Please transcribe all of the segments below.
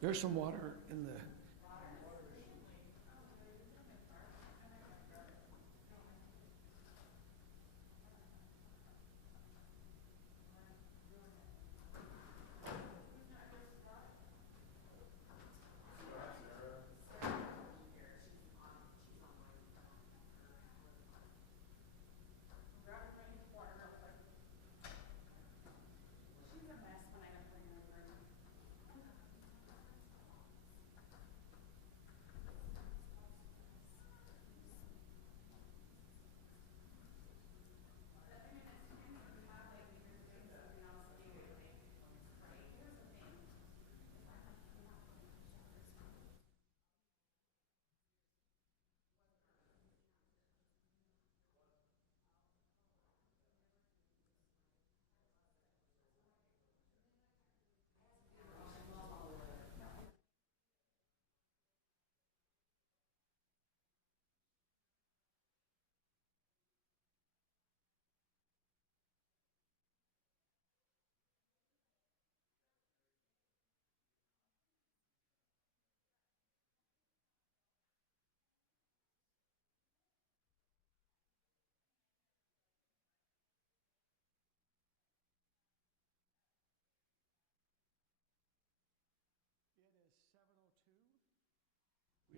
There's some water in the...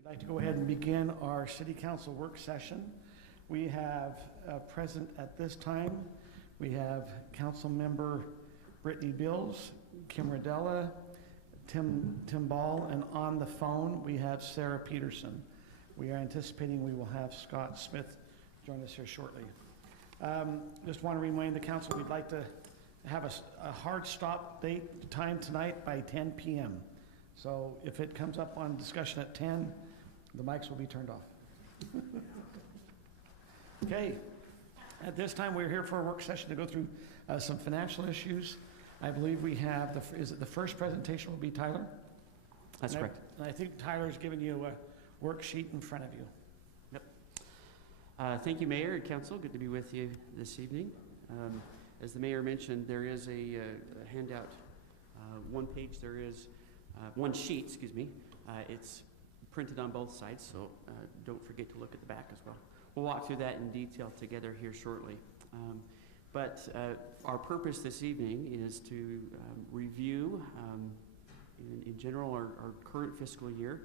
We'd like to go ahead and begin our City Council work session. We have present at this time, we have Council Member Brittany Bills, Kim Radella, Tim Ball, and on the phone we have Sarah Peterson. We are anticipating we will have Scott Smith join us here shortly. Just want to remind the council we'd like to have a hard stop date time tonight by 10 p.m. So if it comes up on discussion at 10, the mics will be turned off. Okay, at this time we're here for a work session to go through some financial issues. I believe we have, is it the first presentation will be Tyler? That's correct. And I think Tyler's given you a worksheet in front of you. Yep. Thank you, Mayor and Council. Good to be with you this evening. As the Mayor mentioned, there is a handout, one page, there is one sheet, excuse me. It's printed on both sides, so don't forget to look at the back as well. We'll walk through that in detail together here shortly. But our purpose this evening is to review, in general, our current fiscal year,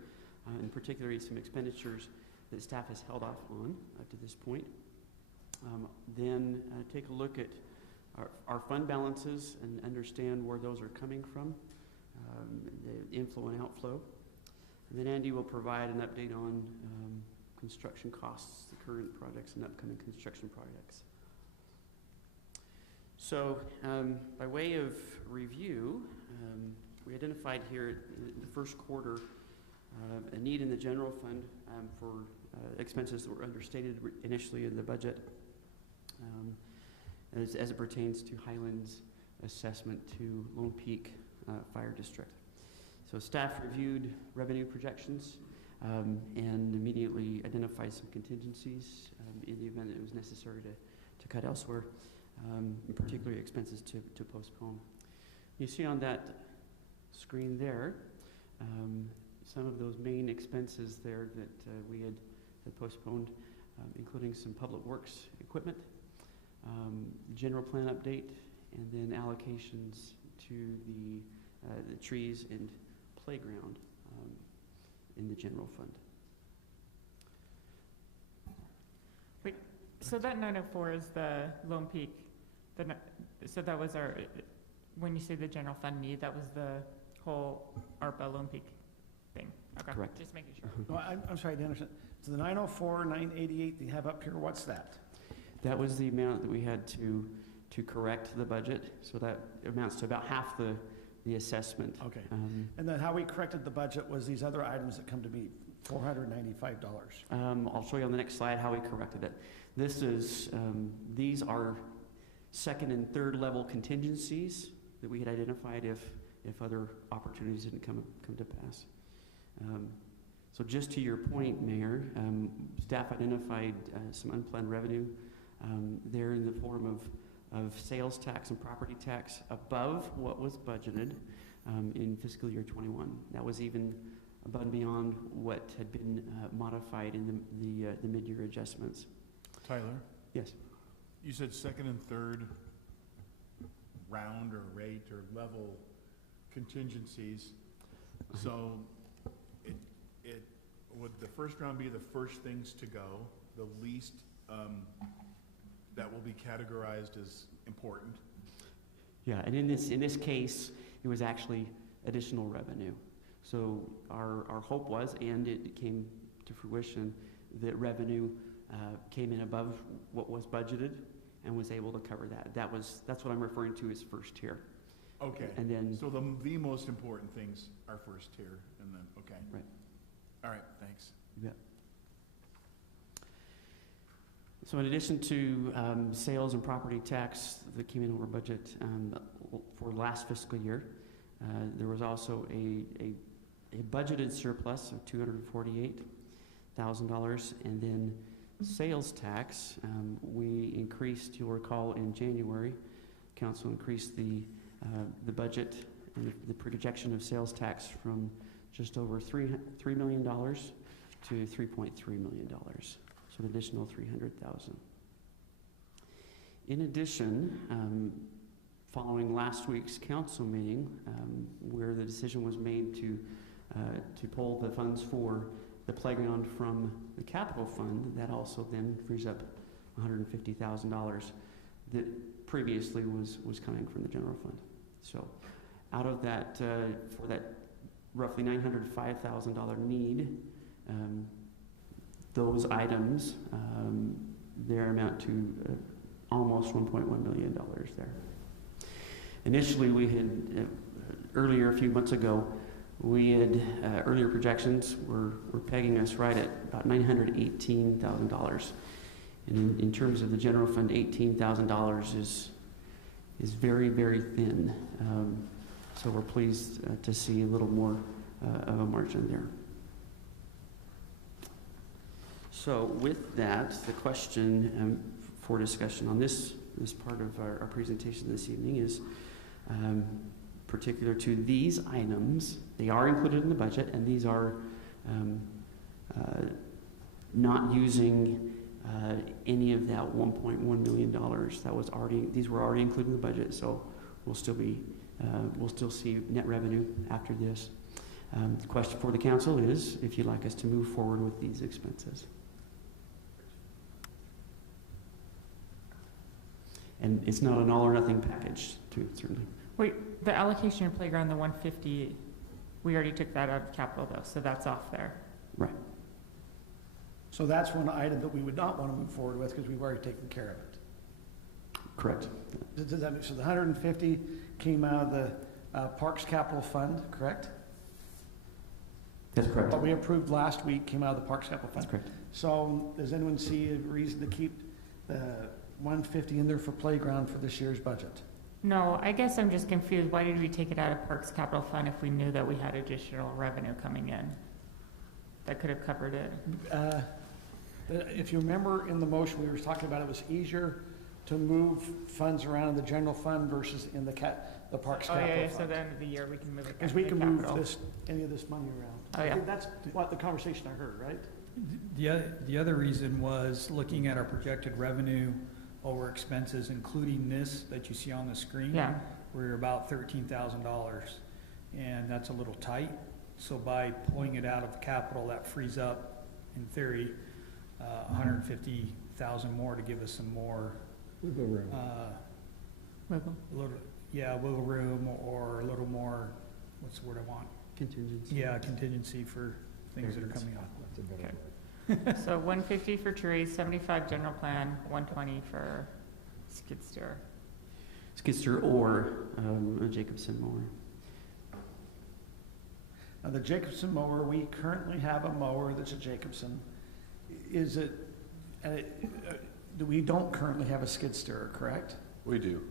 and particularly some expenditures that staff has held off on to this point. Then take a look at our fund balances and understand where those are coming from, the inflow and outflow. And then Andy will provide an update on construction costs, the current projects and upcoming construction projects. So by way of review, we identified here in the first quarter a need in the general fund for expenses that were understated initially in the budget as it pertains to Highland's assessment to Lone Peak Fire District. So staff reviewed revenue projections and immediately identified some contingencies in the event it was necessary to cut elsewhere, particularly expenses to postpone. You see on that screen there some of those main expenses there that we had postponed, including some public works equipment, general plan update, and then allocations to the trees and playground in the general fund. Wait, so that 904 is the Lone Peak. So that was our, when you say the general fund need, that was the whole ARPA Lone Peak thing. Okay. Correct. Just making sure. No, I'm sorry, Dan. So the 904, 988 that you have up here, what's that? That was the amount that we had to correct the budget. So that amounts to about half the assessment. Okay. And then how we corrected the budget was these other items that come to be $495. I'll show you on the next slide how we corrected it. This is, these are second and third level contingencies that we had identified if other opportunities didn't come to pass. So just to your point, Mayor, staff identified some unplanned revenue there in the form of sales tax and property tax above what was budgeted. in fiscal year '21. That was even above and beyond what had been modified in the mid-year adjustments. Tyler? Yes. You said second and third round or rate or level contingencies. So would the first round be the first things to go, the least that will be categorized as important? Yeah, and in this case, it was actually additional revenue. So our hope was, and it came to fruition, that revenue came in above what was budgeted and was able to cover that. That's what I'm referring to as first tier. Okay. And then, So the most important things are first tier, and then, okay. Right. All right, thanks. yeah. So in addition to sales and property tax that came in over budget for last fiscal year, there was also a budgeted surplus of $248,000, and then sales tax, we increased, you'll recall in January, council increased the budget and the projection of sales tax from just over $3 million to $3.3 million, so an additional $300,000. In addition, following last week's council meeting, where the decision was made to pull the funds for the playground from the capital fund, that also then frees up $150,000 that previously was coming from the general fund. So out of that, for that roughly $905,000 need, those items, there amount to almost $1.1 million there. Initially, we had, earlier, a few months ago, we had, earlier projections were pegging us right at about $918,000. And in terms of the general fund, $18,000 is very, very thin. So we're pleased to see a little more of a margin there. So with that, the question for discussion on this part of our presentation this evening is particular to these items. They are included in the budget, and these are not using any of that $1.1 million that was already, these were already included in the budget, so we'll still see net revenue after this. The question for the council is if you'd like us to move forward with these expenses. And it's not an all or nothing package, too, certainly. Wait, the allocation of playground, the 150, we already took that out of capital though, so that's off there. Right. So that's one item that we would not want to move forward with because we've already taken care of it. Correct. Does that mean, so the 150 came out of the Parks Capital Fund, correct? That's correct. What we approved last week came out of the Parks Capital Fund. That's correct. So does anyone see a reason to keep the 150 in there for playground for this year's budget? No, I guess I'm just confused. Why did we take it out of Parks Capital Fund if we knew that we had additional revenue coming in that could have covered it? If you remember in the motion, we were talking about it was easier to move funds around in the general fund versus in the Parks Capital Fund. So at the end of the year, we can move it back Because to we the can capital. move any of this money around. Oh, yeah. I think that's what the conversation I heard, right? The other reason was looking at our projected revenue over expenses, including this that you see on the screen. Yeah. We're about $13,000, and that's a little tight. So by pulling it out of the capital, that frees up, in theory, $150,000 more to give us some more Wiggle. wiggle room, or a little more. What's the word I want? Contingency. Yeah, contingency for things that are coming up. Okay. So 150 for trees, 75 general plan, 120 for skid steer. Skid steer or a Jacobson mower. Now, the Jacobson mower, we currently have a mower that's a Jacobson. Is it, we don't currently have a skid steer, correct? We do.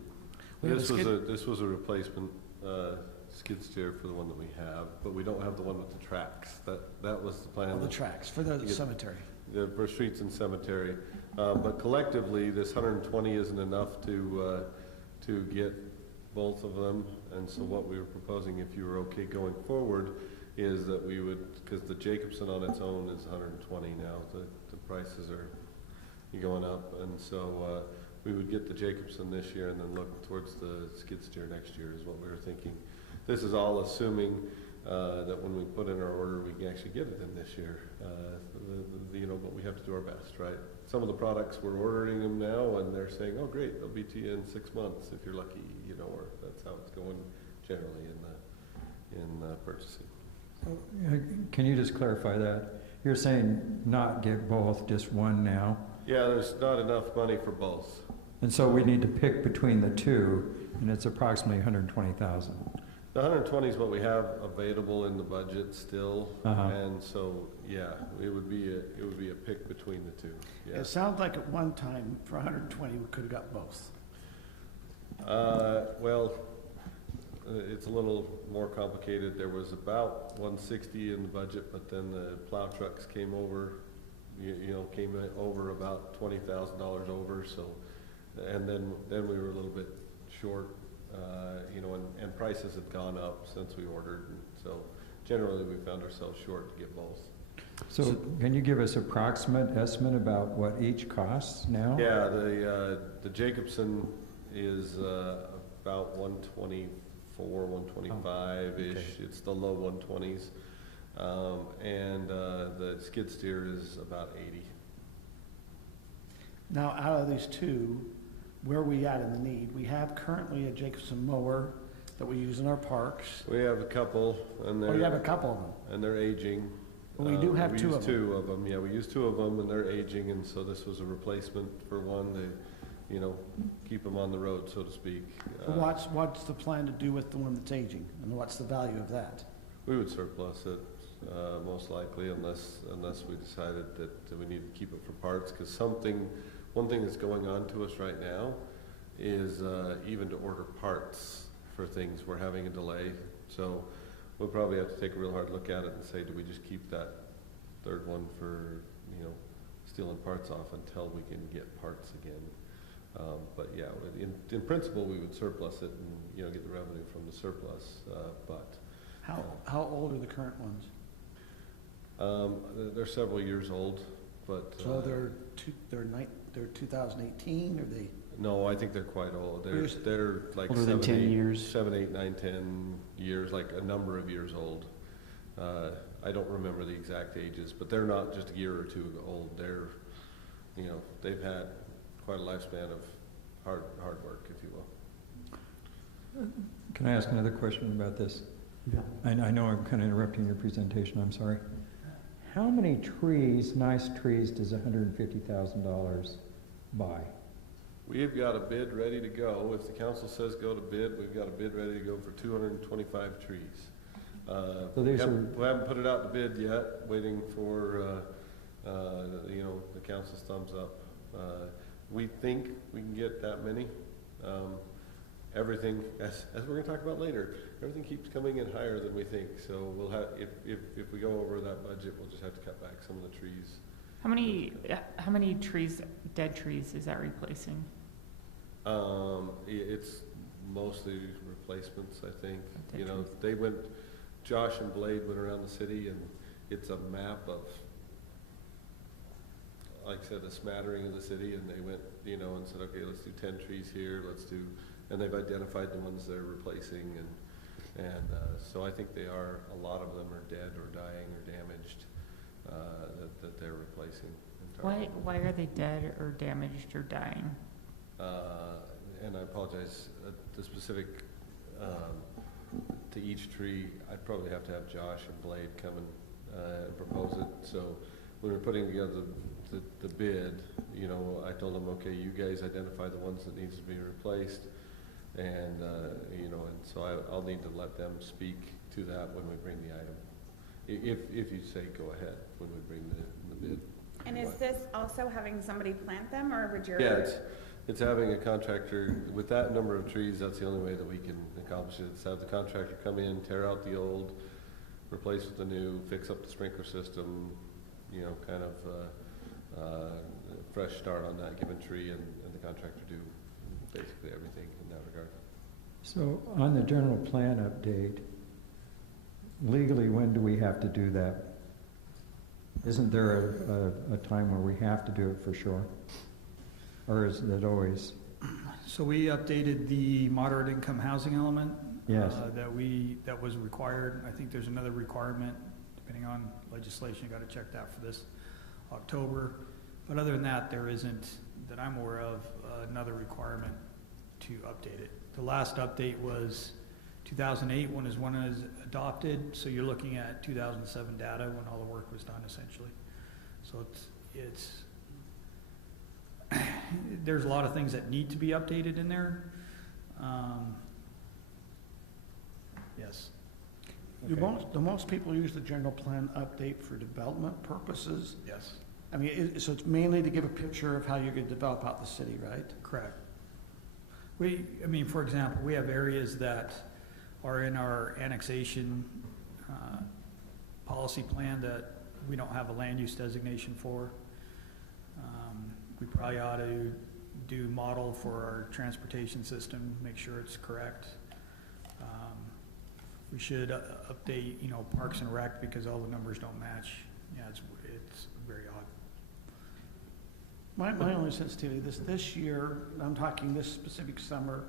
We have a skid- This was a replacement skid steer for the one that we have, but we don't have the one with the tracks. That was the plan. Oh, the tracks for the cemetery. For streets and cemetery. But collectively, this 120 isn't enough to get both of them. And so what we were proposing, if you were okay going forward, is that we would, because the Jacobson on its own is 120 now, the prices are going up, and so we would get the Jacobson this year and then look towards the skid steer next year is what we were thinking. This is all assuming that when we put in our order, we can actually get it in this year. But we have to do our best, right? Some of the products, we're ordering them now, and they're saying, oh, great, they'll be to you in 6 months if you're lucky, or that's how it's going generally in purchasing. Can you just clarify that? You're saying not get both, just one now? Yeah, there's not enough money for both. And so we need to pick between the two, and it's approximately 120,000. The 120 is what we have available in the budget still, Uh-huh. and so, yeah, it would be a pick between the two. Yeah. It sounds like at one time, for 120, we could have got both. Well, it's a little more complicated. There was about 160 in the budget, but then the plow trucks came over, came over about $20,000 over, so, and then we were a little bit short, and prices had gone up since we ordered, and so generally we found ourselves short to get both. So can you give us an approximate estimate about what each costs now? Yeah, the Jacobson is about 124, 125-ish. Okay. It's the low 120s. And the skid steer is about 80. Now, out of these two, where are we at in the need? We have currently a Jacobson mower that we use in our parks. We have a couple, and Oh, you have a couple of them. and they're aging. Well, we do have we two use of them. two of them. Yeah, we use two of them, and they're aging, and so this was a replacement for one to, keep them on the road, so to speak. So what's the plan to do with the one that's aging, and what's the value of that? We would surplus it, most likely, unless we decided that we need to keep it for parts, because one thing that's going on to us right now is even to order parts for things, we're having a delay. So we'll probably have to take a real hard look at it and say, do we just keep that third one for, stealing parts off until we can get parts again? But yeah, in principle, we would surplus it and, get the revenue from the surplus, but. How old are the current ones? They're several years old, but. So they're 2018, or they? No, I think they're quite old. Where's- They're like Older than 10 years. 7, 8, 9, 10 years, like a number of years old. I don't remember the exact ages, but they're not just a year or two old. They're, they've had quite a lifespan of hard work, if you will. Can I ask another question about this? Yeah. I know I'm kind of interrupting your presentation, I'm sorry. How many trees, nice trees, does $150,000 buy? We've got a bid ready to go. If the council says go to bid, we've got a bid ready to go for 225 trees. So these We haven't put it out to bid yet, waiting for, the council's thumbs up. We think we can get that many. Everything, as we're gonna talk about later, everything keeps coming in higher than we think. So we'll have, if we go over that budget, we'll just have to cut back some of the trees. How many trees, dead trees, is that replacing? It's mostly replacements, I think. Dead trees. Josh and Blade went around the city, and it's a map of, like I said, a smattering of the city, and they went, and said, okay, let's do 10 trees here, and they've identified the ones they're replacing, and so I think a lot of them are dead or dying or damaged, that they're replacing. Why are they dead or damaged or dying? And I apologize, the specific, to each tree, I'd probably have to have Josh and Blade come and propose it. So when we're putting together the bid, I told them, okay, you guys identify the ones that needs to be replaced. And, and so I'll need to let them speak to that when we bring the item. If you say go ahead when we bring the bid. And is this also having somebody plant them, or would your? Yeah, it's having a contractor, with that number of trees, that's the only way that we can accomplish it. It's have the contractor come in, tear out the old, replace with the new, fix up the sprinkler system, kind of fresh start on that given tree, and the contractor do basically everything in that regard. So on the general plan update, legally, when do we have to do that? Isn't there a time where we have to do it for sure? Or is it always? So we updated the moderate income housing element. Yes. That was required. I think there's another requirement, depending on legislation, you gotta check that for this October. But other than that, there isn't, that I'm aware of, another requirement to update it. The last update was 2008 when it was adopted, so you're looking at 2007 data when all the work was done essentially. So it's there's a lot of things that need to be updated in there. Yes. Okay. The most people use the general plan update for development purposes. Yes. I mean, so it's mainly to give a picture of how you're gonna develop out the city, right? Correct. For example, we have areas that are in our annexation policy plan that we don't have a land use designation for. We probably ought to do model for our transportation system, make sure it's correct. We should update, Parks and Rec because all the numbers don't match. Yeah, it's very odd. My only sensitivity, this year, I'm talking this specific summer,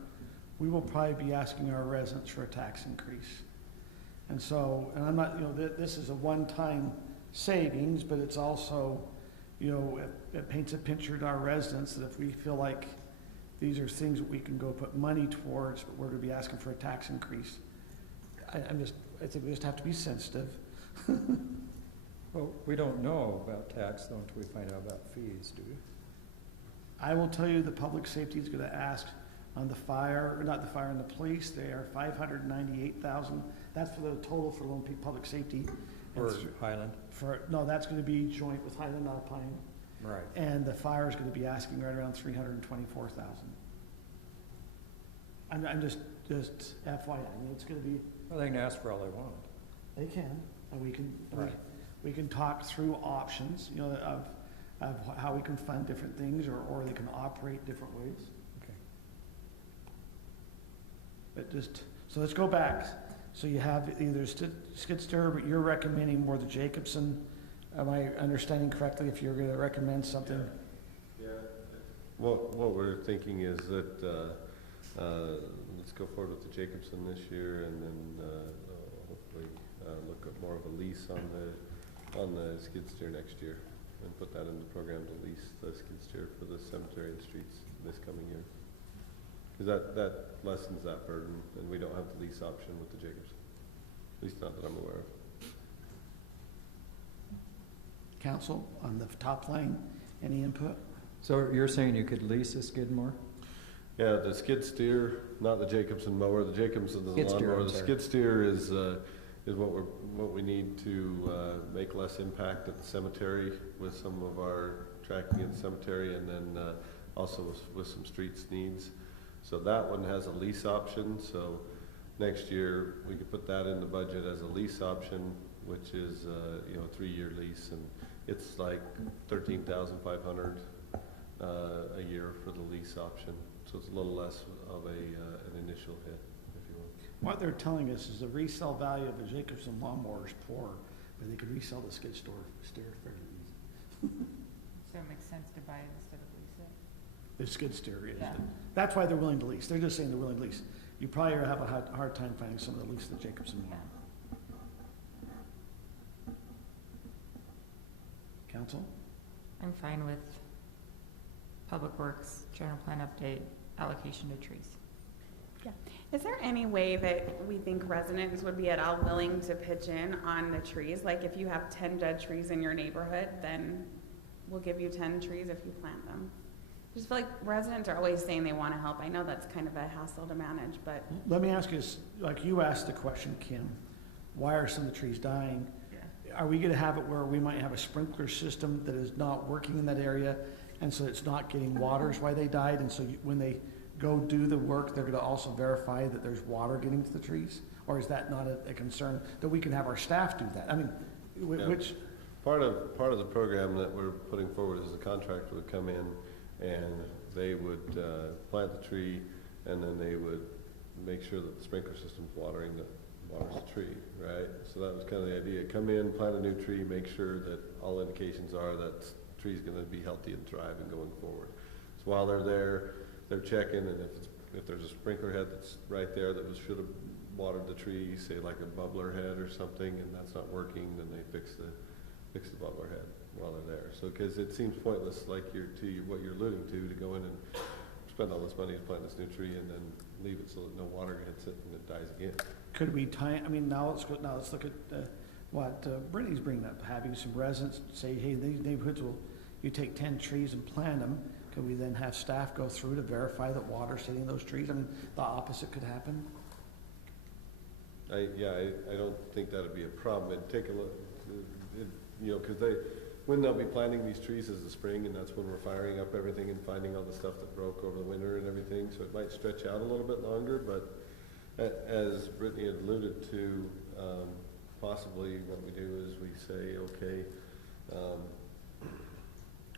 we will probably be asking our residents for a tax increase. And so, and I'm not, this is a one-time savings, but it's also, it paints a picture to our residents that if we feel like these are things that we can go put money towards, but we're gonna be asking for a tax increase. I think we just have to be sensitive. Well, we don't know about tax though until we find out about fees, do we? I will tell you, the public safety is gonna ask on the fire, or not the fire, and the police, they are 598,000. That's for the total for Lone Peak Public Safety. Or Highland? No, that's gonna be joint with Highland Alpine. Right. And the fire is gonna be asking right around 324,000. I'm just FYI, it's gonna be, Well, they can ask for all they want. they can, and we can, Right. we can talk through options, of how we can fund different things, or they can operate different ways. Okay. But so let's go back. So you have either skid steer, but you're recommending more the Jacobson. Am I understanding correctly if you're gonna recommend something? Yeah. What we're thinking is that, let's go forward with the Jacobson this year and then, hopefully, look at more of a lease on the skid steer next year and put that in the program to lease the skid steer for the cemetery and streets this coming year. Cause that lessens that burden and we don't have the lease option with the Jacobson. At least not that I'm aware of. Council, on the top line, any input? So you're saying you could lease a Skidmore? Yeah, the skid steer, not the Jacobson mower. The Jacobson is a Skid steer, lawnmower. I'm The sorry. skid steer is what we need to make less impact at the cemetery with some of our tracking at the cemetery, and then also with some streets needs. So that one has a lease option. So next year we could put that in the budget as a lease option, which is a 3-year lease, and it's like $13,500 a year for the lease option. So it's a little less of an initial hit, if you will. What they're telling us is the resale value of the Jacobson lawnmower is poor, but they could resell the skid steer fairly easy. So it makes sense to buy it instead of lease it? The skid steer is. Yeah. That's why they're willing to lease. They're just saying they're willing to lease. You probably have a hard time finding someone that leases the Jacobson Yeah. lawnmower. Council? I'm fine with Public Works, general plan update, allocation to trees. Is there any way that we think residents would be at all willing to pitch in on the trees? Like if you have 10 dead trees in your neighborhood, then we'll give you 10 trees if you plant them. I just feel like residents are always saying they want to help. I know that's kind of a hassle to manage, but Let me ask you, like you asked the question, Kim, why are some of the trees dying? Are we gonna have it where we might have a sprinkler system that is not working in that area, and so it's not getting waters why they died, and so when they go do the work, they're gonna also verify that there's water getting to the trees? Or is that not a concern, that we can have our staff do that? I mean, Yeah. which, Part of the program that we're putting forward is the contractor would come in and they would plant the tree, and then they would make sure that the sprinkler system's waters the tree, right? So that was kind of the idea. Come in, plant a new tree, make sure that all indications are that tree's gonna be healthy and thrive and going forward. So while they're there, they're checking, and if there's a sprinkler head that's right there that should have watered the tree, say like a bubbler head or something, and that's not working, then they fix the bubbler head while they're there. So, because it seems pointless, like what you're alluding to go in and spend all this money to plant this new tree and then leave it so that no water hits it and it dies again. Could we now let's look at what Brittany's bringing up, having some residents say, hey, these neighborhoods you take 10 trees and plant them. Could we then have staff go through to verify that water's hitting those trees? I mean, the opposite could happen. I don't think that'd be a problem. It'd take a look, because when they'll be planting these trees is the spring, and that's when we're firing up everything and finding all the stuff that broke over the winter and everything, so it might stretch out a little bit longer, but as Brittany had alluded to, possibly what we do is we say, okay,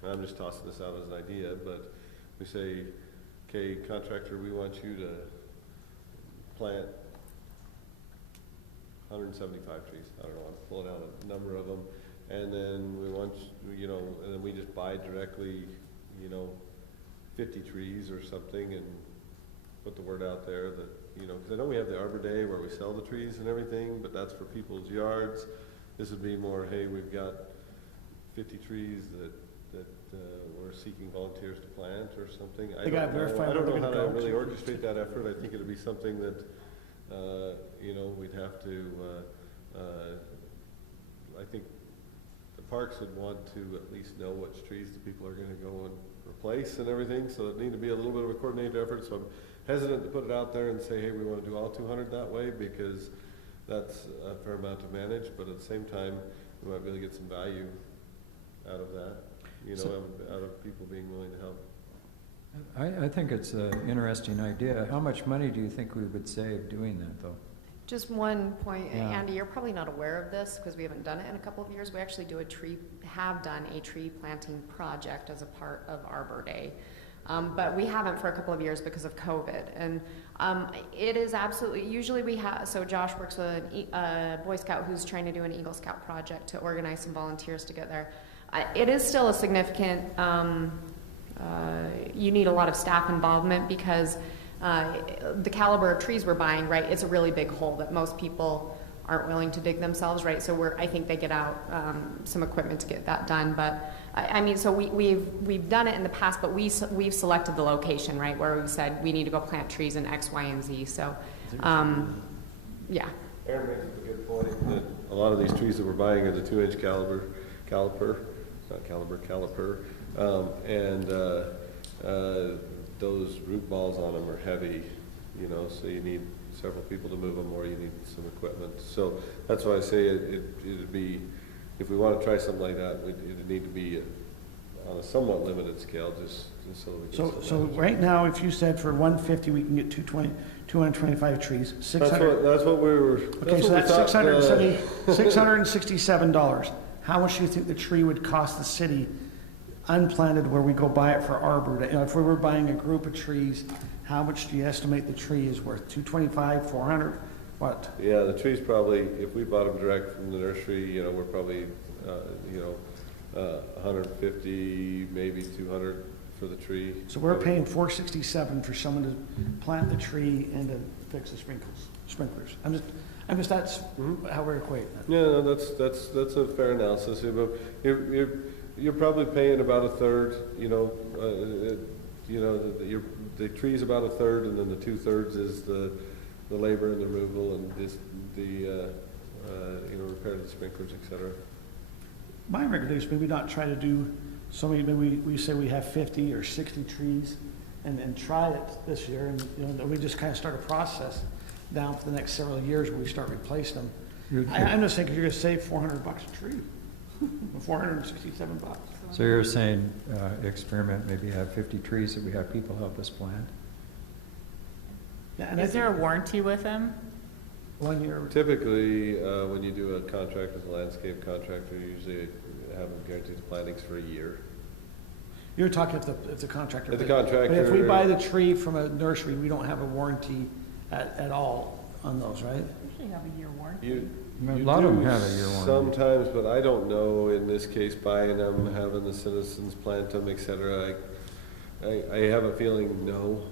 I'm just tossing this out as an idea, but we say, okay, contractor, we want you to plant 175 trees. I don't know, I'm pulling out a number of them. And then we want, and then we just buy directly, 50 trees or something and put the word out there that, because I know we have the Arbor Day where we sell the trees and everything, but that's for people's yards. This would be more, hey, we've got 50 trees that we're seeking volunteers to plant or something. I don't know how to really orchestrate that effort. I think it'd be something that, we'd have to, I think the parks would want to at least know which trees the people are gonna go and replace and everything, so it need to be a little bit of a coordinated effort, so I'm hesitant to put it out there and say, hey, we wanna do all 200 that way, because that's a fair amount to manage, but at the same time, we might be able to get some value out of that, out of people being willing to help. I think it's an interesting idea. How much money do you think we would save doing that, though? Just one point, Yeah. Andy, you're probably not aware of this because we haven't done it in a couple of years. We actually have done a tree planting project as a part of Arbor Day. But we haven't for a couple of years because of COVID. And it is absolutely, usually we have, so Josh works with a Boy Scout who's trying to do an Eagle Scout project to organize some volunteers to get there. It is still a significant, you need a lot of staff involvement because the caliber of trees we're buying, right, it's a really big hole that most people aren't willing to dig themselves, right? So I think they get out some equipment to get that done. But I mean, so we've done it in the past, but we've selected the location, right, where we've said we need to go plant trees in X, Y, and Z. So, yeah. Aaron makes a good point that a lot of these trees that we're buying are the 2-inch caliper, those root balls on them are heavy, so you need several people to move them, or you need some equipment. So that's why I say it'd be, if we want to try something like that, it'd need to be on a somewhat limited scale, just so we can. So right now, if you said for 150, we can get 225 trees, 600. That's what we were. Okay, so that's $667. How much do you think the tree would cost the city unplanted where we go buy it for Arbor Day? If we were buying a group of trees, how much do you estimate the tree is worth? 225, 400, what? Yeah, the trees probably, if we bought them direct from the nursery, we're probably, 150, maybe 200 for the tree. So we're paying $467 for someone to plant the tree and to fix the sprinklers. That's how we equate that. Yeah, no, that's a fair analysis. You're probably paying about a third, the tree's about a third, and then the 2/3 is the labor and the removal and repair of the sprinklers, et cetera. My recommendation, maybe not try to do so many, maybe we say we have 50 or 60 trees and try it this year, and we just kind of start a process down for the next several years where we start replacing them. I'm just thinking you're gonna save $400 a tree, $467. So you're saying experiment, maybe have 50 trees that we have people help us plant? Yeah, and Is there a warranty with them? 1 year? Typically, when you do a contract with a landscape contractor, you usually have them guaranteed the plantings for a year. You're talking if the contractor. If the contractor. But if we buy the tree from a nursery, we don't have a warranty at all on those, right? Usually have a year warranty. You, A you lot of them do have a year warranty. sometimes, but I don't know, in this case, buying them, having the citizens plant them, et cetera. I have a feeling no,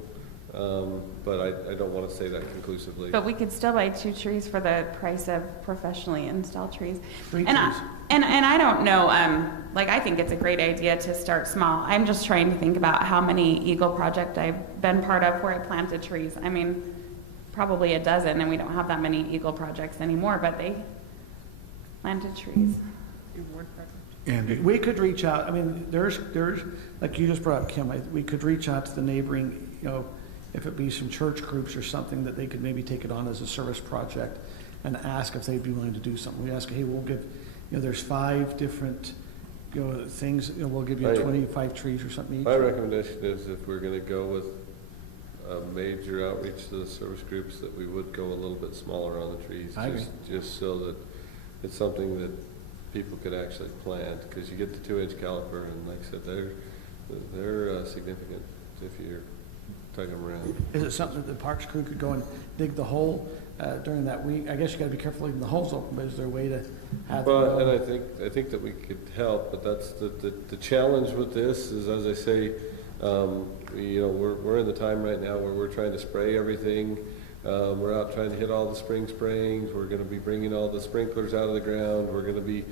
but I don't wanna say that conclusively. But we could still buy 2 trees for the price of professionally installed trees. 3 And trees. And I don't know, like, I think it's a great idea to start small. I'm just trying to think about how many Eagle project I've been part of where I planted trees. I mean, probably a dozen, and we don't have that many Eagle projects anymore, but they planted trees. Reward project. And We could reach out, I mean, there's, like you just brought up, Kim, we could reach out to the neighboring, if it be some church groups or something, that they could maybe take it on as a service project and ask if they'd be willing to do something. We ask, hey, we'll give, there's 5 different, things, we'll give you Right. 25 trees or something each. My recommendation is, if we're gonna go with a major outreach to the service groups, that we would go a little bit smaller on the trees. I agree. Just so that it's something that people could actually plant, because you get the 2-inch caliper, and like I said, they're significant if you're tugging them around. Is it something that the parks crew could go and dig the hole during that week? I guess you gotta be careful leaving the holes open, but is there a way to have them But, and go? I think that we could help, but that's the challenge with this is, as I say, we're in the time right now where we're trying to spray everything. We're out trying to hit all the spring sprayings. We're gonna be bringing all the sprinklers out of the ground. We're gonna be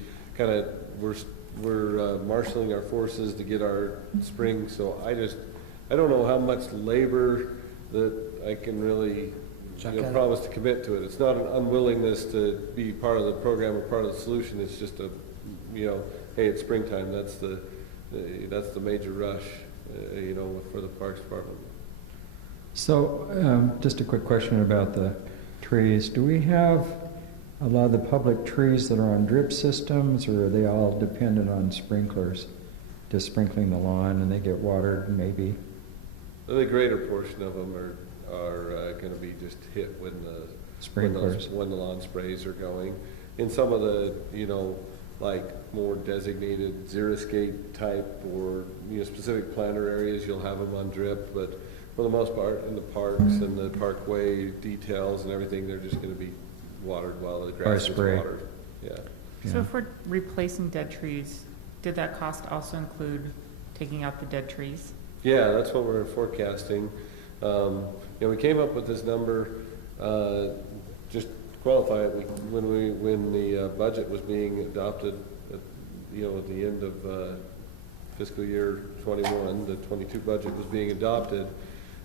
we're marshaling our forces to get our spring. So I don't know how much labor that I can really Check out. promise to commit to it. It's not an unwillingness to be part of the program or part of the solution. It's just hey, it's springtime. That's the major rush, for the Parks Department. So, just a quick question about the trees. Do we have a lot of the public trees that are on drip systems, or are they all dependent on sprinklers? Just sprinkling the lawn and they get watered maybe? The greater portion of them are gonna be just hit when Sprinklers. when the lawn sprays are going. In some of the, like more designated xeriscape type or, specific planter areas, you'll have them on drip, but for the most part, in the parks and the parkway details and everything, they're just gonna be watered while the grass is spray. watered. Yeah. So if we're replacing dead trees, did that cost also include taking out the dead trees? Yeah, that's what we're forecasting. We came up with this number, just to qualify it, when the budget was being adopted, at the end of fiscal year 21, the 22 budget was being adopted.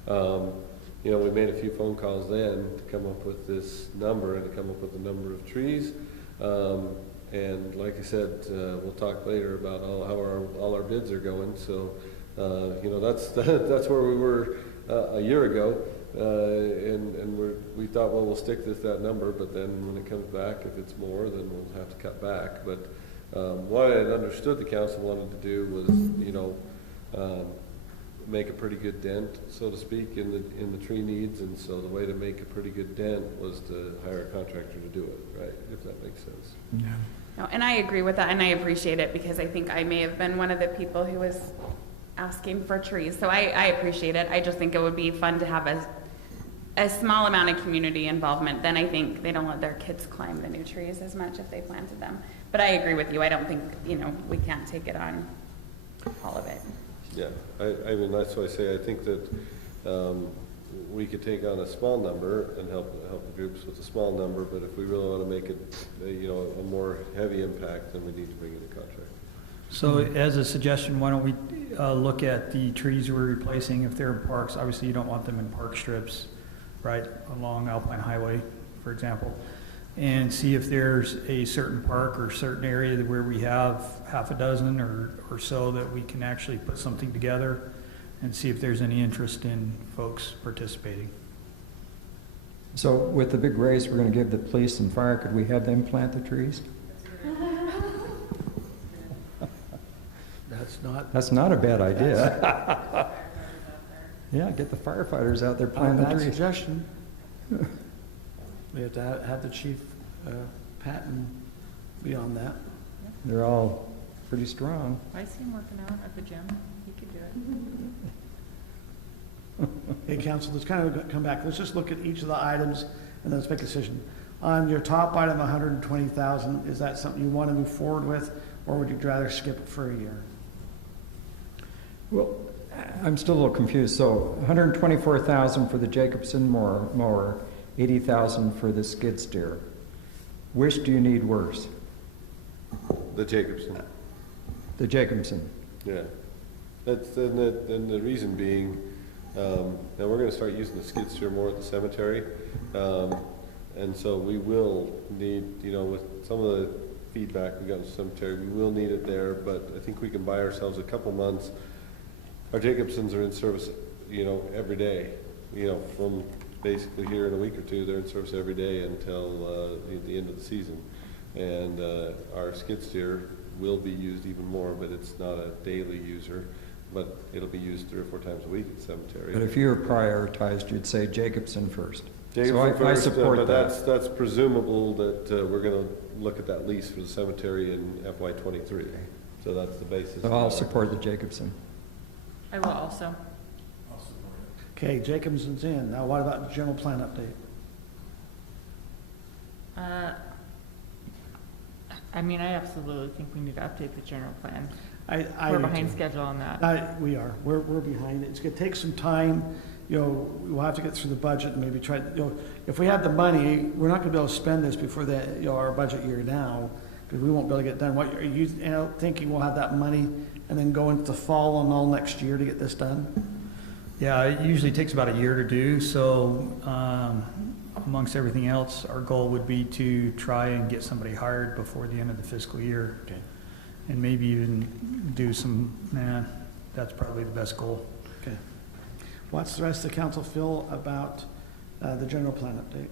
We made a few phone calls then to come up with this number and to come up with the number of trees. And like I said, we'll talk later about how all our bids are going. So, that's where we were a year ago, and we thought, well, we'll stick with that number. But then when it comes back, if it's more, then we'll have to cut back. But what I had understood the council wanted to do was, make a pretty good dent, so to speak, in the tree needs. And so the way to make a pretty good dent was to hire a contractor to do it, right? If that makes sense. Yeah. No, and I agree with that, and I appreciate it, because I think I may have been one of the people who was asking for trees. So I appreciate it. I just think it would be fun to have a small amount of community involvement. Then I think they don't let their kids climb the new trees as much if they planted them. But I agree with you. I don't think, we can't take it on all of it. Yeah, I mean, that's why I say I think that we could take on a small number and help the groups with a small number, but if we really want to make it, a more heavy impact, then we need to bring in a contractor. So as a suggestion, why don't we look at the trees we're replacing if they're in parks? Obviously, you don't want them in park strips, right, along Alpine Highway, for example. And see if there's a certain park or certain area where we have half a dozen or so that we can actually put something together and see if there's any interest in folks participating. So with the big race we're gonna give the police and fire, could we have them plant the trees? That's not a bad idea. Yeah, get the firefighters out there planting the Bad trees. suggestion. We have to have the chief, Patton, be on that. They're all pretty strong. I see him working out at the gym. He could do it. Okay, council, let's kind of come back. Let's just look at each of the items and let's make a decision. On your top item, 120,000, is that something you want to move forward with, or would you rather skip it for a year? Well, I'm still a little confused. So 124,000 for the Jacobson mower, 80,000 for the skid steer. Which do you need worse? The Jacobson, The Jacobson. yeah. And the reason being, now we're gonna start using the skid steer more at the cemetery. And so we will need, with some of the feedback we got in the cemetery, we will need it there, but I think we can buy ourselves a couple months. Our Jacobsons are in service, every day, from basically here in a week or two, they're in service every day until, the end of the season. And, our skid steer will be used even more, but it's not a daily user, but it'll be used 3 or 4 times a week at the cemetery. But if you were prioritized, you'd say Jacobson first. Jacobson So I first, support but that. that's presumable that, we're gonna look at that lease for the cemetery in FY '23. So that's the basis. So I'll support the Jacobson. I will also. Okay, Jacobson's in. Now what about the general plan update? I absolutely think we need to update the general plan. I We're do behind too. schedule on that. We are. We're behind. It's gonna take some time. We'll have to get through the budget and maybe try, if we have the money, we're not gonna be able to spend this before our budget year now, because we won't be able to get it done. What, are you thinking we'll have that money and then go into the fall and all next year to get this done? Yeah, it usually takes about a year to do, so amongst everything else, our goal would be to try and get somebody hired before the end of the fiscal year. Okay. And maybe even do that's probably the best goal. What's the rest of the council feel about the general plan update?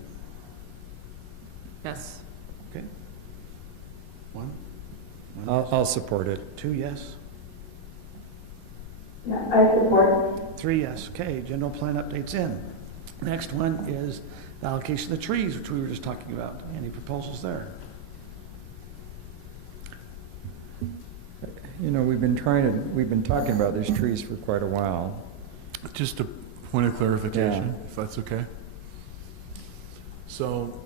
Yes. One? I'll support it. 2 yes? Yeah, I support. 3 yes. Okay, general plan update's in. Next one is the allocation of the trees, which we were just talking about. Any proposals there? We've been talking about these trees for quite a while. Just a point of clarification, if that's okay. So,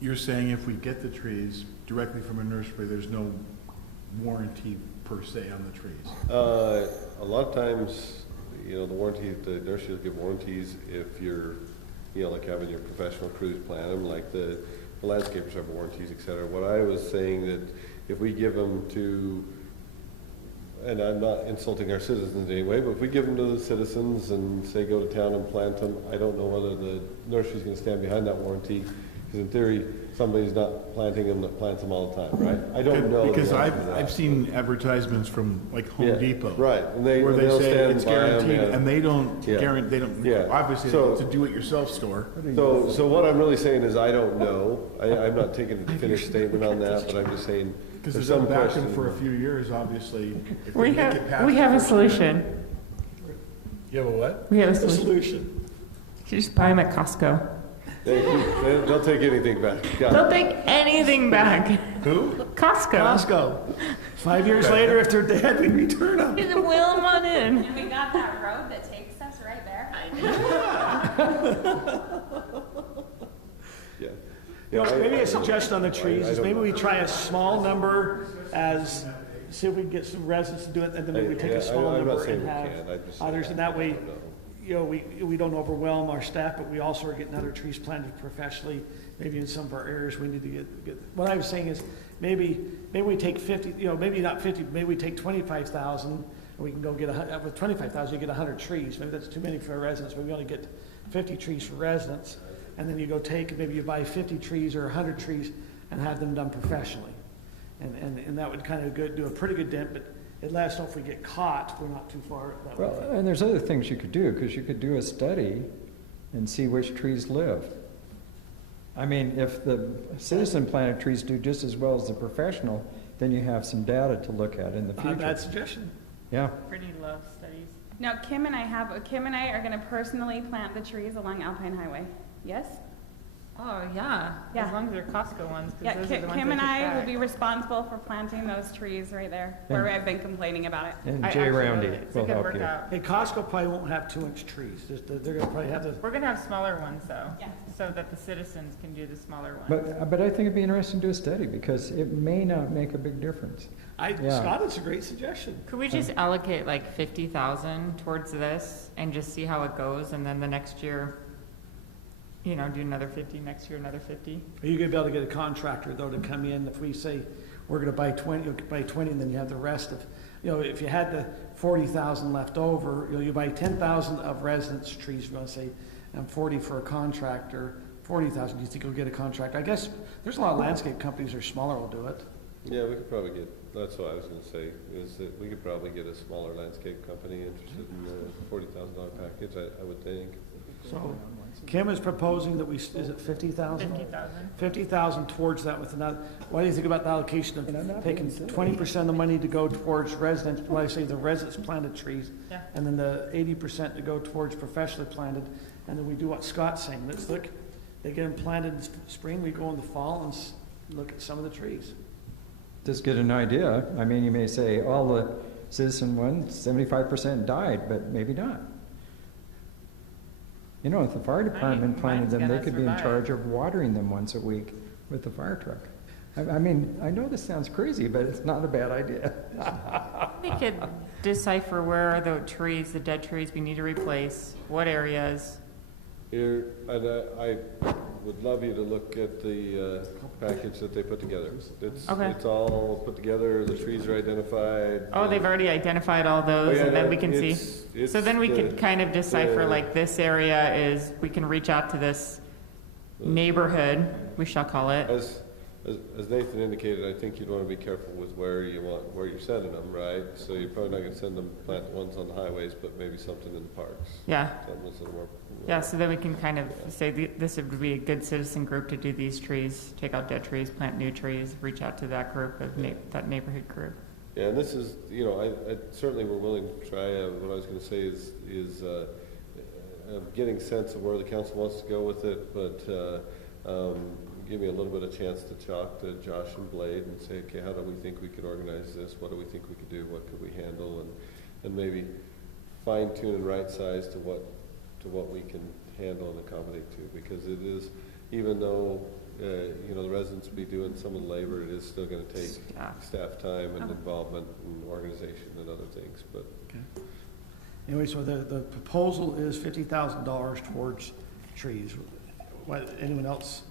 you're saying if we get the trees directly from a nursery, there's no warranty per se on the trees? A lot of times, the nursery will give warranties if you're, like having your professional crews plant them, like the landscapers have warranties, et cetera. What I was saying that if we give them to, and I'm not insulting our citizens in any way, but if we give them to the citizens and say go to town and plant them, I don't know whether the nursery's gonna stand behind that warranty, because in theory, somebody's not planting them that plants them all the time, right? I don't know. Because the answer to that. I've seen advertisements from like Home Yeah, Depot. Right, and Where they they'll say stand it's by 'em, guaranteed, and they don't Yeah. guarantee, Yeah. obviously, So- it's a do-it-yourself store. So what I'm really saying is I don't know. I'm not taking a definitive statement on that, but I'm just saying, Because There's they've some been back question. for a few years, obviously. If they We make have, it past we the have a first year- solution. You have a what? We have a The solution. solution. You just buy them at Costco. they'll take anything back. Got it. They'll take anything back. Who? Costco. Costco. 5 years later, if they're dead, we return them. You can wheel them on in. And we got that road that takes us right there. Yeah, Maybe a suggestion on the trees I is don't maybe know. we try a small number see if we can get some residents to do it, and then maybe we take a small I'm not number saying and we have can't, I'm just saying others, and that I way, don't know. we don't overwhelm our staff, but we also are getting other trees planted professionally. Maybe in some of our areas, we need to get, what I was saying is, maybe we take 50, maybe not 50, maybe we take 25,000, and we can go get with 25,000, you get 100 trees. Maybe that's too many for our residents, but we only get 50 trees for residents. And then you go maybe you buy 50 trees or 100 trees and have them done professionally. And that would kind of do a pretty good dent, but at last, if we get caught, we're not too far that way. Well, and there's other things you could do, because you could do a study and see which trees live. I mean, if the citizen planted trees do just as well as the professional, then you have some data to look at in the future. Bad suggestion. Yeah. Brittany loves studies. Now, Kim and I are gonna personally plant the trees along Alpine Highway. Yes? Oh, yeah, Yeah. as long as they're Costco ones, Yeah, because those are the ones Kim and I I took will back. be responsible for planting those trees right there, where And- I've been complaining about it. And I Jay absolutely- Roundy it's a will good help you. workout. Hey, Costco probably won't have 2-inch trees. They're gonna probably have the, We're gonna have smaller ones though, Yeah. so that the citizens can do the smaller ones. But I think it'd be interesting to do a study, because it may not make a big difference. Yeah. Scott, it's a great suggestion. Could we just allocate like 50,000 towards this and just see how it goes, and then the next year, do another 50, next year another 50? Are you gonna be able to get a contractor, though, to come in, if we say, we're gonna buy 20, and then you have the rest of, if you had the 40,000 left over, you buy 10,000 of residence trees, we're gonna say, and 40 for a contractor, 40,000, do you think you'll get a contractor? I guess, there's a lot of landscape companies that are smaller will do it. Yeah, we could probably that's what I was gonna say, is that we could probably get a smaller landscape company interested in the $40,000 package, I would think. So, Kim is proposing that is it 50,000? 50,000? 50,000 towards that with another, what do you think about the allocation of taking 20% of the money to go towards residents, when I say the residents planted trees, Yeah. and then the 80% to go towards professionally planted, and then we do what Scott's saying, let's look, they get them planted in spring, we go in the fall and look at some of the trees. Just get an idea. I mean, you may say, all the citizen ones, 75% died, but maybe not. If the fire department planted mine's them, they gonna could be in survive. charge of watering them once a week with the fire truck. I mean, I know this sounds crazy, but it's not a bad idea. We could decipher where are the trees, the dead trees we need to replace, what areas. Here, and I would love you to look at the package that they put together. Okay. It's all put together, the trees are identified. Oh, they've already identified all those, Oh, yeah, and then we can see. it's So then we the- could kind of decipher, the- like, this area is, we can reach out to this neighborhood, we shall call it. As Nathan indicated, I think you'd want to be careful with where you're sending them, right? So you're probably not going to send them, plant the ones on the highways, but maybe something in the parks. Yeah, Something that's a little more. yeah, so then we can kind of say, this would be a good citizen group to do these trees, take out dead trees, plant new trees, reach out to that group of, that neighborhood group. Yeah, and this is, I certainly we're willing to try, what I was gonna say is getting sense of where the council wants to go with it, but, give me a little bit of chance to talk to Josh and Blade and say, okay, how do we think we could organize this? What do we think we could do? What could we handle? And maybe fine tune and right size to what we can handle and accommodate to, because it is, even though, the residents will be doing some of the labor, it is still gonna take Yeah. staff time and involvement and organization and other things, but. Anyway, so the proposal is $50,000 towards trees. Anyone else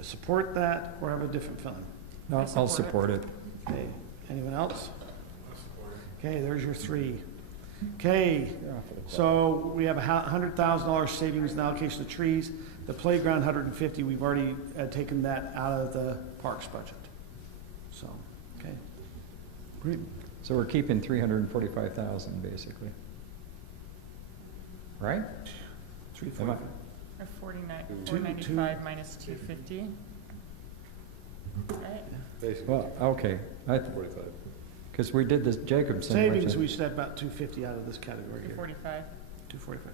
support that, or have a different feeling? I'll support it. Okay, anyone else? Okay, there's your three. Okay, so we have $100,000 savings in allocation of trees. The playground, 150, we've already taken that out of the parks budget. So, okay. Great. So we're keeping 345,000, basically. Right? 345. Or 295 495 minus 250. Right? Basically, Well, okay, 45. because we did this Jacobson. Savings, which we should have about 250 out of this category here. 245. 245.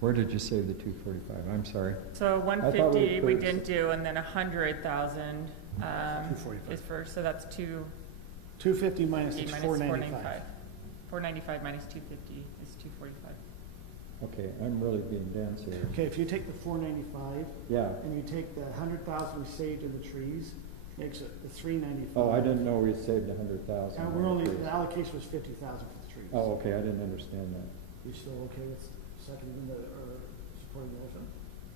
Where did you save the 245? I'm sorry. So thought 150 we put- didn't do, and then 100,000 245. is for, so that's 250 minus 250 it's minus 495. 495 minus 250 is 245. Okay, I'm really being dense here. Okay, if you take the 495 Yeah. and you take the 100,000 we saved in the trees, makes it the 395. Oh, I didn't know we saved 100,000. And we're only, the allocation was 50,000 for the trees. Oh, okay, I didn't understand that. You still okay with seconding or supporting the motion?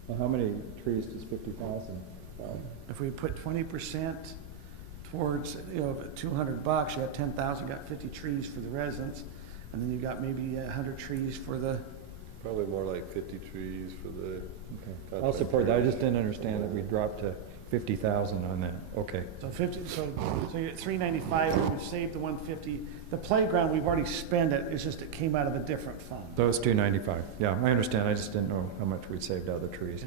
Well, how many trees does 50,000? If we put 20% towards, $200, you have 10,000, got 50 trees for the residents, and then you got maybe 100 trees for the, Probably more like 50 trees for the. Okay, I'll support that. I just didn't understand that we dropped to 50,000 on that. Okay. so 50, so you're at 395, we've saved the 150. The playground, we've already spent it, it's just it came out of a different fund. Those 295. Yeah, I understand. I just didn't know how much we'd saved out of the trees.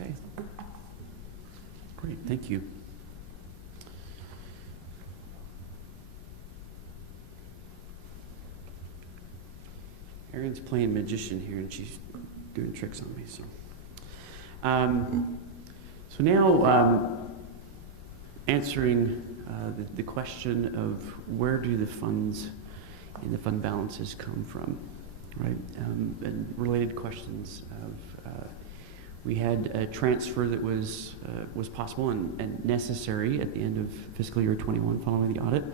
Okay. Great, thank you. Erin's playing magician here, and she's doing tricks on me, so. So now, answering the question of where do the funds and the fund balances come from, right? And related questions of, we had a transfer that was possible and necessary at the end of fiscal year 21 following the audit,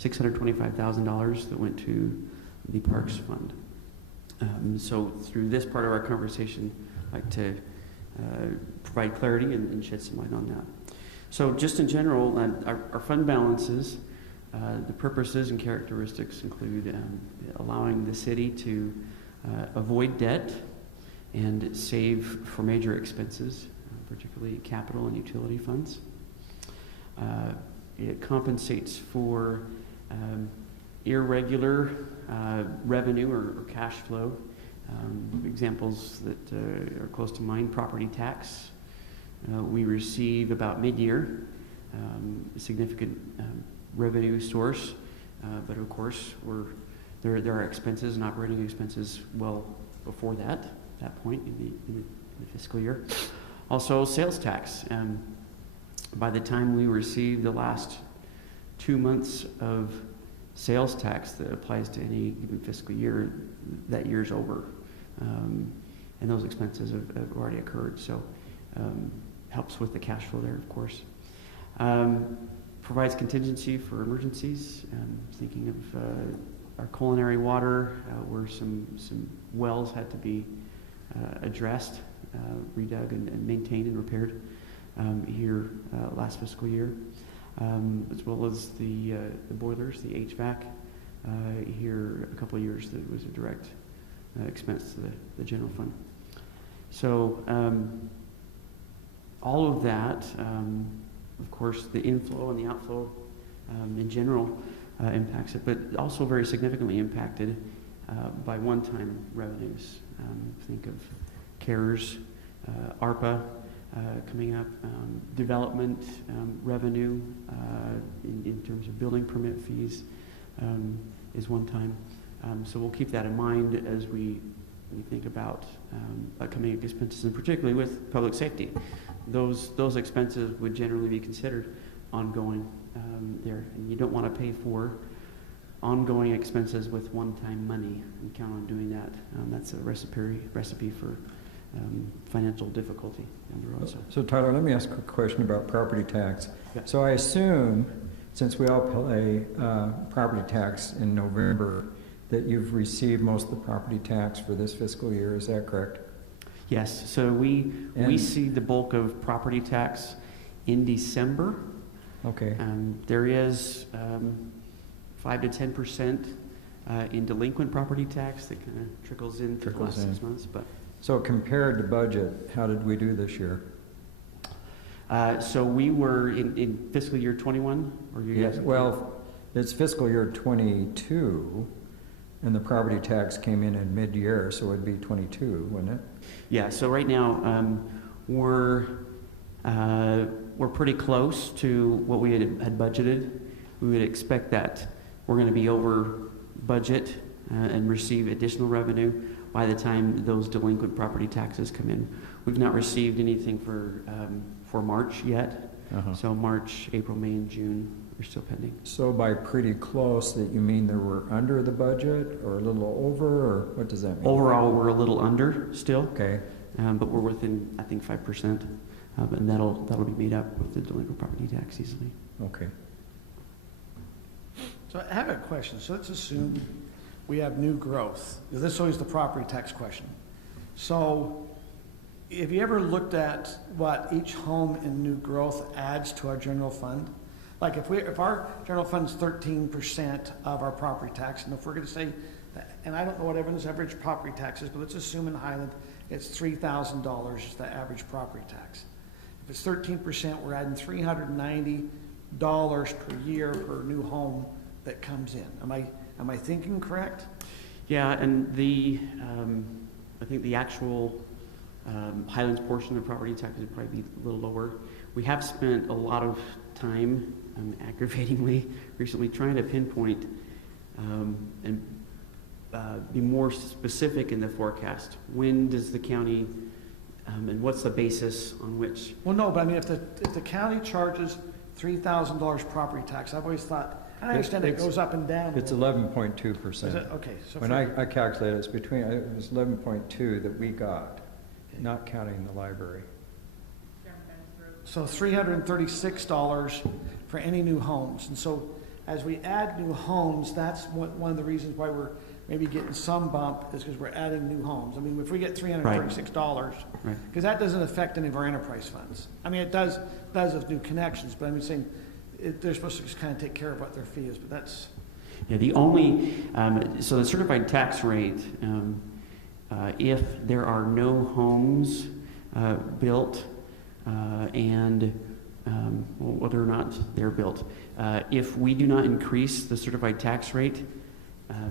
$625,000 that went to the Parks Fund. So through this part of our conversation, I'd like to provide clarity and shed some light on that. So just in general, our fund balances, the purposes and characteristics include allowing the city to avoid debt and save for major expenses, particularly capital and utility funds. It compensates for irregular revenue or cash flow. Examples that are close to mind: property tax. We receive about mid-year a significant revenue source, but of course there are expenses and operating expenses well before that point in the fiscal year. Also, sales tax. By the time we receive the last 2 months of sales tax that applies to any given fiscal year, that year's over. And those expenses have already occurred, so helps with the cash flow there, of course. Provides contingency for emergencies. Thinking of our culinary water, where some wells had to be addressed, redug and maintained and repaired here last fiscal year, as well as the boilers, the HVAC. Here a couple of years that was a direct expense to the general fund. So all of that, of course, the inflow and the outflow in general impacts it, but also very significantly impacted by one-time revenues. Think of CARES, ARPA coming up, development revenue in terms of building permit fees is one time. So we'll keep that in mind as we think about upcoming expenses, and particularly with public safety. Those expenses would generally be considered ongoing there, and you don't want to pay for ongoing expenses with one-time money and count on doing that. That's a recipe for financial difficulty down the road. So Tyler, let me ask a question about property tax. Yeah. So I assume, since we all pay property tax in November, that you've received most of the property tax for this fiscal year. Is that correct? Yes. So we see the bulk of property tax in December. Okay. There is 5 to 10% in delinquent property tax that kind of trickles in through the last 6 months. But so compared to budget, how did we do this year? so we were in fiscal year 21, or you guys? Well, it's fiscal year 22, and the property tax came in mid-year, so it'd be 22, wouldn't it? Yeah. So right now we're pretty close to what we had budgeted. We would expect that we're going to be over budget and receive additional revenue by the time those delinquent property taxes come in. We've not received anything for March yet. So March, April, May, and June are still pending. So by pretty close, that you mean that we're under the budget, or a little over, or what does that mean? Overall, we're a little under still, Okay. but we're within, I think, 5%, and that'll be made up with the delinquent property tax easily. Okay. So I have a question. So let's assume we have new growth. This is always the property tax question. So have you ever looked at what each home in new growth adds to our general fund? Like if our general fund's 13% of our property tax, and if we're going to say, and I don't know what everyone's average property tax is, but let's assume in Highland it's $3,000 is the average property tax. If it's 13%, we're adding $390 per year per new home that comes in. Am I thinking correct? Yeah, and I think the actual Highlands portion of property tax would probably be a little lower. We have spent a lot of time, aggravatingly, recently trying to pinpoint and be more specific in the forecast. When does the county, and what's the basis on which? Well, no, but I mean, if the county charges $3,000 property tax, I've always thought, and I understand it goes up and down. It's a little bit. 11.2%. Is it? Okay. So When I calculated, it's between, it was 11.2 that we got, not counting the library. So $336 for any new homes. And so as we add new homes, that's one of the reasons why we're maybe getting some bump, is because we're adding new homes. I mean, if we get $336, Right. because that doesn't affect any of our enterprise funds. I mean, it does with new connections, but I'm saying they're supposed to just kind of take care of what their fee is, but that's. Yeah, the only, so the certified tax rate, if there are no homes built, and whether or not they're built, if we do not increase the certified tax rate,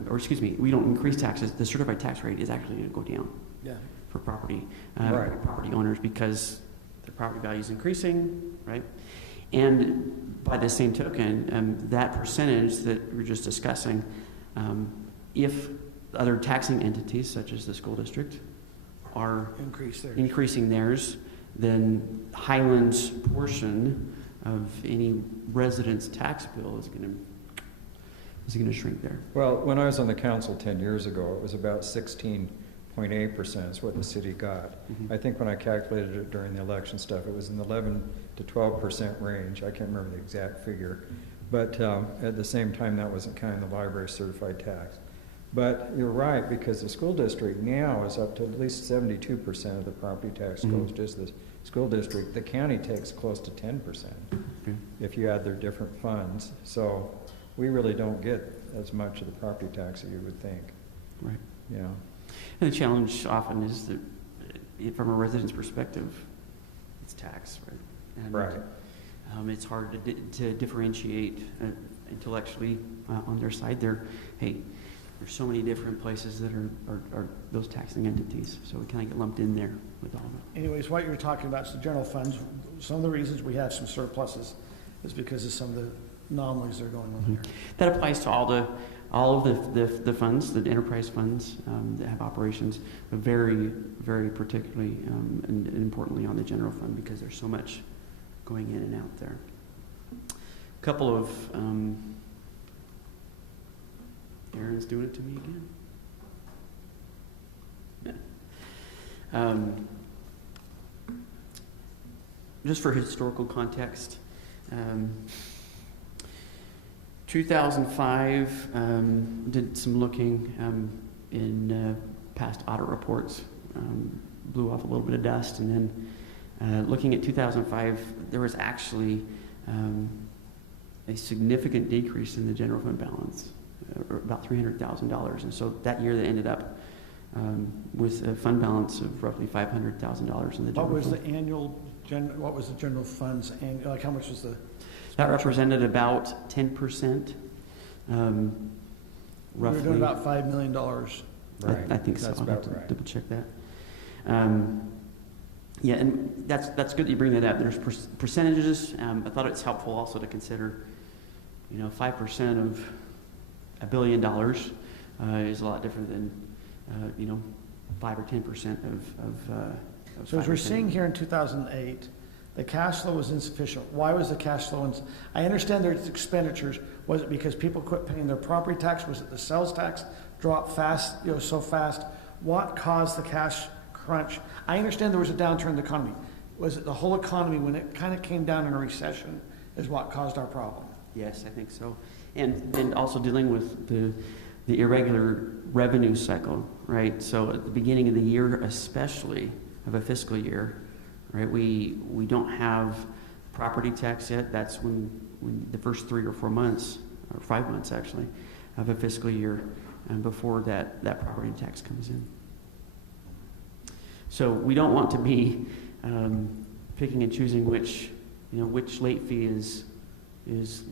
or excuse me, we don't increase taxes, the certified tax rate is actually going to go down Yeah. for property Right. property owners, because the property value is increasing, right? And by the same token, that percentage that we're just discussing, if other taxing entities such as the school district are Increase there. increasing theirs, then Highland's portion of any resident's tax bill is going to shrink there. Well, when I was on the council 10 years ago, it was about 16.8% is what the city got. Mhm. I think when I calculated it during the election stuff, it was in the 11 to 12% range. I can't remember the exact figure. But at the same time, that wasn't counting the library certified tax. But you're right, because the school district now is up to at least 72% of the property tax goes Mhm. just the school district. The county takes close to 10% Okay. if you add their different funds. So we really don't get as much of the property tax that you would think. Right. You know? And the challenge often is that, from a resident's perspective, it's tax, right? And, Right. it's hard to differentiate intellectually on their side. There's so many different places that are those taxing entities, so we kind of get lumped in there with all of it. Anyways, what you're talking about is the general funds. Some of the reasons we have some surpluses is because of some of the anomalies that are going on here. That applies to all of the funds, the enterprise funds that have operations, but very, very particularly and importantly on the general fund, because there's so much going in and out there. A couple of Aaron's doing it to me again. Yeah. Just for historical context, 2005, did some looking in past audit reports, blew off a little bit of dust, and then looking at 2005, there was actually a significant decrease in the general fund balance, about $300,000, and so that year they ended up with a fund balance of roughly $500,000 in the general What was fund. the annual, what was the general funds, and like how much was the? That represented about 10%, We were roughly. doing about $5 million. Right. I think so. That's I'll have about to right. double check that. Yeah, and that's good that you bring that up. There's percentages. I thought it's helpful also to consider, 5% of $1 billion is a lot different than, 5 or 10% of So as 5 we're or 10. seeing here in 2008, the cash flow was insufficient. Why was the cash flow I understand there's expenditures. Was it because people quit paying their property tax? Was it the sales tax dropped fast, so fast? What caused the cash crunch? I understand there was a downturn in the economy. Was it the whole economy when it kind of came down in a recession is what caused our problem? Yes, I think so. And also dealing with the irregular revenue cycle, right? So at the beginning of the year, especially of a fiscal year, right, we don't have property tax yet. That's when the first 3 or 4 months, or 5 months actually, of a fiscal year, and before that property tax comes in. So we don't want to be picking and choosing which late fee is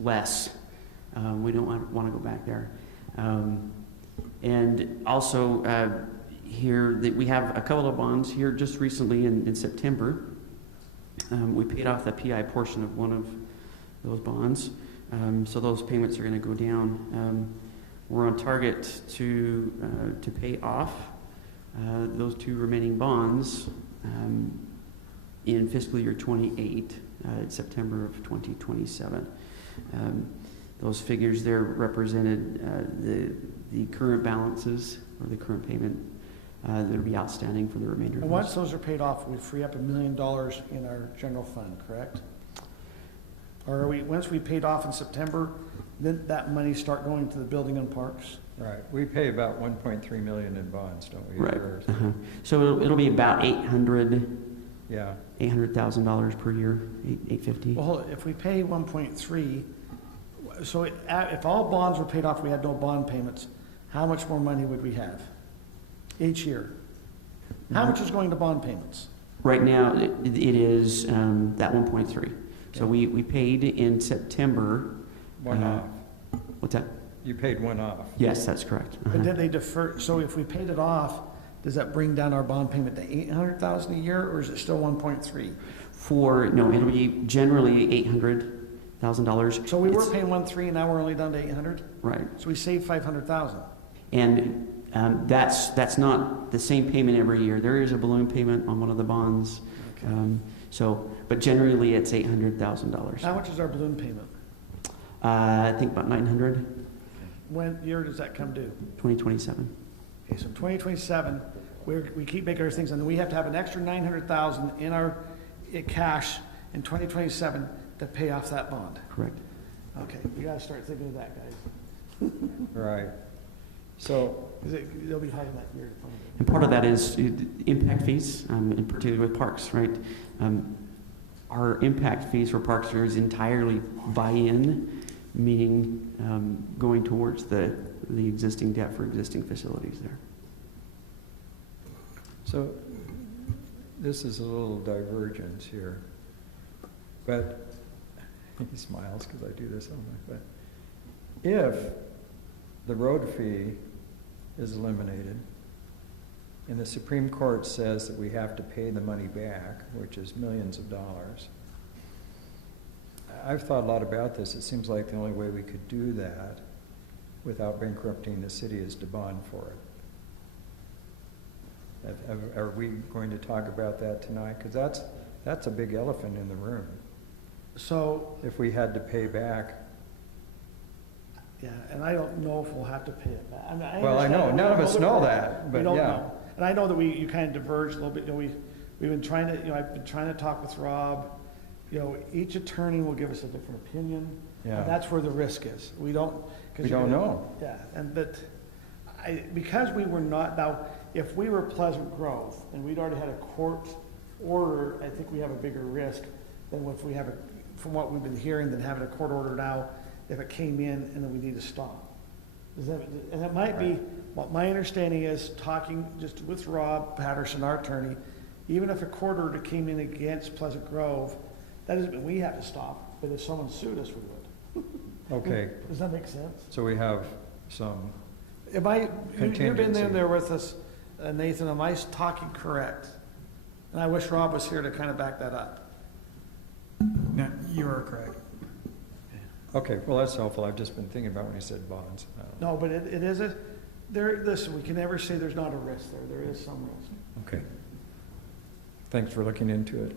less. We don't want to go back there. And also here that we have a couple of bonds here just recently in September. We paid off the PI portion of one of those bonds, so those payments are going to go down. we're on target to pay off those 2 remaining bonds in fiscal year '28, September of 2027. Those figures there represented the current balances or the current payment that will be outstanding for the remainder of And this. once those are paid off, we free up $1 million in our general fund, correct? Or are we, once we paid off in September, then that money start going to the building and parks? Right, we pay about 1.3 million in bonds, don't we? Right. Or- So it'll be about Yeah, $800,000 per year, 850. Well, hold it, if we pay 1.3, so if all bonds were paid off, we had no bond payments, how much more money would we have each year? How much is going to bond payments? Right now, it is that 1.3. So we paid in September. one Uh, off. What's that? You paid one off. Yes, that's correct. And then they defer, so if we paid it off, does that bring down our bond payment to 800,000 a year, or is it still 1.3? No, it'll be generally $800,000. So we were It's- paying 1.3, and now we're only down to 800? Right. So we saved 500,000. And that's not the same payment every year. There is a balloon payment on one of the bonds. But generally, it's $800,000. How much is our balloon payment? I think about 900, When year does that come due? 2027. Okay, so 2027, we keep making our things, and then we have to have an extra 900,000 in our cash in 2027 to pay off that bond. Correct. Okay, we gotta start thinking of that, guys. Right. So, 'Cause they'll be high in that year. And part of that is impact fees, in particular with parks, right? Our impact fees for parks are entirely buy-in, meaning going towards the existing debt for existing facilities there. so this is a little divergence here. But, he smiles because I do this on my, but if the road fee is eliminated, and the Supreme Court says that we have to pay the money back, which is millions of dollars. I've thought a lot about this. It seems like the only way we could do that without bankrupting the city is to bond for it. Are we going to talk about that tonight? Because that's a big elephant in the room. So, If we had to pay back, yeah, and I don't know if we'll have to pay it back. I mean, well, I know, understand- none of we us don't know know. that, We but don't yeah. know. And I know that you kind of diverged a little bit, we've been trying to, I've been trying to talk with Rob, each attorney will give us a different opinion. Yeah, And that's where the risk is. We don't. 'cause we you're don't gonna- know. Yeah, and because we were not, now, if we were Pleasant Grove and we'd already had a court order, I think we have a bigger risk than if we have from what we've been hearing, than having a court order now, if it came in and then we need to stop. And that might be, what my understanding is, talking just with Rob Patterson, our attorney, even if a court order came in against Pleasant Grove, that doesn't mean we have to stop, but if someone sued us, we would. Okay, Does that make sense? so we have some, You've been Contingency. in there with us, Nathan, am I talking correct? And I wish Rob was here to kind of back that up. No, you are correct. okay, well, that's helpful. I've just been thinking about when you said bonds. No, but it is listen, we can never say there's not a risk there. There is some risk. Okay. Thanks for looking into it.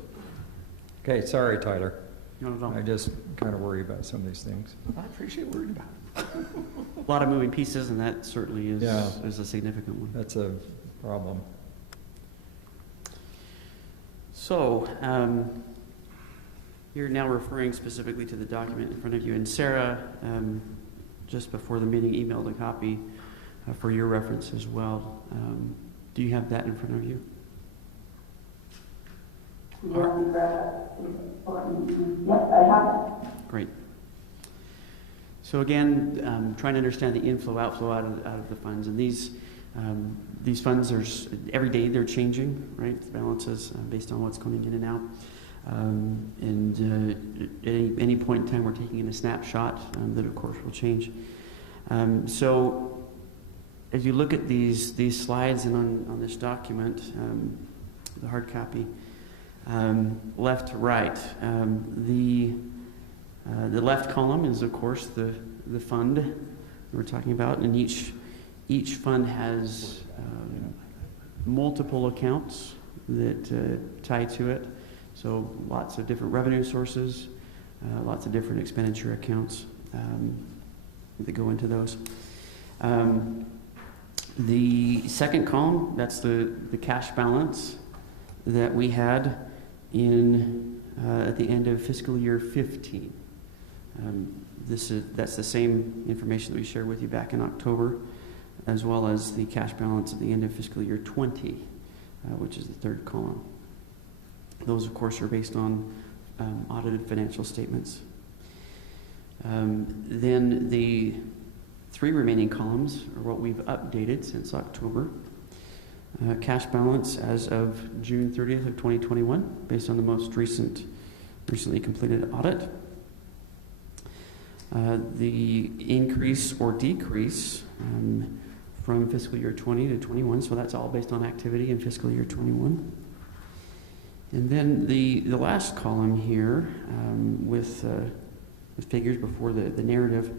Okay, sorry, Tyler. Not at all. I just kind of worry about some of these things. I appreciate worrying about it. A lot of moving pieces, and that certainly is Yeah. a significant one. That's a problem. So, you're now referring specifically to the document in front of you, and Sarah, just before the meeting, emailed a copy for your reference as well. Do you have that in front of you? Yes, I have it. Great. So again, trying to understand the inflow, outflow out of the funds, and these funds are every day they're changing, right? The balances based on what's coming in and out, and at any point in time, we're taking in a snapshot that, of course, will change. So as you look at these slides and on this document, the hard copy, left to right, the left column is, of course, the fund we're talking about, and each fund has multiple accounts that tie to it. So lots of different revenue sources, lots of different expenditure accounts that go into those. The second column, that's the cash balance that we had at the end of fiscal year 15. That's the same information that we shared with you back in October, as well as the cash balance at the end of fiscal year 20, which is the third column. Those, of course, are based on audited financial statements. Then the three remaining columns are what we've updated since October. Cash balance as of June 30th of 2021, based on the most recently completed audit. The increase or decrease from fiscal year 20 to 21, so that's all based on activity in fiscal year 21. And then the last column here with figures before the narrative,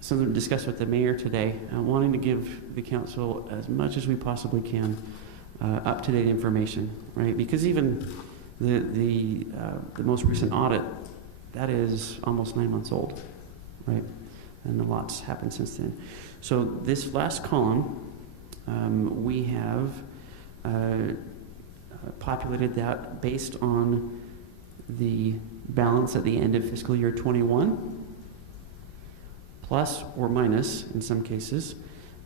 something to discuss with the mayor today, wanting to give the council as much as we possibly can up-to-date information, right? Because even the most recent audit, that is almost 9 months old, right? And a lot's happened since then. So this last column, we have populated that based on the balance at the end of fiscal year 21, plus or minus, in some cases,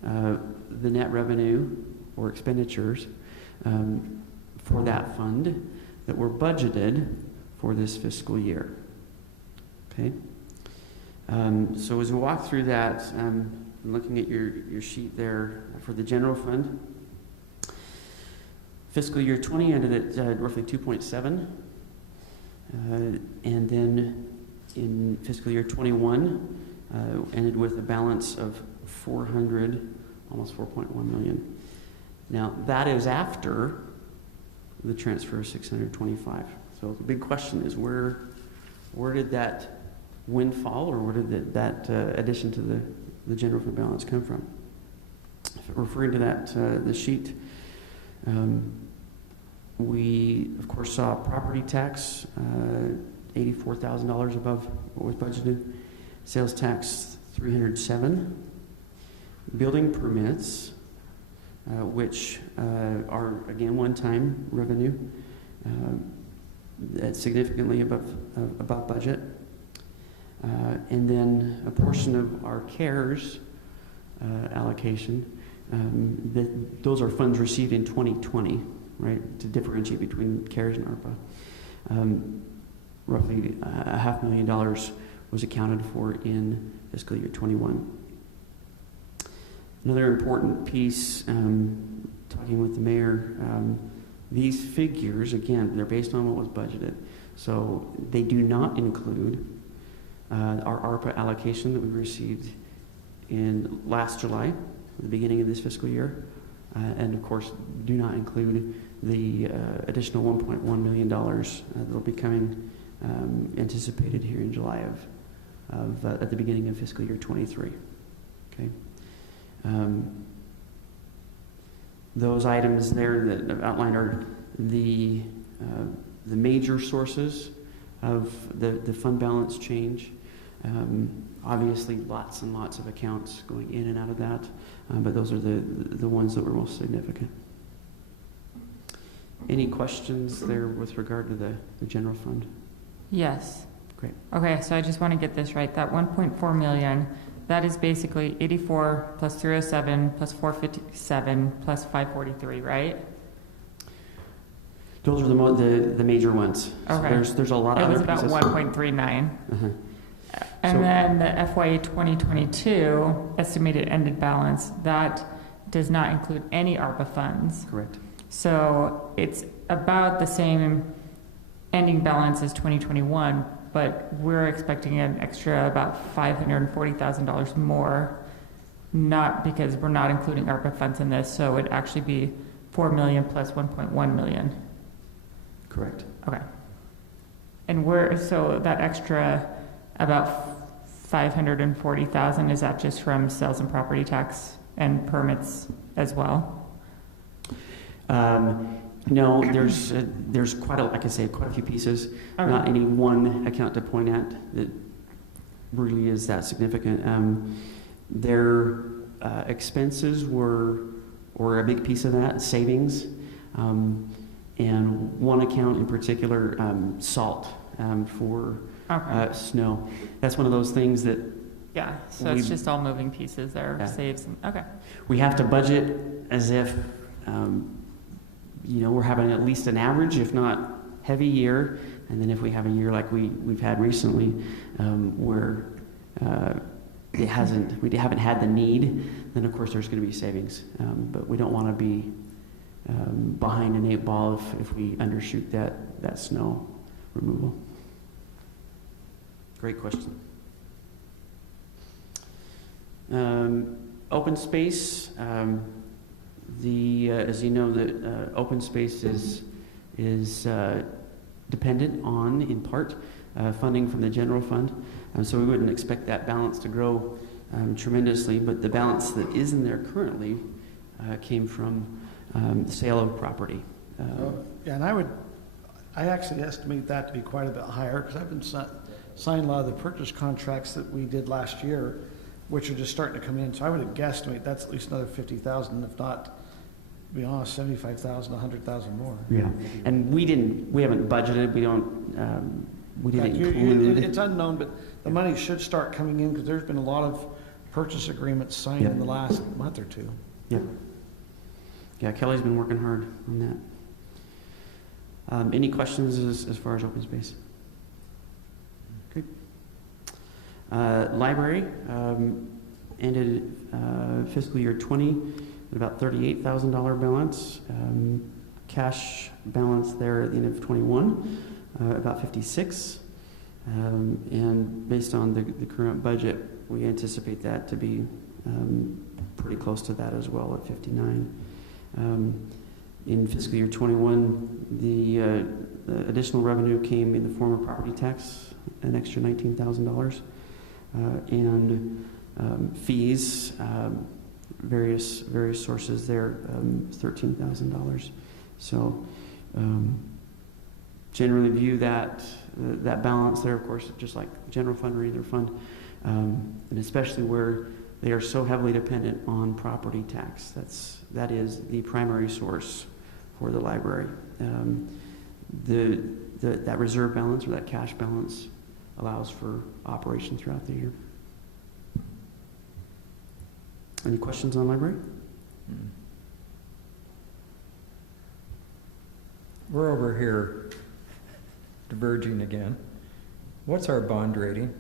the net revenue or expenditures for that fund that were budgeted for this fiscal year. Okay? So as we walk through that, looking at your sheet there for the general fund, fiscal year 20 ended at roughly 2.7, and then in fiscal year 21, ended with a balance of 400, almost 4.1 million. Now, that is after the transfer of 625. So the big question is where did that windfall, or where did that addition to the general fund balance come from? Referring to that, the sheet, we, of course, saw property tax, $84,000 above what was budgeted. Sales tax, $307. Building permits, which are, again, one-time revenue, that's significantly above budget. And then a portion of our CARES allocation, those are funds received in 2020, right, to differentiate between CARES and ARPA. Roughly $500,000 was accounted for in fiscal year 21. Another important piece, talking with the mayor, these figures, again, they're based on what was budgeted. So they do not include our ARPA allocation that we received in last July, at the beginning of this fiscal year, and of course do not include the additional $1.1 million that will be coming anticipated here in July at the beginning of fiscal year 23. Okay. Those items there that I've outlined are the major sources of the fund balance change. Obviously, lots and lots of accounts going in and out of that, but those are the ones that were most significant. Any questions there with regard to the general fund? Yes. Great. Okay, so I just want to get this right. That 1.4 million, that is basically 84 plus 307 plus 457 plus 543, right? Those are the major ones. Okay. So there's a lot of other pieces. It was about 1.39. Uh-huh. And So- then the FY 2022 estimated ended balance, that does not include any ARPA funds. Correct. So it's about the same ending balance as 2021, but we're expecting an extra about $540,000 more, not because we're not including ARPA funds in this, so it'd actually be 4 million plus 1.1 million. Correct. Okay. And so that extra about 540,000, is that just from sales and property tax and permits as well? No, there's quite a, like I say, quite a few pieces. Okay. Not any one account to point at that really is that significant. Their expenses were a big piece of that, savings. And one account in particular, salt for Okay. snow. That's one of those things that Yeah, so it's we- just all moving pieces there, Yeah. saves, and, okay. we have to budget as if, we're having at least an average, if not heavy year. And then if we have a year like we've had recently, where we haven't had the need, then of course there's going to be savings. But we don't want to be behind an 8 ball if we undershoot that snow removal. Great question. Open space, as you know, the open space is dependent on, in part, funding from the general fund. So we wouldn't expect that balance to grow tremendously, but the balance that is in there currently came from the sale of property. Yeah, and I actually estimate that to be quite a bit higher, because I've been signing a lot of the purchase contracts that we did last year, which are just starting to come in. So I would guesstimate that's at least another 50,000, if not, to be honest, 75,000, 100,000 more. Yeah, and we haven't budgeted, we didn't include. It's unknown, but the money should start coming in, because there's been a lot of purchase agreements signed in the last month or two. Yep. Yeah, Kelly's been working hard on that. Any questions as far as open space? Good. Library ended fiscal year 20 at about $38,000 balance. Cash balance there at the end of 21, about 56. And based on the current budget, we anticipate that to be pretty close to that as well at 59. In fiscal year 21, the additional revenue came in the form of property tax, an extra $19,000, and fees, various sources there, $13,000. So generally view that balance there, of course, just like general fund or either fund, and especially where they are so heavily dependent on property tax. That is the primary source for the library. That reserve balance or that cash balance allows for operation throughout the year. Any questions on library? We're over here diverging again. What's our bond rating?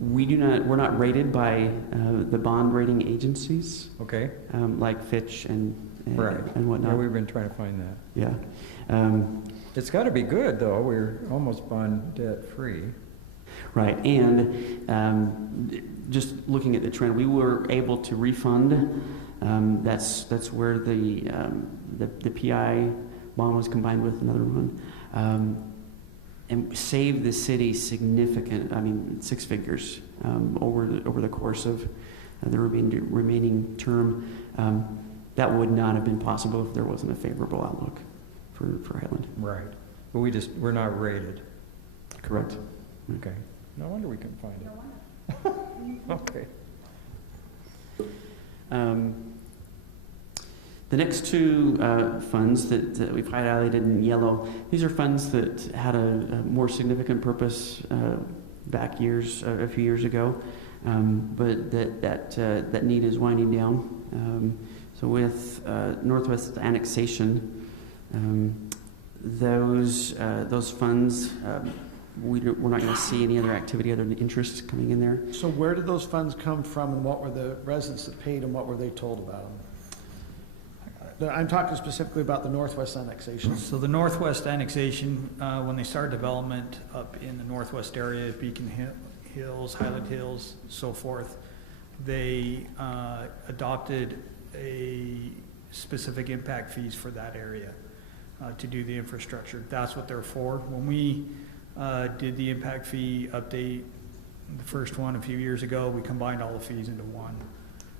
We're not rated by the bond rating agencies, Okay, like Fitch and right. Yeah, whatnot. we've been trying to find that. Yeah. It's got to be good, though. We're almost bond debt free. Right, and just looking at the trend, we were able to refund. That's where the PI bond was combined with another one, and save the city significant. I mean, 6 figures over the course of the remaining term. That would not have been possible if there wasn't a favorable outlook for Highland. Right. But we're not rated. Correct. Okay. No wonder we couldn't find it. Okay. The next 2 funds that we've highlighted in yellow, these are funds that had a more significant purpose back a few years ago, but that need is winding down. So with Northwest Annexation, those funds, we're not going to see any other activity other than interest coming in there. So where did those funds come from, and what were the residents that paid, and what were they told about them? I'm talking specifically about the Northwest Annexation. So the Northwest Annexation, when they started development up in the northwest area, Beacon Hills, Highland Hills, so forth, they adopted a specific impact fees for that area to do the infrastructure. That's what they're for. When we Did the impact fee update, the first one a few years ago, we combined all the fees into one.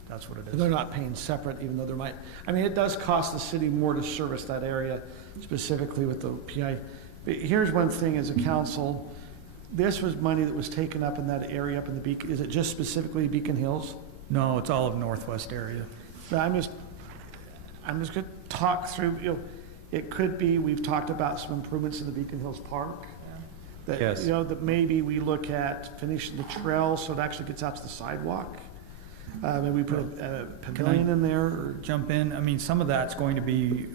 That's what it is. They're not paying separate, even though there might, I mean, it does cost the city more to service that area, specifically with the PI. But here's one thing as a council, this was money that was taken up in that area up in the Beacon, is it just specifically Beacon Hills? No, it's all of northwest area. But I'm just gonna talk through, it could be, we've talked about some improvements in the Beacon Hills Park. That, Yes. that maybe we look at finishing the trail so it actually gets out to the sidewalk. Maybe we put a pavilion in there, or, Jump in, I mean, some of that's going to be,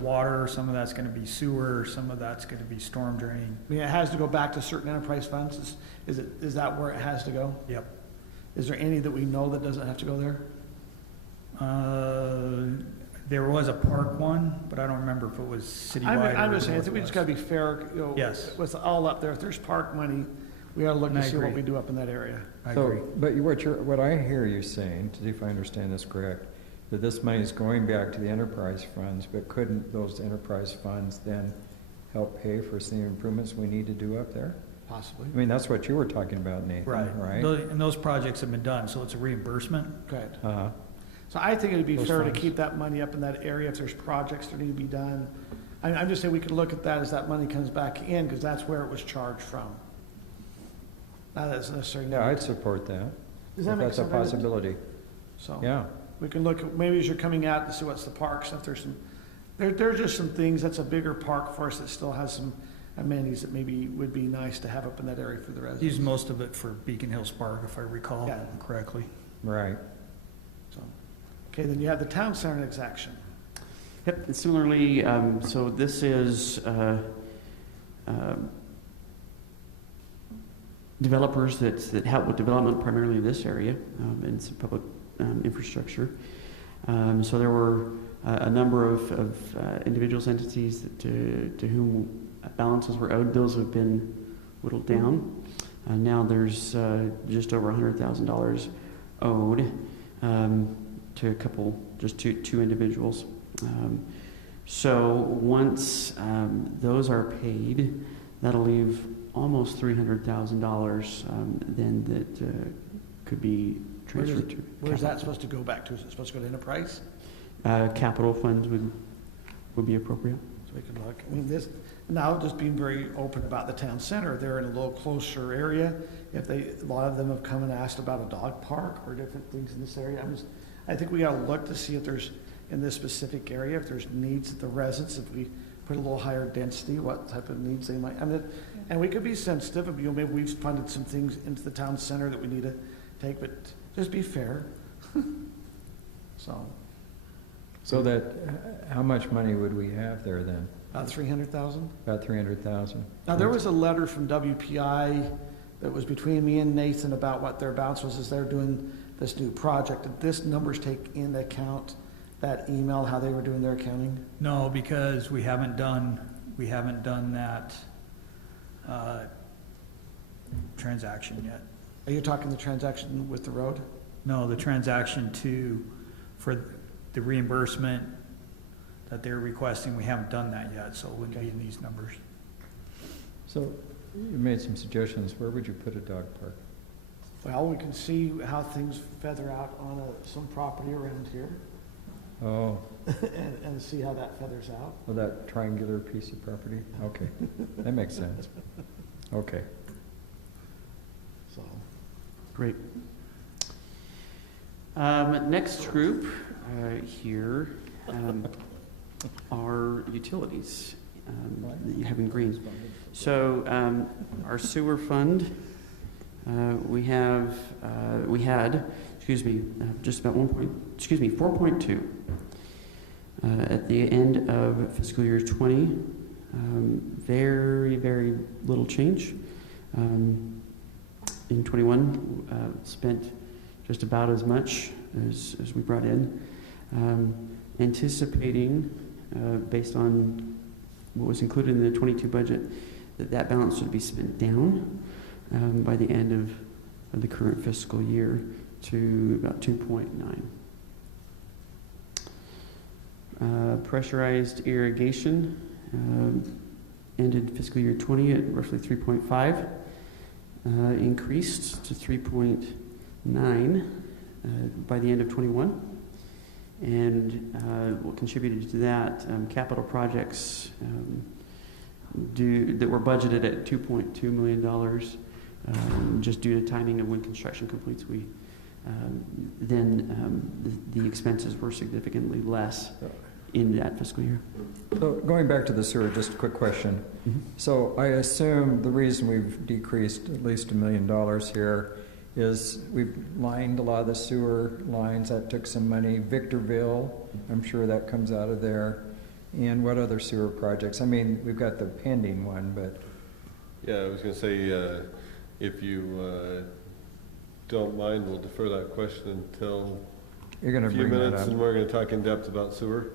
water, some of that's gonna be sewer, some of that's gonna be storm drain. I mean, it has to go back to certain enterprise funds, is that where it has to go? Yep. Is there any that we know that doesn't have to go there? There was a park one, but I don't remember if it was citywide. I'm or just saying, I think we just gotta Northwest. be fair, Yes. with all up there, if there's park money, we gotta look And to I see what agree. we do up in that area. I So, agree. but what I hear you saying, to see if I understand this correct, that this money is going back to the enterprise funds, but couldn't those enterprise funds then help pay for some improvements we need to do up there? Possibly. I mean, that's what you were talking about, Nathan, right? And those projects have been done, so it's a reimbursement. Good. Uh-huh. So I think it'd be Those fair to funds. keep that money up in that area if there's projects that need to be done. I'm just saying we could look at that as that money comes back in, because that's where it was charged from. Not that it's necessarily. Yeah, I'd support that, Does that if make that's a sense? possibility. So, Yeah, we can look, at maybe as you're coming out to see what's the park stuff, there's some, there's just some things, that's a bigger park for us that still has some amenities that maybe would be nice to have up in that area for the residents. Used most of it for Beacon Hills Park, if I recall Yeah. correctly. right. So, okay, then you have the town center exaction. Yep, and similarly, so this is developers that help with development primarily in this area, and some public infrastructure. So there were a number of individuals, entities to whom balances were owed. Those have been whittled down. Now there's just over $100,000 owed to a couple, just two individuals. So once those are paid, that'll leave almost $300,000 then that could be transferred to. Where's that supposed to go back to? Is it supposed to go to enterprise? Capital funds would be appropriate. So we can look, I mean, this, now just being very open about the town center, they're in a little closer area. If a lot of them have come and asked about a dog park or different things in this area, I think we gotta look to see if there's, in this specific area, if there's needs at the residents, if we put a little higher density, what type of needs they might, and we could be sensitive, maybe we've funded some things into the town center that we need to take, but just be fair. So that, how much money would we have there then? About 300,000? About 300,000? Now, there was a letter from WPI that was between me and Nathan about what their balance was as they're doing this new project. Did this numbers take into account that email, how they were doing their accounting? No, because we haven't done that, transaction yet. Are you talking the transaction with the road? No, the transaction for the reimbursement that they're requesting, we haven't done that yet, so it wouldn't be in these numbers. So, you made some suggestions, where would you put a dog park? Well, we can see how things feather out on some property around here Oh, and see how that feathers out. well, that triangular piece of property? Okay, that makes sense. Okay. So, Great. Next group here are utilities that you have in green. So our sewer fund, we had, just about 4.2 at the end of fiscal year 20. Very, very little change. In 21, spent just about as much as we brought in. Anticipating, based on what was included in the 22 budget, that balance would be spent down by the end of the current fiscal year to about 2.9. Pressurized irrigation, ended fiscal year 20 at roughly 3.5, increased to 3.9 by the end of 21. And what contributed to that, capital projects that were budgeted at $2.2 million, just due to timing of when construction completes, the expenses were significantly less in that fiscal year. So going back to the sewer, just a quick question. Mm-hmm. So I assume the reason we've decreased at least $1 million here is we've lined a lot of the sewer lines. That took some money. Victorville, I'm sure that comes out of there. And what other sewer projects? I mean, we've got the pending one, but... Yeah, I was gonna say, if you don't mind, we'll defer that question until You're going a to few bring that minutes, up. and we're gonna talk in depth about sewer.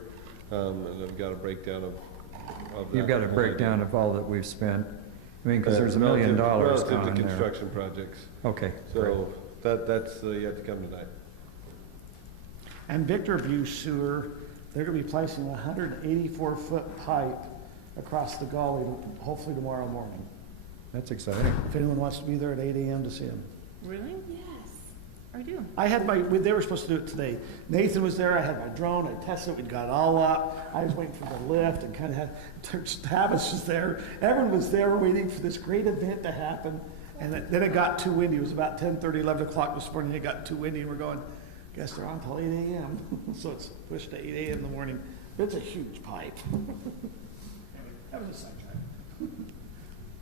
And I've got a breakdown of that. You've got a breakdown of all that we've spent. I mean, because there's $1 million Relative gone to there. construction projects. Okay, great. So that's yet to come tonight. And Victorview Sewer, they're gonna be placing a 184-foot pipe across the gully, hopefully tomorrow morning. That's exciting. If anyone wants to be there at 8 a.m. to see them. Really? Yes. I do. I had they were supposed to do it today. Nathan was there, I had my drone, I tested it, we got it all up. I was waiting for the lift and kind of had, Tavis was there. Everyone was there waiting for this great event to happen. And then it got too windy. It was about 10:30, 11 o'clock this morning. It got too windy and we're going, guess they're on till 8 a.m. So it's pushed to 8 a.m. in the morning. It's a huge pipe. Anyway, that was a sidetrack.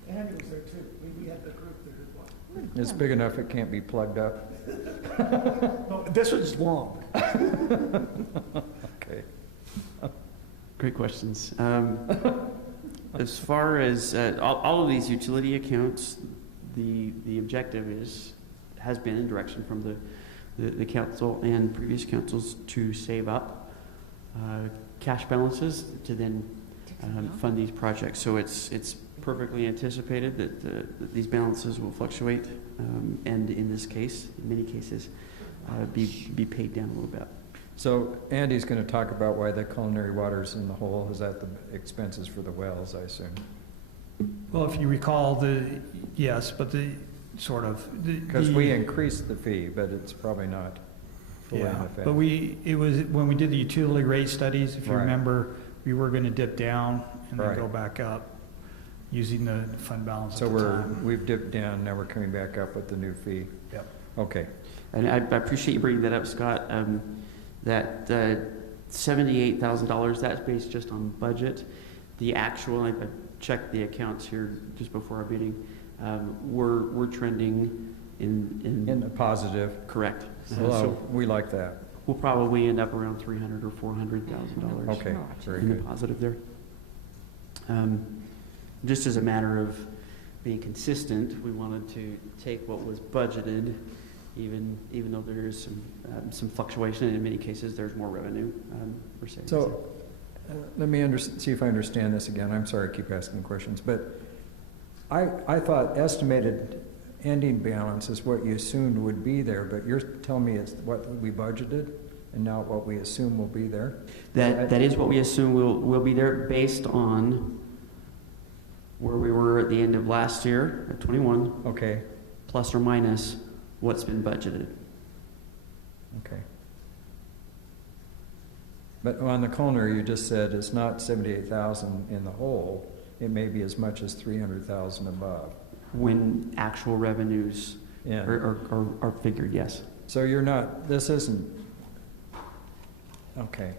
Andy was there too. We had the group there as well. It's big enough it can't be plugged up. No, this one's long. Okay. Great questions. As far as all of these utility accounts, the objective has been in direction from the council and previous councils to save up cash balances to then fund these projects. So it's perfectly anticipated that these balances will fluctuate, and in this case, in many cases, be paid down a little bit. So Andy's going to talk about why the culinary water's in the hole. Is that the expenses for the wells, I assume? Well, if you recall, yes, but the sort of. Because we increased the fee, but it's probably not fully in Yeah, effect. but it was, when we did the utility rate studies, if you Right. remember, we were gonna dip down and then Right. go back up using the fund balance So at the time. we've dipped down, now we're coming back up with the new fee. Yep. Okay. And I appreciate you bringing that up, Scott. That $78,000, that's based just on budget. The actual, I checked the accounts here just before our meeting, we're trending In the positive. correct. Well, we like that. We'll probably end up around $300,000 or $400,000 Okay, very in the good. positive there. Just as a matter of being consistent, we wanted to take what was budgeted, even though there is some fluctuation, and in many cases, there's more revenue per se. So, let me see if I understand this again. I'm sorry I keep asking questions, but I thought estimated ending balance is what you assumed would be there, but you're telling me it's what we budgeted and not what we assume will be there? That is what we assume will be there based on where we were at the end of last year, at 21, Okay, plus or minus what's been budgeted. okay. But on the culinary, you just said it's not 78,000 in the hole. It may be as much as 300,000 above. When actual revenues Yeah. are figured, yes. So you're not, this isn't, okay.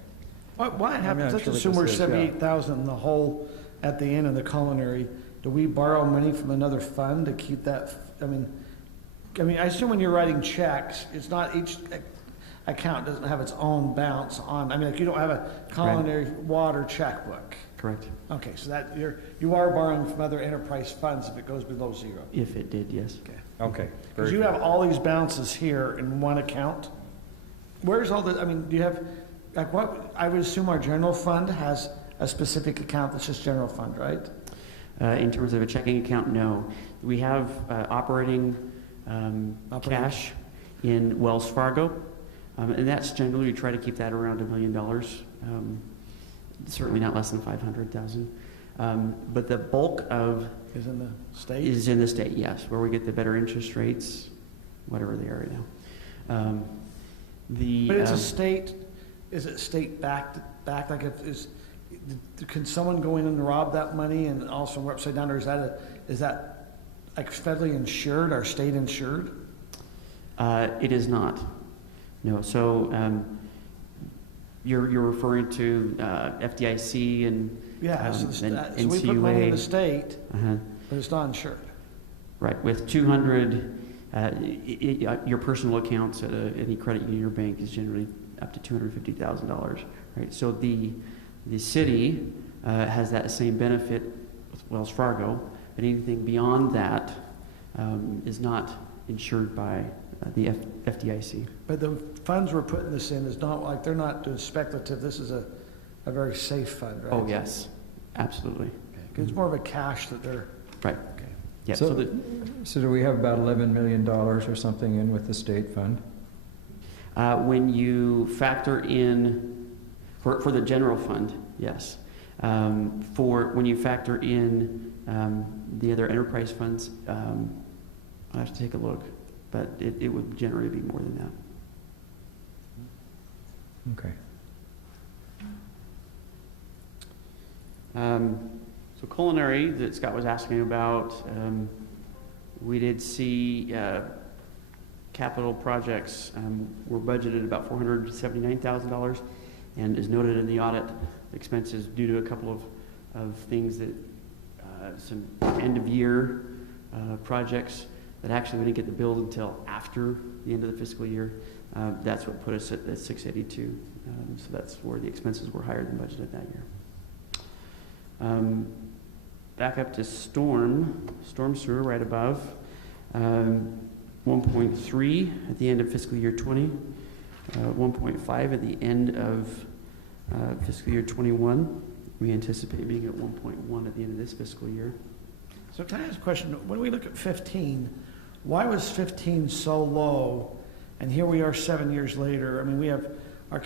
What happens, not let's sure what assume we're this is, yeah. 78,000 in the hole at the end of the culinary. Do we borrow money from another fund to keep that, I mean, I assume when you're writing checks, it's not each account doesn't have its own balance on, like you don't have a culinary water checkbook. Correct. Okay, so that you are borrowing from other enterprise funds if it goes below zero. If it did, yes. Okay. Because you have all these balances here in one account. Where's all the, do you have, like what, I would assume our general fund has a specific account that's just general fund, right? In terms of a checking account, no. We have operating cash in Wells Fargo, and that's generally, we try to keep that around $1 million, certainly not less than 500,000. But the bulk of Is in the state? is in the state, yes, where we get the better interest rates, whatever they are right now. But it's a state, is it state backed, like can someone go in and rob that money and also we're upside down, or is that like federally insured or state insured? It is not, no, so, you're referring to, FDIC and, Yeah, so and so we put money in the NCUA. state, Uh-huh. but it's not insured. Right, with 200, your personal accounts at any credit union or bank is generally up to $250,000, right? So the city has that same benefit with Wells Fargo, but anything beyond that is not insured by the FDIC. But the funds we're putting this in is not like, they're not doing speculative, this is a very safe fund, right? Oh, yes, absolutely. Okay, 'cause it's more of a cash that they're. Right. Okay. Yeah, So- so the, So do we have about $11 million or something in with the state fund? when you factor in, for the general fund, yes. When you factor in the other enterprise funds, I'll have to take a look, but it would generally be more than that. Okay. So culinary that Scott was asking about, we did see capital projects were budgeted about $479,000, and as noted in the audit, expenses due to a couple of things that some end of year projects that actually we didn't get the bill until after the end of the fiscal year. That's what put us at 682. So that's where the expenses were higher than budgeted that year. Back up to storm sewer right above. 1.3 at the end of fiscal year 20, 1.5 at the end of fiscal year 21. We anticipate being at 1.1 at the end of this fiscal year. So can I ask a question? When we look at 15, why was 15 so low? And here we are 7 years later. I mean, we have our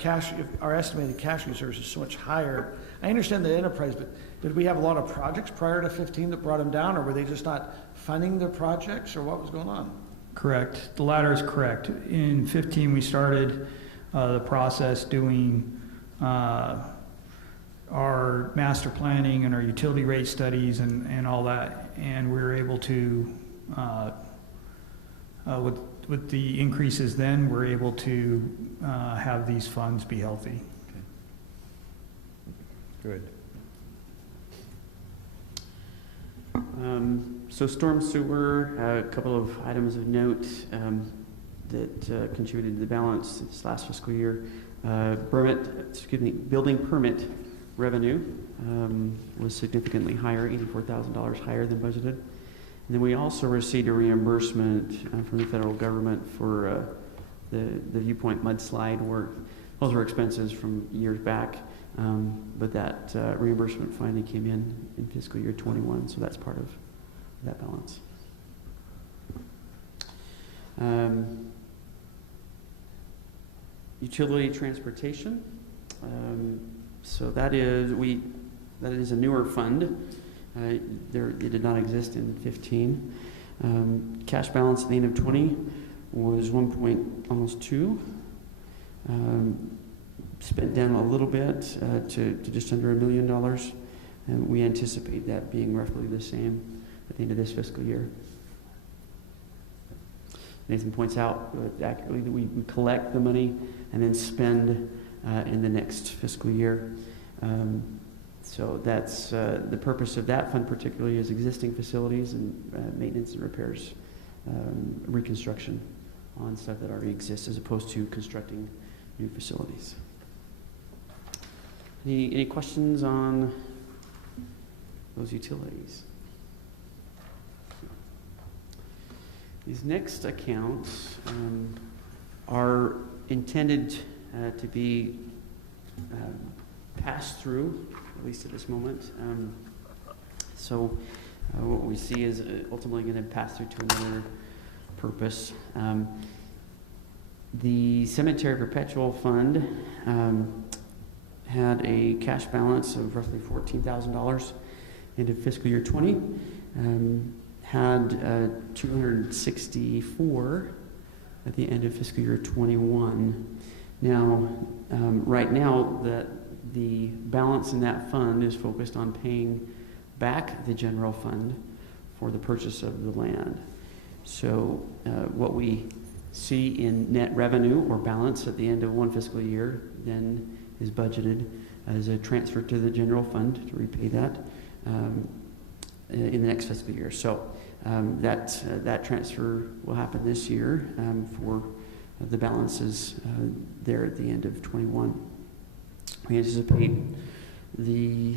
estimated cash reserves is so much higher. I understand the enterprise, but did we have a lot of projects prior to 15 that brought them down, or were they just not funding their projects, or what was going on? Correct. The latter is correct. In 15, we started the process doing our master planning and our utility rate studies and all that, and we were able to, with the increases then, we're able to have these funds be healthy. Good. So storm sewer, a couple of items of note that contributed to the balance this last fiscal year. Building permit revenue was significantly higher, $84,000 higher than budgeted. And then we also received a reimbursement from the federal government for the Viewpoint mudslide work. Those were expenses from years back, but that reimbursement finally came in fiscal year 21, so that's part of that balance. Utility transportation. So that is a newer fund. It did not exist in 15. Cash balance at the end of 20 was almost 2. Spent down a little bit to just under $1 million, and we anticipate that being roughly the same at the end of this fiscal year. Nathan points out accurately that we collect the money and then spend in the next fiscal year. So that's the purpose of that fund particularly is existing facilities and maintenance and repairs, reconstruction on stuff that already exists as opposed to constructing new facilities. Any questions on those utilities? These next accounts are intended to be passed through, at least at this moment. So what we see is ultimately going to pass through to another purpose. The Cemetery Perpetual Fund had a cash balance of roughly $14,000 end of fiscal year 20. Had 264 at the end of fiscal year 21. Now, right now, the balance in that fund is focused on paying back the general fund for the purchase of the land. So what we see in net revenue or balance at the end of one fiscal year then is budgeted as a transfer to the general fund to repay that in the next fiscal year. So that transfer will happen this year for the balances there at the end of 21. We anticipate the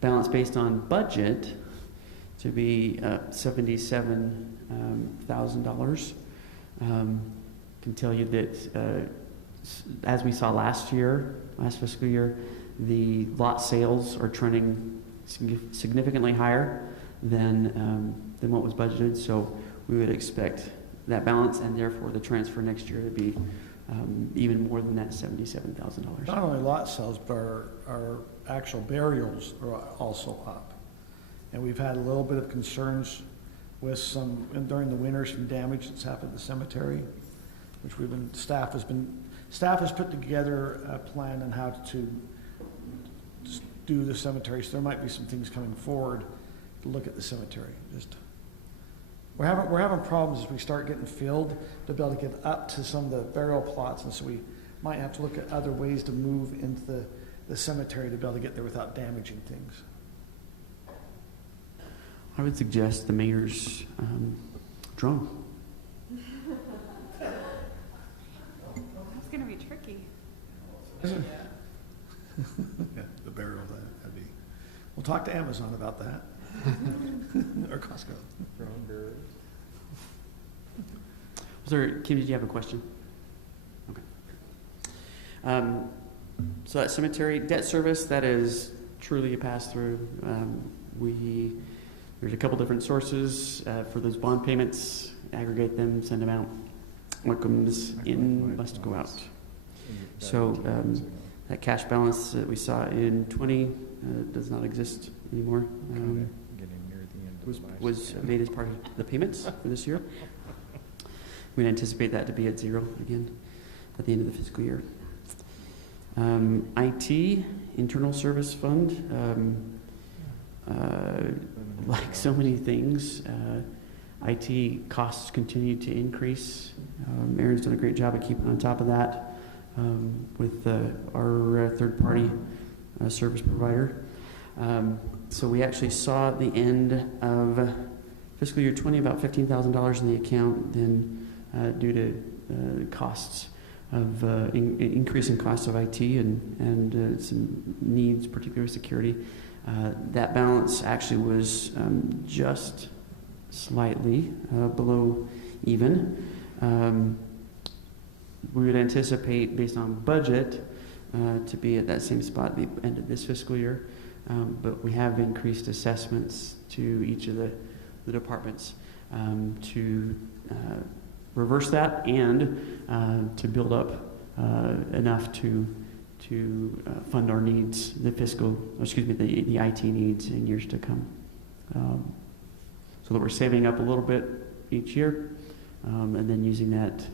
balance based on budget to be $77,000. Can tell you that as we saw last fiscal year, the lot sales are trending significantly higher than what was budgeted. So we would expect that balance and therefore the transfer next year to be even more than that $77,000. Not only lot sales, but our actual burials are also up. And we've had a little bit of concerns with during the winter, some damage that's happened at the cemetery, which staff has put together a plan on how to do the cemetery. So there might be some things coming forward to look at the cemetery. We're having problems as we start getting filled to be able to get up to some of the burial plots, and so we might have to look at other ways to move into the cemetery to be able to get there without damaging things. I would suggest the mayor's drum. That's gonna be tricky. Yeah, the burial, that'd be. We'll talk to Amazon about that. Or Costco. Kim, did you have a question? Okay. So that cemetery debt service, that is truly a pass-through. There's a couple different sources for those bond payments. Aggregate them, send them out. What comes in must go out. So that cash balance that we saw in 20 does not exist anymore. Was made as part of the payments for this year. We'd anticipate that to be at zero again at the end of the fiscal year. IT, Internal Service Fund, like so many things, IT costs continue to increase. Aaron's done a great job of keeping on top of that with our third-party service provider. So we actually saw at the end of fiscal year 20 about $15,000 in the account. Then due to costs of increasing costs of IT and some needs, particularly security, that balance actually was just slightly below even. We would anticipate, based on budget, to be at that same spot at the end of this fiscal year. But we have increased assessments to each of the departments to reverse that and to build up enough to fund our needs, the IT needs in years to come. So that we're saving up a little bit each year and then using that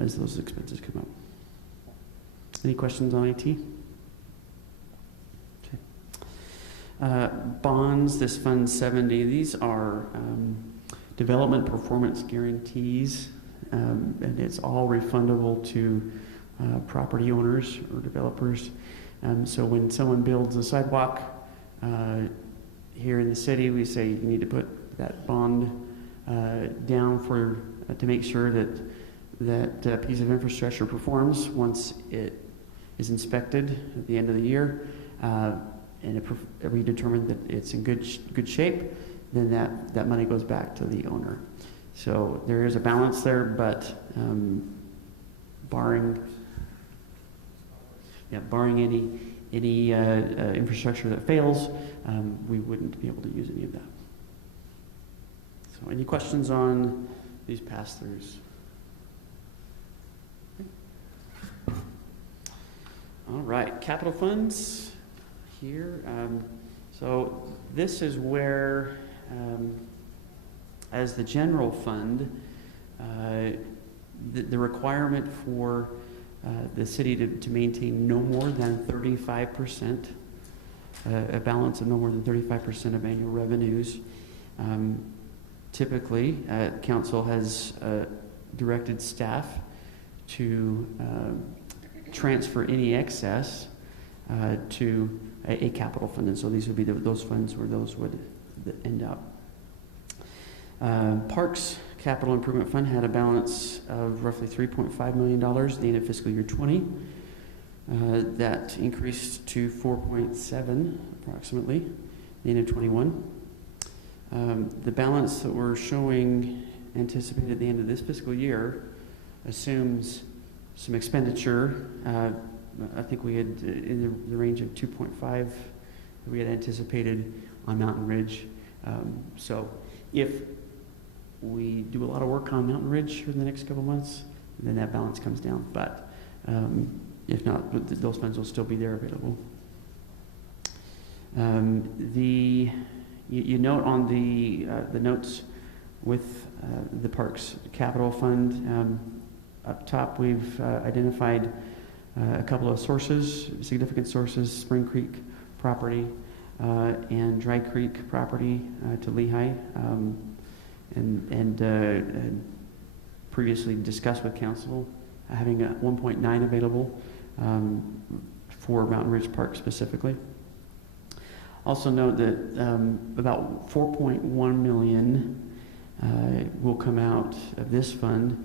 as those expenses come up. Any questions on IT? Bonds, this Fund 70, these are development performance guarantees, and it's all refundable to property owners or developers. So when someone builds a sidewalk here in the city, we say you need to put that bond down to make sure that piece of infrastructure performs once it is inspected at the end of the year. And if we determine that it's in good shape, then that money goes back to the owner. So there is a balance there, but barring any infrastructure that fails, we wouldn't be able to use any of that. So any questions on these pass-throughs? All right, capital funds here. So this is where, as the general fund, the requirement for the city to maintain no more than 35%, a balance of no more than 35% of annual revenues. Typically, council has directed staff to transfer any excess to a capital fund, and so these would be those funds where those would end up. Parks Capital Improvement Fund had a balance of roughly $3.5 million at the end of fiscal year 20. That increased to 4.7 approximately at the end of 21. The balance that we're showing anticipated at the end of this fiscal year assumes some expenditure. I think we had in the range of 2.5 that we had anticipated on Mountain Ridge. So if we do a lot of work on Mountain Ridge for the next couple months, then that balance comes down. But if not, those funds will still be there available. You note on the notes with the Parks Capital Fund, up top we've identified a couple of sources, significant sources: Spring Creek property and Dry Creek property to Lehigh, and previously discussed with council having 1.9 available for Mountain Ridge Park specifically. Also note that about $4.1 million will come out of this fund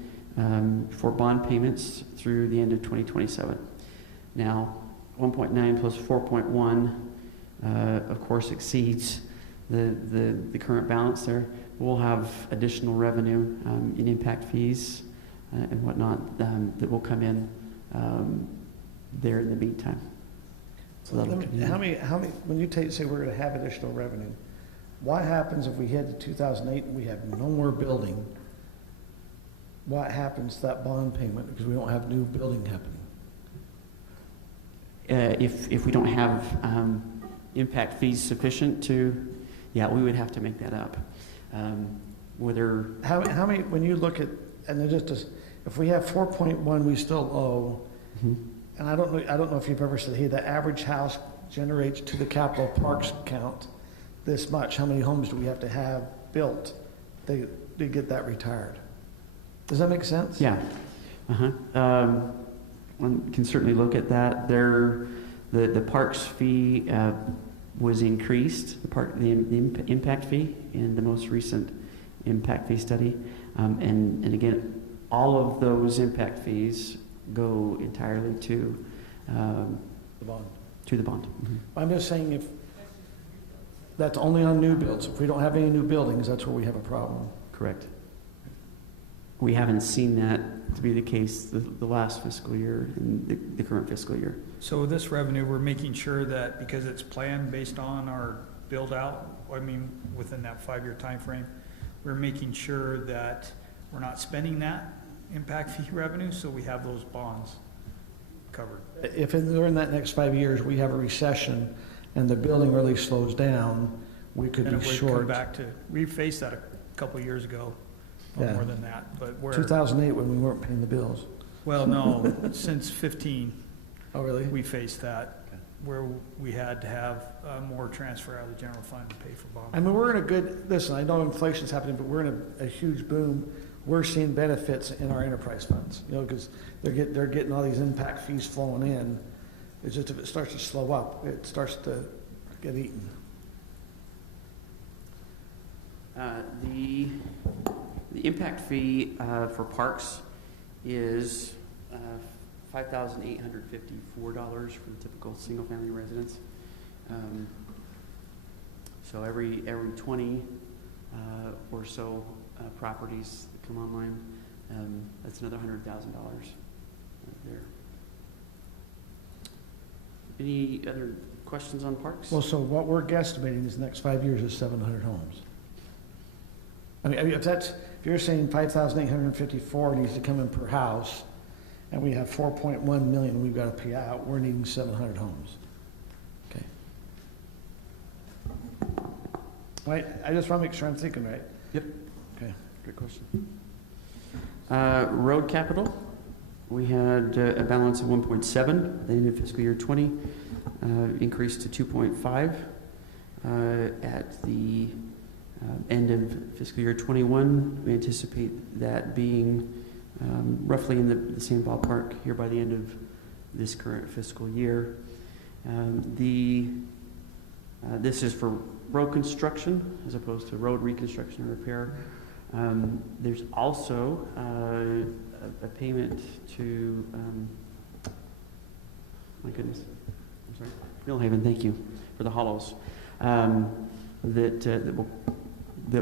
for bond payments through the end of 2027. Now, 1.9 plus 4.1, of course, exceeds the current balance there. We'll have additional revenue in impact fees and whatnot that will come in there in the meantime. So how many, when you say we're gonna have additional revenue, what happens if we head to 2008 and we have no more building? What happens to that bond payment because we don't have new building happening? If we don't have impact fees sufficient to, yeah, we would have to make that up. Whether how many, when you look at, and then just if we have 4.1 we still owe, and I don't know if you've ever said, hey, the average house generates to the capital parks account this much. How many homes do we have to have built to get that retired? Does that make sense? Yeah. One can certainly look at that. The parks fee was increased, the impact fee in the most recent impact fee study. And again, all of those impact fees go entirely to The bond. To the bond. I'm just saying if that's only on new builds. If we don't have any new buildings, that's where we have a problem. Correct. We haven't seen that to be the case the last fiscal year and the current fiscal year. So with this revenue, we're making sure that because it's planned based on our build out, I mean, within that 5-year time frame, we're making sure that we're not spending that impact fee revenue, so we have those bonds covered. If during that next 5 years we have a recession and the building really slows down, we could And be it would come short. back to, we faced that a couple of years ago, Yeah. more than that, but where, 2008 when we weren't paying the bills. well, no, since 15, Oh, really? we faced that, where we had to have more transfer out of the general fund to pay for bonds. I mean, we're in a good, listen, I know inflation's happening, but we're in a huge boom. We're seeing benefits in our enterprise funds, you know, because they're getting all these impact fees flowing in. It's just if it starts to slow up, it starts to get eaten. The impact fee for parks is $5,854 for the typical single-family residence. So every 20 or so properties that come online, that's another $100,000 there. Any other questions on parks? Well, so what we're guesstimating is the next 5 years is 700 homes. I mean, if you're saying 5,854 needs to come in per house, and we have 4.1 million we've got to pay out, we're needing 700 homes. Okay. Right, I just want to make sure I'm thinking right. Good question. Road capital, we had a balance of 1.7 at the end of fiscal year 20, increased to 2.5 at the end of fiscal year 21. We anticipate that being roughly in the same ballpark here by the end of this current fiscal year. This is for road construction as opposed to road reconstruction and repair. There's also a payment to, my goodness, I'm sorry, Millhaven, thank you, for the hollows, that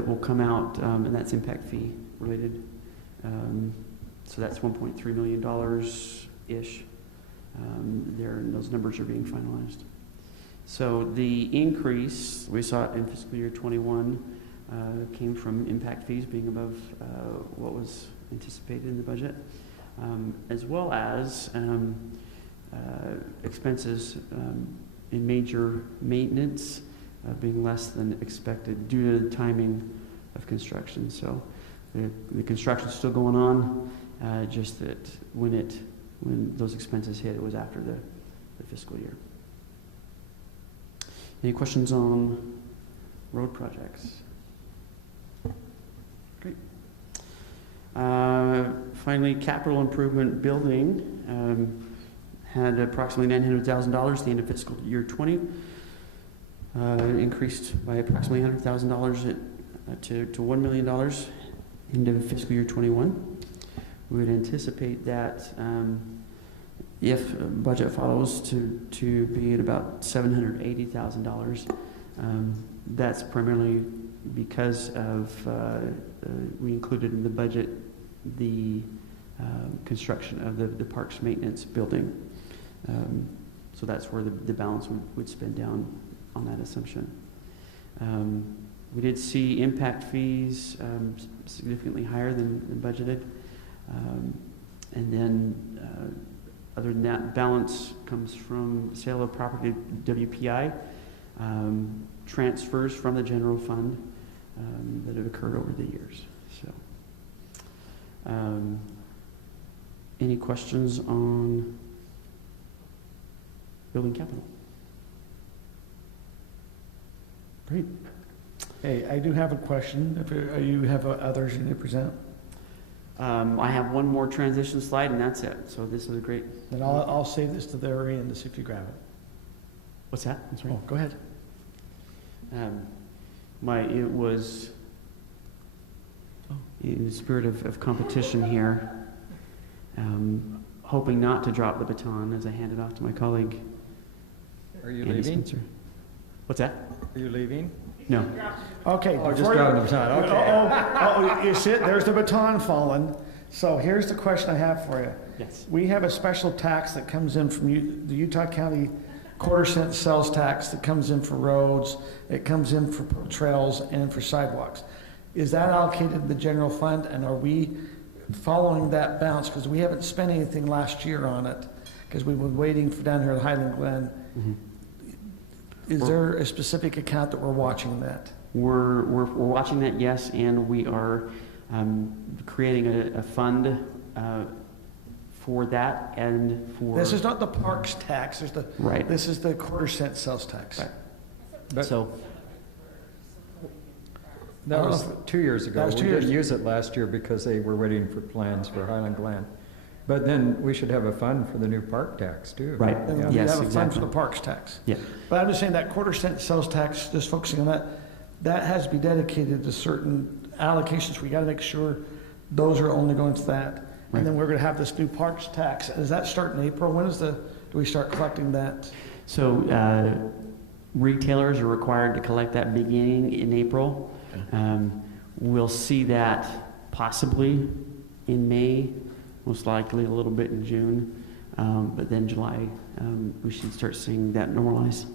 will come out, and that's impact fee related. So that's $1.3 million-ish. Those numbers are being finalized. So the increase we saw in fiscal year 21 came from impact fees being above what was anticipated in the budget, as well as expenses in major maintenance being less than expected due to the timing of construction. So the construction's still going on, just that when those expenses hit, it was after the fiscal year. Any questions on road projects? Great. Finally, capital improvement building had approximately $900,000 at the end of fiscal year 20. Increased by approximately $100,000 to $1 million into fiscal year 21. We would anticipate that if budget follows to be at about $780,000. That's primarily because of we included in the budget the construction of the parks maintenance building. So that's where the balance would spend down on that assumption. We did see impact fees significantly higher than budgeted. And then other than that, balance comes from sale of property to WPI, transfers from the general fund that have occurred over the years. So, any questions on building capital? Great. Hey, I do have a question. If you have others you need to present? I have one more transition slide, and that's it. So this is a great. Then I'll save this to the very end to see if you grab it. What's that? I'm sorry. Oh, go ahead. It was in the spirit of competition here, hoping not to drop the baton as I hand it off to my colleague. Are you Andy leaving? Spencer. What's that? Are you leaving? No. Okay. Oh, just before dropping the baton, okay. You see it? There's the baton falling. So here's the question I have for you. Yes. We have a special tax that comes in from the Utah County quarter-cent sales tax that comes in for roads, it comes in for trails and for sidewalks. Is that allocated to the general fund, and are we following that bounce? Because we haven't spent anything last year on it, because we've been waiting for down here at Highland Glen. Mm-hmm. Is there a specific account that we're watching that? We're watching that, yes, and we are creating a fund for that and for. This is not the parks tax. There's the right. This is the quarter-cent sales tax. Right. But So that was 2 years ago. That was 2 We years. didn't use it last year because they were waiting for plans for Highland Glen. But then we should have a fund for the new park tax too. Right. And Yeah. we Yes, have a fund exactly. for the parks tax. Yeah. But I'm just saying that quarter-cent sales tax, just focusing on that, that has to be dedicated to certain allocations. We got to make sure those are only going to that. Right. And then we're going to have this new parks tax. Does that start in April? When do we start collecting that? So retailers are required to collect that beginning in April. We'll see that possibly in May, most likely a little bit in June, but then July, we should start seeing that normalize.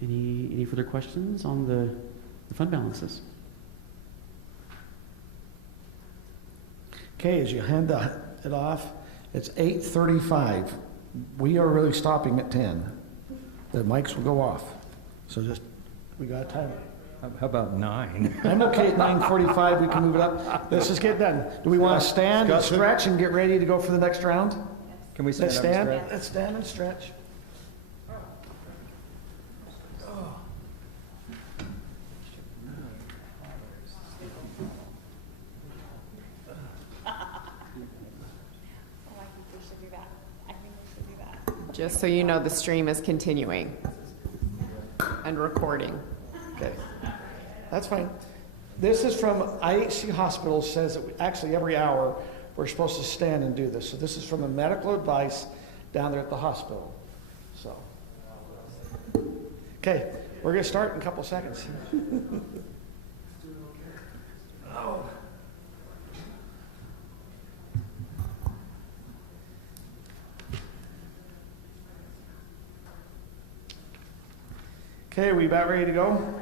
Any further questions on the fund balances? Okay, as you hand it off, it's 8:35. We are really stopping at 10. the mics will go off. So just, we got to time it. How about 9? I'm okay at 9:45, we can move it up. Let's just get done. Do we want to stand and Scott, stretch and get ready to go for the next round? Can we stand Let's up and stand, stretch? let's stand and stretch. I think we should do that. I think we should do that. Just so you know, the stream is continuing and recording. Okay, that's fine. This is from IHC Hospital, says that actually every hour, we're supposed to stand and do this. So this is from a medical advice down there at the hospital, so. Okay, we're gonna start in a couple seconds. Oh. Okay, we about ready to go?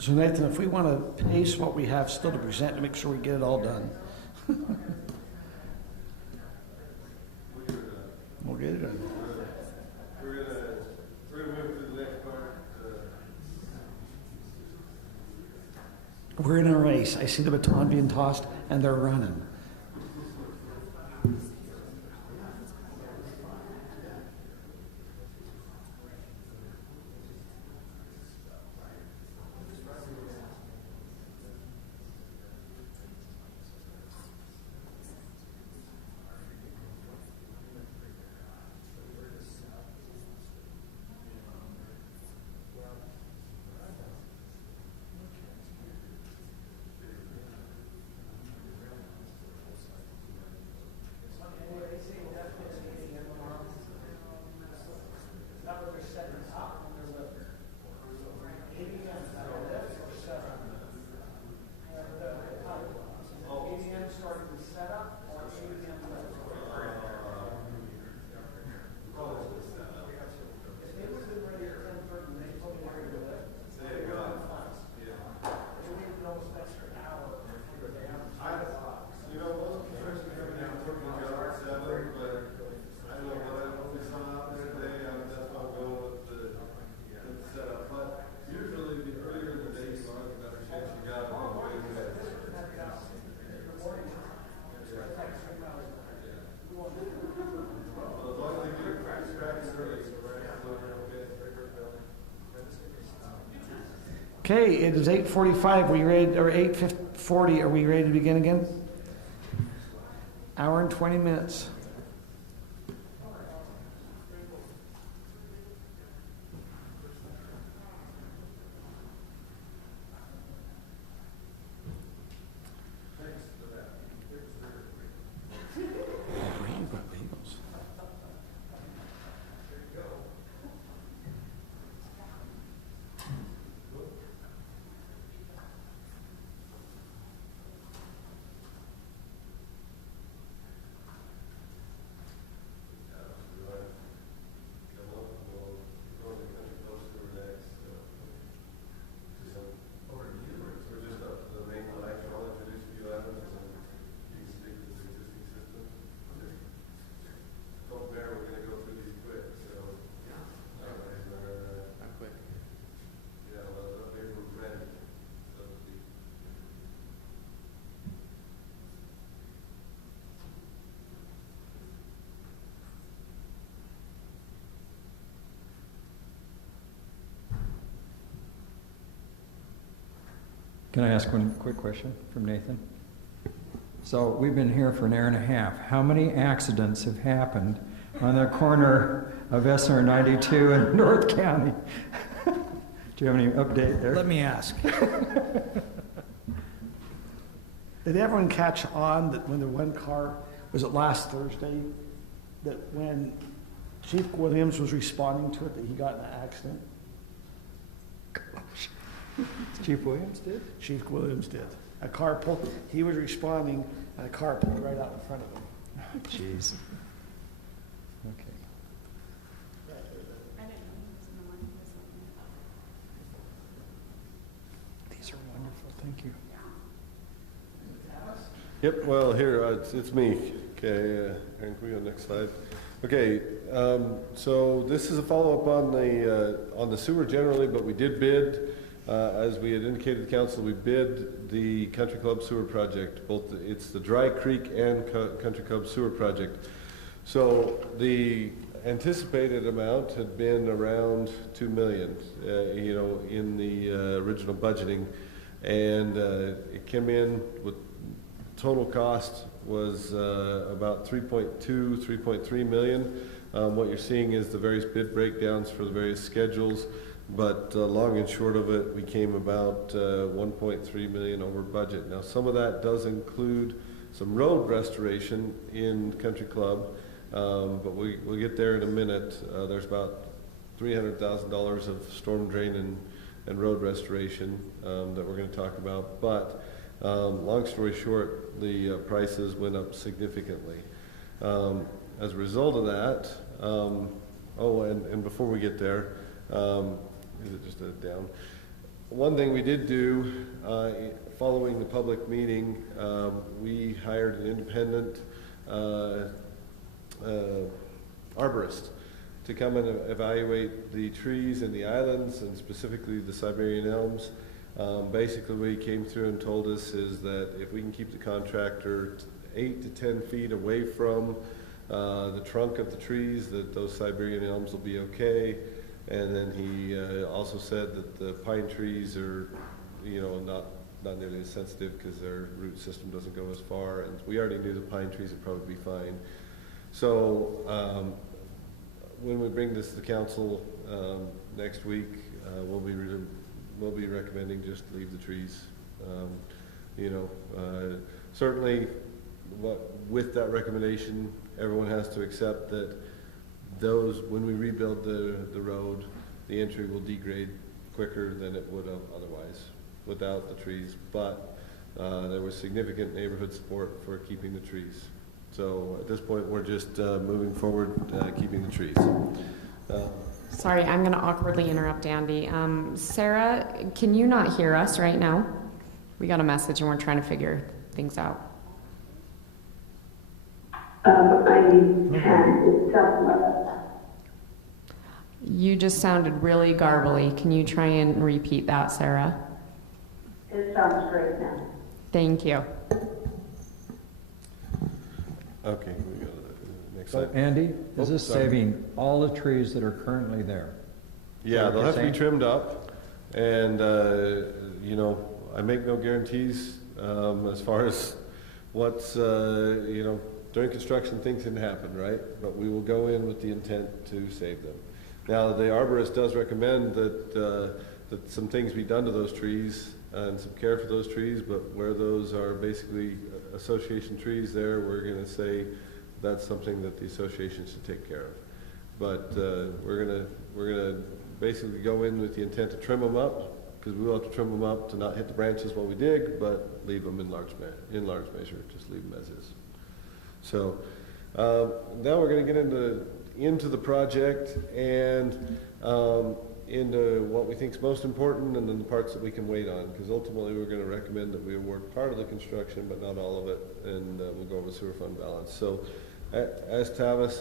So Nathan, if we want to pace what we have still to present to make sure we get it all done. We'll get it done. We're gonna move to the next part. We're in a race. I see the baton being tossed and they're running. Okay, it is 8:45. We ready, or 8:40? Are we ready to begin again? Hour and 20 minutes. Can I ask one quick question from Nathan? So we've been here for an hour and a half. How many accidents have happened on the corner of SR 92 and North County? Do you have any update there? Let me ask. Did everyone catch on that when the one car, was it last Thursday, that when Chief Williams was responding to it, that he got in an accident? Chief Williams did? Chief Williams did. A car pulled, he was responding, and a car pulled right out in front of him. Jeez. Okay. These are wonderful, thank you. Yep, well, here, it's me. Okay, Aaron, can we go next slide? Okay, so this is a follow-up on the sewer generally, but we did bid, as we had indicated to council, we bid the Country Club sewer project, it's the Dry Creek and Country Club sewer project. So the anticipated amount had been around 2 million, in the original budgeting, and it came in with total cost was about 3.3 million. What you're seeing is the various bid breakdowns for the various schedules, but long and short of it, we came about 1.3 million over budget. Now, some of that does include some road restoration in Country Club, but we'll get there in a minute. There's about $300,000 of storm drain and road restoration that we're going to talk about, but long story short, the prices went up significantly. As a result of that, and before we get there, is it just a down? One thing we did do, following the public meeting, we hired an independent arborist to come and evaluate the trees in the islands, and specifically the Siberian elms. Basically, what he came through and told us is that if we can keep the contractor 8 to 10 feet away from the trunk of the trees, that those Siberian elms will be okay. And then he also said that the pine trees are, not nearly as sensitive because their root system doesn't go as far. And we already knew the pine trees would probably be fine. So when we bring this to the council next week, we'll be recommending just leave the trees. Certainly, with that recommendation, everyone has to accept that when we rebuild the road, the entry will degrade quicker than it would have otherwise without the trees. But there was significant neighborhood support for keeping the trees. So at this point, we're just moving forward, keeping the trees. Sorry, I'm going to awkwardly interrupt Andy. Sarah, can you not hear us right now? We got a message and we're trying to figure things out. I can tell. You just sounded really garbly. Can you try and repeat that, Sarah? It sounds great now. Thank you. Okay, we go to the next So slide. Andy, is this sorry. saving all the trees that are currently there? Yeah, what they'll you're have to be saying? trimmed up, and, I make no guarantees, as far as what's, during construction, things can happen, right? But we will go in with the intent to save them. Now, the arborist does recommend that some things be done to those trees and some care for those trees, but where those are basically association trees there, we're gonna say that's something that the association should take care of. But we're gonna basically go in with the intent to trim them up, because we will have to trim them up to not hit the branches while we dig, but leave them in large measure, just leave them as is. So now we're gonna get into the project and into what we think is most important, and then the parts that we can wait on, because ultimately we're going to recommend that we award part of the construction but not all of it, and we'll go over sewer fund balance. So as Tavis,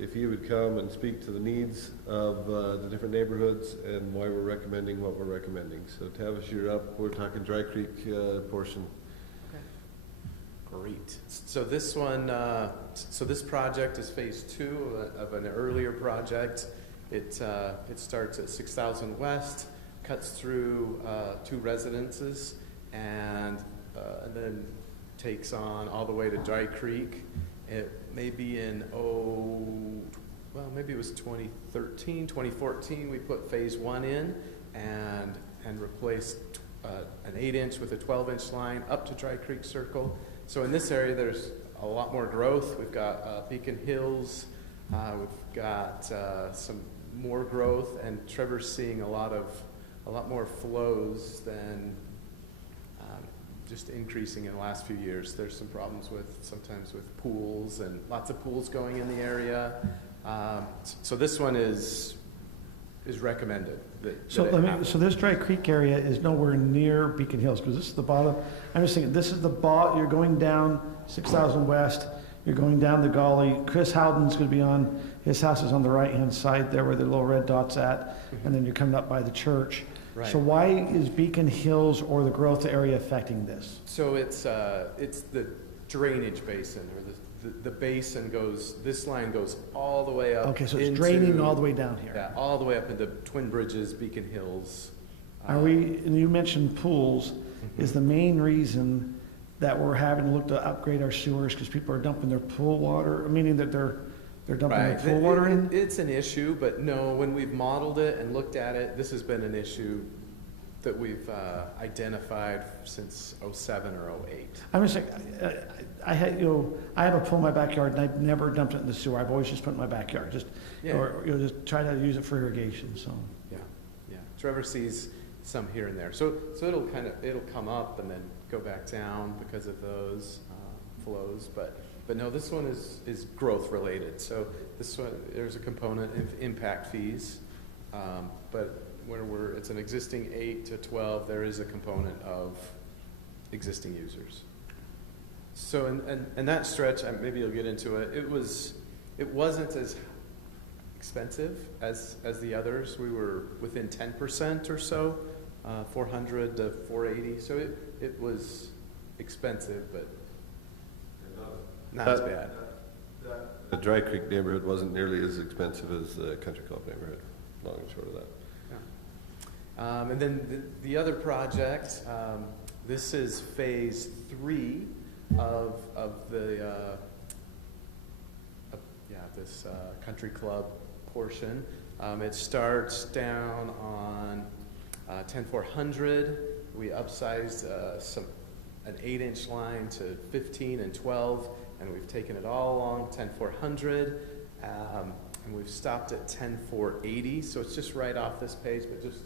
if he would come and speak to the needs of the different neighborhoods and why we're recommending what we're recommending. So Tavis, you're up. We're talking Dry Creek portion. Great. So this one, this project is phase 2 of an earlier project. It starts at 6,000 West, cuts through 2 residences, and then takes on all the way to Dry Creek. It may be maybe it was 2013, 2014, we put phase 1 in and replaced an 8-inch with a 12-inch line up to Dry Creek Circle. So in this area, there's a lot more growth. We've got Beacon Hills, We've got some more growth, and Trevor's seeing a lot more flows than just increasing in the last few years. There's some problems sometimes with pools, and lots of pools going in the area. So this one is recommended. So this Dry Creek area is nowhere near Beacon Hills, because this is the bottom. I'm just thinking, this is you're going down 6,000 West, you're going down the gully. Chris Howden's gonna be his house is on the right-hand side there where the little red dot's at, and then you're coming up by the church. Right. So why is Beacon Hills or the growth area affecting this? So it's the drainage basin, or the basin this line goes all the way up. Okay, so it's draining all the way down here. Yeah, all the way up into Twin Bridges, Beacon Hills. And you mentioned pools, is the main reason that we're having to look to upgrade our sewers because people are dumping their pool water, meaning that they're dumping their Right. pool water in? It's an issue, but no, when we've modeled it and looked at it, this has been an issue that we've identified since '07 or '08. I'm just saying, I have a pool in my backyard and I've never dumped it in the sewer. I've always just put it in my backyard, Yeah. or just try to use it for irrigation, so. Yeah. Trevor sees some here and there. So it'll come up and then go back down because of those flows. But no, this one is growth related. So this one, there's a component of impact fees. But where it's an existing 8 to 12, there is a component of existing users. So and that stretch, maybe you'll get into it. It wasn't as expensive as the others. We were within 10% or so, 400 to 480. So it was expensive, but not as bad. The Dry Creek neighborhood wasn't nearly as expensive as the Country Club neighborhood, long and short of that. And then the other project, this is phase 3 of this Country Club portion. It starts down on 10400. We upsized an 8-inch line to 15 and 12, and we've taken it all along 10400. And we've stopped at 10480, so it's just right off this page, but just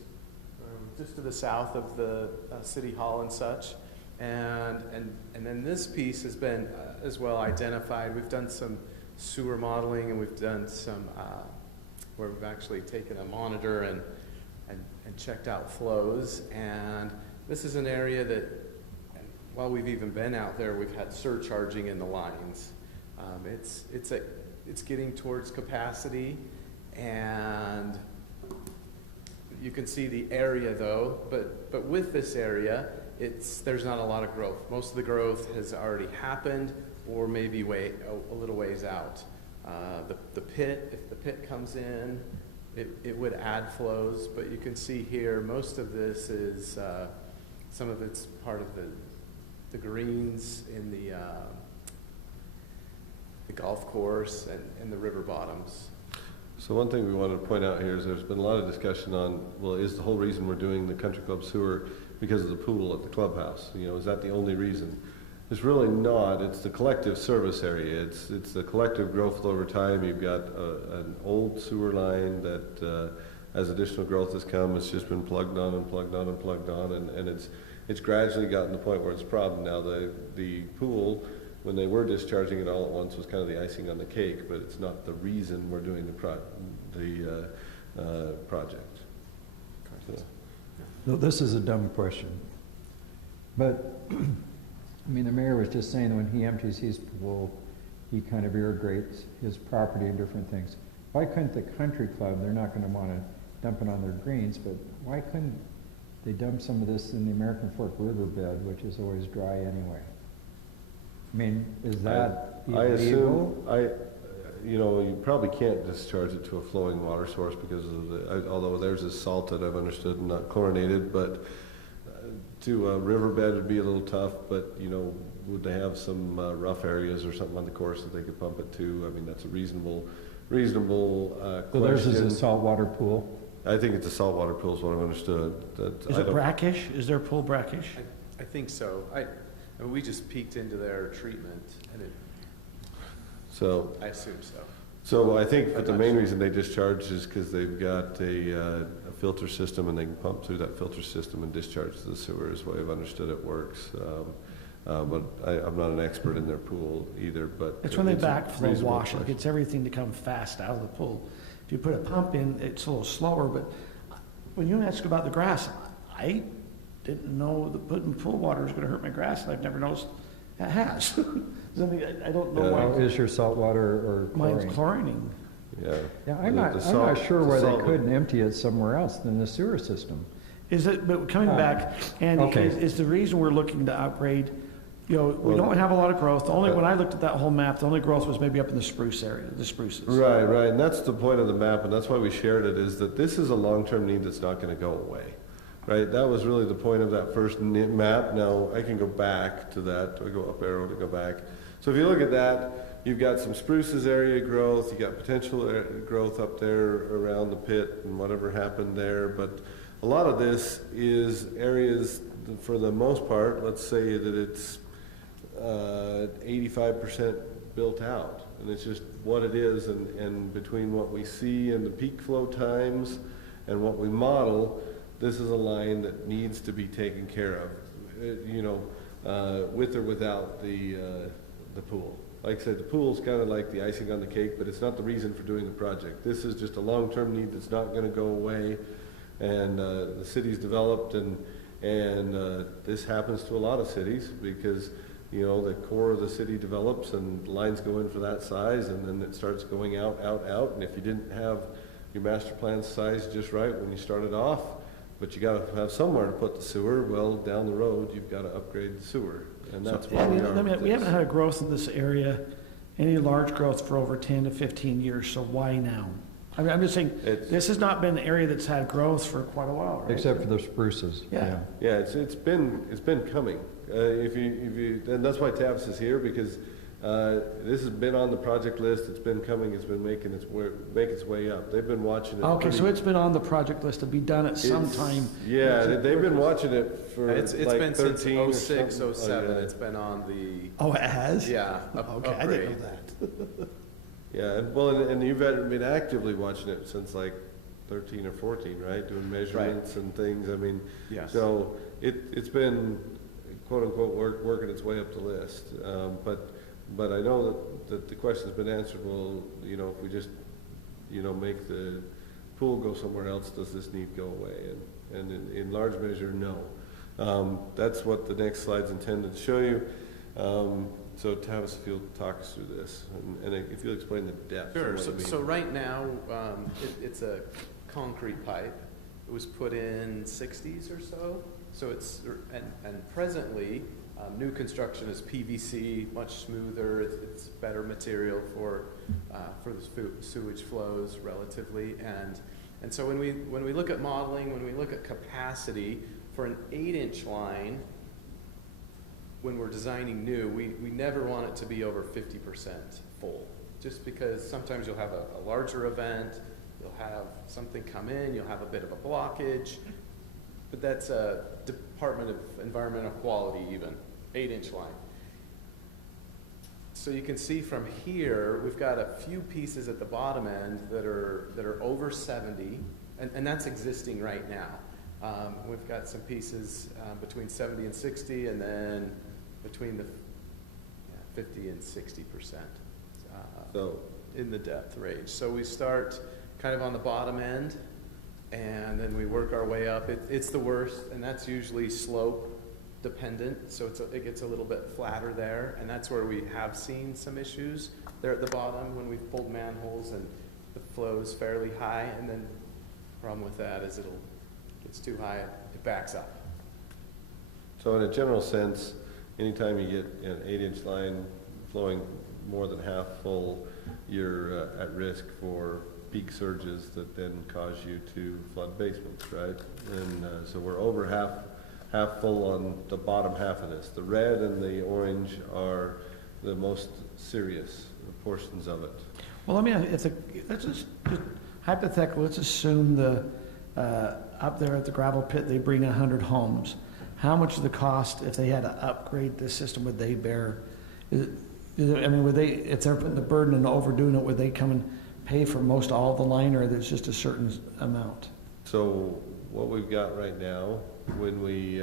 to the south of the city hall and such. And then this piece has been as well identified. We've done some sewer modeling, and we've done some where we've actually taken a monitor and checked out flows. And this is an area that, while we've even been out there, we've had surcharging in the lines. It's getting towards capacity, and you can see the area though, but with this area, there's not a lot of growth. Most of the growth has already happened, or maybe a little ways out. The pit, if the pit comes in, it would add flows, but you can see here, most of this is, some of it's part of the greens in the golf course and the river bottoms. So one thing we wanted to point out here is there's been a lot of discussion on, well, is the whole reason we're doing the Country Club sewer because of the pool at the clubhouse? Is that the only reason? It's really not. It's the collective service area. It's the collective growth over time. You've got an old sewer line that, as additional growth has come, it's just been plugged on and plugged on and plugged on, and it's gradually gotten to the point where it's a problem. Now the pool, when they were discharging it all at once, was kind of the icing on the cake, but it's not the reason we're doing the project. So this is a dumb question, but the mayor was just saying that when he empties his pool, he kind of irrigates his property and different things. Why couldn't the country club, they're not going to want to dump it on their greens, but why couldn't they dump some of this in the American Fork River bed, which is always dry anyway? Is that I illegal? assume, you probably can't discharge it to a flowing water source because of although theirs is salted, I've understood, and not chlorinated, but to a riverbed would be a little tough, but, would they have some rough areas or something on the course that they could pump it to? That's a reasonable question. So theirs is a saltwater pool? I think it's a saltwater pool is what I've understood. Is it brackish? Is their pool brackish? I think so. We just peeked into their treatment, and I assume so. So I think that the main reason they discharge is because they've got a filter system and they can pump through that filter system and discharge to the sewer is the way I've understood it works. But I'm not an expert in their pool either, but. It's when they a backflow reasonable wash, it price. gets everything to come fast out of the pool. If you put a pump in, it's a little slower, but when you ask about the grass, I didn't know that putting pool water is gonna hurt my grass, and I've never noticed it has. I mean, I don't know Yeah. Well, why. is your salt water or Mine's chlorine? chlorining. Yeah. Yeah, The I'm not salt- sure the why they salt- couldn't empty it somewhere else than the sewer system. Is it, but coming back, and okay. is the reason we're looking to upgrade, you know, we Well, don't have a lot of growth. When uh, I looked at that whole map, the only growth was maybe up in the spruce area, the spruces. Right, right, and that's the point of the map, and that's why we shared it, is that this is a long-term need that's not gonna go away, right? That was really the point of that first map. Now, I can go back to that, do I go up arrow to go back? So if you look at that, you've got some spruces area growth, you got potential growth up there around the pit and whatever happened there, but a lot of this is areas, for the most part, let's say that it's 85% built out, and it's just what it is, and between what we see in the peak flow times and what we model, this is a line that needs to be taken care of, you know, with or without the pool. Like I said, the pool's kind of like the icing on the cake, but it's not the reason for doing the project. This is just a long-term need that's not gonna go away, and the city's developed, and this happens to a lot of cities, because you know, the core of the city develops and lines go in for that size, and then it starts going out, out, out. And if you didn't have your master plan size just right when you started off, but you gotta have somewhere to put the sewer, well, down the road, you've gotta upgrade the sewer. And that's So, why I mean, we are with we haven't this. had a growth in this area, any large growth for over 10 to 15 years, so why now? I mean, I'm just saying, It's- this has not been an area that's had growth for quite a while, right? Except for the spruces, Yeah. yeah. Yeah, it's been coming. If you, and that's why Tavis is here, because this has been on the project list, it's been coming, it's been making its way up. They've been watching it. Okay, so pretty- it's been on the project list to be done at some it's- time. Yeah, Is it- they've been watching it for It's like been since 13 or 06, something. 07, Oh, yeah. it's been on the, Oh, it has? yeah, Okay, I didn't know upgrade. that. Yeah, well, and you've been actively watching it since like 13 or 14, right? Doing measurements and things, I mean, Yes. so it's been quote-unquote working its way up the list. But I know that the question's been answered, well, you know, if we just, you know, make the pool go somewhere else, does this need go away? And in large measure, no. That's what the next slide's intended to show you. So Tavis, if you'll talk us through this, and if you'll explain the depth. of Sure, what so, you mean. so right now, it's a concrete pipe. It was put in 60s or so, so it's, and presently, new construction is PVC, much smoother, it's better material for the sewage flows relatively, and so when we look at modeling, when we look at capacity for an 8-inch line, when we're designing new, we never want it to be over 50% full, just because sometimes you'll have a larger event, you'll have something come in, you'll have a bit of a blockage, but that's a Department of Environmental Quality even, 8-inch line. So you can see from here, we've got a few pieces at the bottom end that are over 70, and that's existing right now. We've got some pieces between 70 and 60, and then between the 50 and 60% So, in the depth range. So we start kind of on the bottom end, and then we work our way up. It's the worst, and that's usually slope dependent, so it gets a little bit flatter there, and that's where we have seen some issues there at the bottom when we've pulled manholes and the flow is fairly high, and then the problem with that is gets too high, it backs up. so in a general sense, anytime you get an 8-inch line flowing more than half full, you're at risk for peak surges that then cause you to flood basements, right? And so we're over half full on the bottom half of this. The red and the orange are the most serious portions of it. Well, let's just hypothetically, let's assume up there at the gravel pit, they bring 100 homes. How much of the cost, if they had to upgrade this system, would they bear? I mean, would they, if they're putting the burden and overdoing it, would they come and pay for most all of the line, or there's just a certain amount? So what we've got right now, when we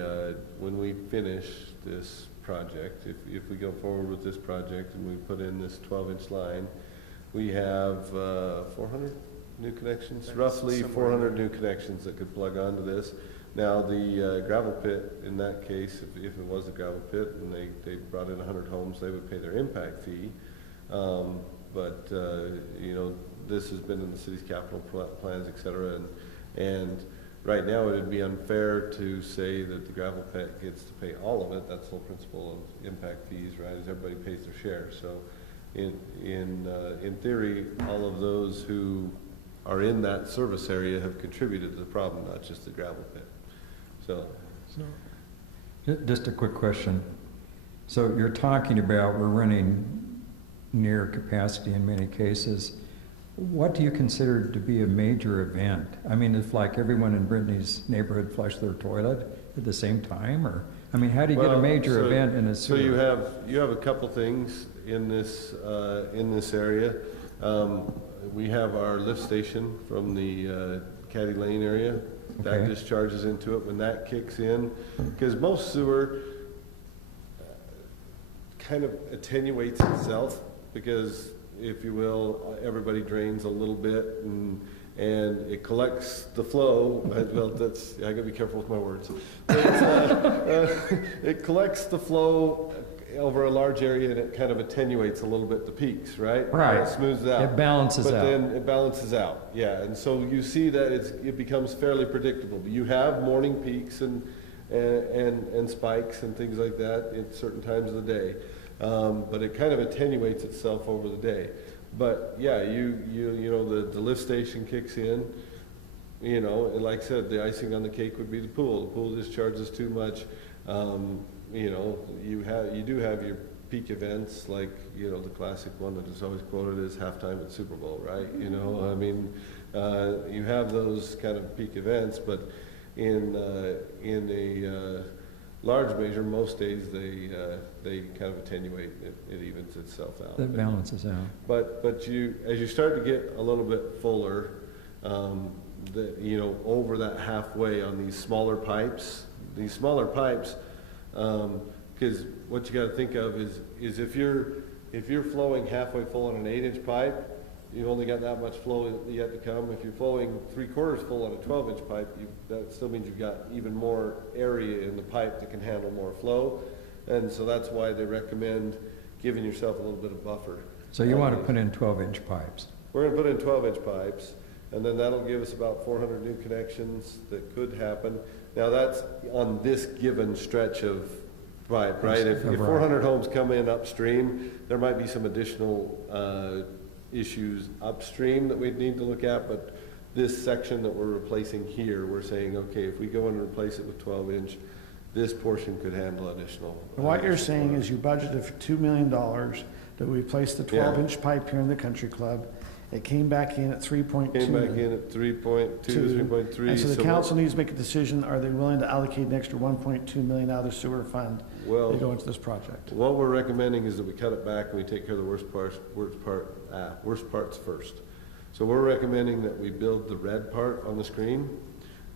finish this project, if we go forward with this project and we put in this 12-inch line, we have 400 new connections, roughly 400 new connections that could plug onto this. Now, the gravel pit, in that case, if it was a gravel pit and they brought in 100 homes, they would pay their impact fee. But you know, this has been in the city's capital plans, et cetera, and right now it would be unfair to say that the gravel pit gets to pay all of it. That's the whole principle of impact fees, right, is everybody pays their share. So in theory, all of those who are in that service area have contributed to the problem, not just the gravel pit. So Just a quick question. So you're talking about we're running near capacity in many cases. What do you consider to be a major event? I mean, if like everyone in Brittany's neighborhood flushed their toilet at the same time, or, I mean, how do you get a major event in a sewer? So you have a couple things in this area. We have our lift station from the Caddy Lane area. That discharges into it when that kicks in, because most sewer kind of attenuates itself, because if you will, everybody drains a little bit and it collects the flow. Well, I gotta be careful with my words. It collects the flow over a large area and it kind of attenuates a little bit the peaks, right? Right. It smooths out. It balances out. But then it balances out, yeah. And so you see that it becomes fairly predictable. You have morning peaks and spikes and things like that at certain times of the day. But it kind of attenuates itself over the day. But yeah, you know, the lift station kicks in, you know, and like I said, the icing on the cake would be the pool. The pool discharges too much. You know, you do have your peak events, like, you know, the classic one that is always quoted is halftime at Super Bowl, right? You know, I mean, you have those kind of peak events, but in a large measure, most days they kind of attenuate. It evens itself out. That balances out. But as you start to get a little bit fuller, you know, over that halfway on these smaller pipes, because what you got to think of is if you're flowing halfway full on an 8-inch pipe, you've only got that much flow yet to come. If you're flowing 3/4 full on a 12-inch pipe, that still means you've got even more area in the pipe that can handle more flow. And so that's why they recommend giving yourself a little bit of buffer. So you want to put in 12-inch pipes? We're going to put in 12-inch pipes, and then that'll give us about 400 new connections that could happen. Now that's on this given stretch of pipe, right? If 400 homes come in upstream, there might be some additional issues upstream that we'd need to look at, but this section that we're replacing here, we're saying, okay, if we go and replace it with 12-inch, this portion could handle additional. What you're saying is you budgeted for $2 million to replace the 12-inch pipe here in the country club. It came back in at 3.2. Came back in at 3.2, 3.3. And so the council needs to make a decision, are they willing to allocate an extra 1.2 million out of the sewer fund to go into this project? What we're recommending is that we cut it back and we take care of the worst parts first. So we're recommending that we build the red part on the screen,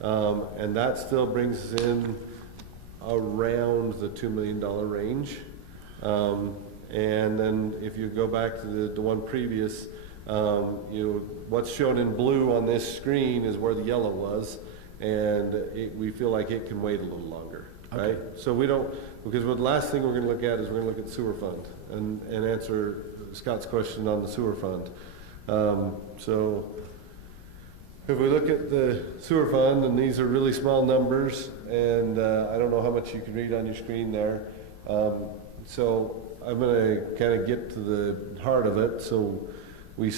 and that still brings us in around the $2 million range. And then if you go back to the one previous, what's shown in blue on this screen is where the yellow was, and we feel like it can wait a little longer, right? Okay. So we don't, because the last thing we're going to look at is we're going to look at sewer fund and answer Scott's question on the sewer fund. So if we look at the sewer fund, and these are really small numbers, and I don't know how much you can read on your screen there. So I'm going to kind of get to the heart of it. So we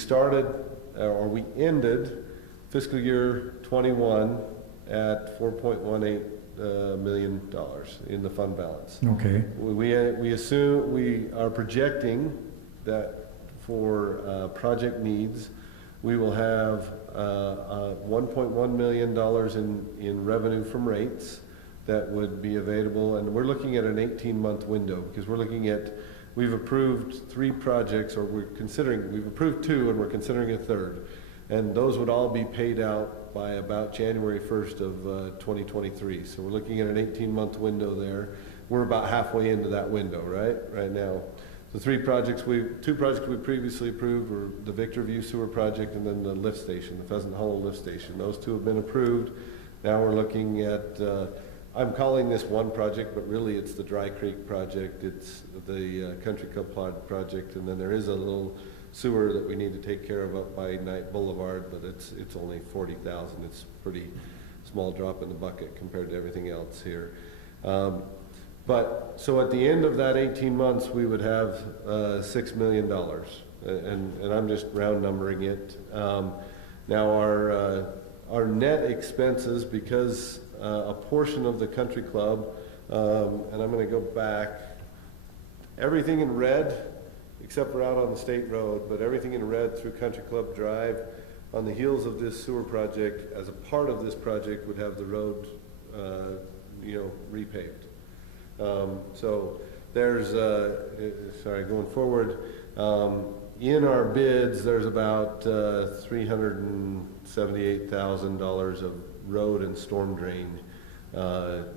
ended fiscal year 21 at $4.18 million in the fund balance. Okay. We are projecting that for project needs, we will have $1.1 million in revenue from rates that would be available, and we're looking at an 18-month window, because we're looking at we've approved 3 projects, or we've approved 2 and we're considering a third. And those would all be paid out by about January 1st of 2023. So we're looking at an 18-month window there. We're about halfway into that window, right now. The 2 projects we previously approved were the Victor View Sewer Project and then the lift station, the Pheasant Hollow lift station. Those 2 have been approved. Now we're looking at, I'm calling this one project, but really it's the Dry Creek project. It's the Country Club project, and then there is a little sewer that we need to take care of up by Knight Boulevard, but it's only 40,000. It's a pretty small drop in the bucket compared to everything else here. But so at the end of that 18 months, we would have $6 million, and I'm just round numbering it. Now our net expenses, because a portion of the country club, and I'm going to go back, everything in red, except for out on the state road, but everything in red through Country Club Drive, on the heels of this sewer project, as a part of this project, would have the road, repaved. So there's, going forward, in our bids, there's about $378,000 of road and storm drain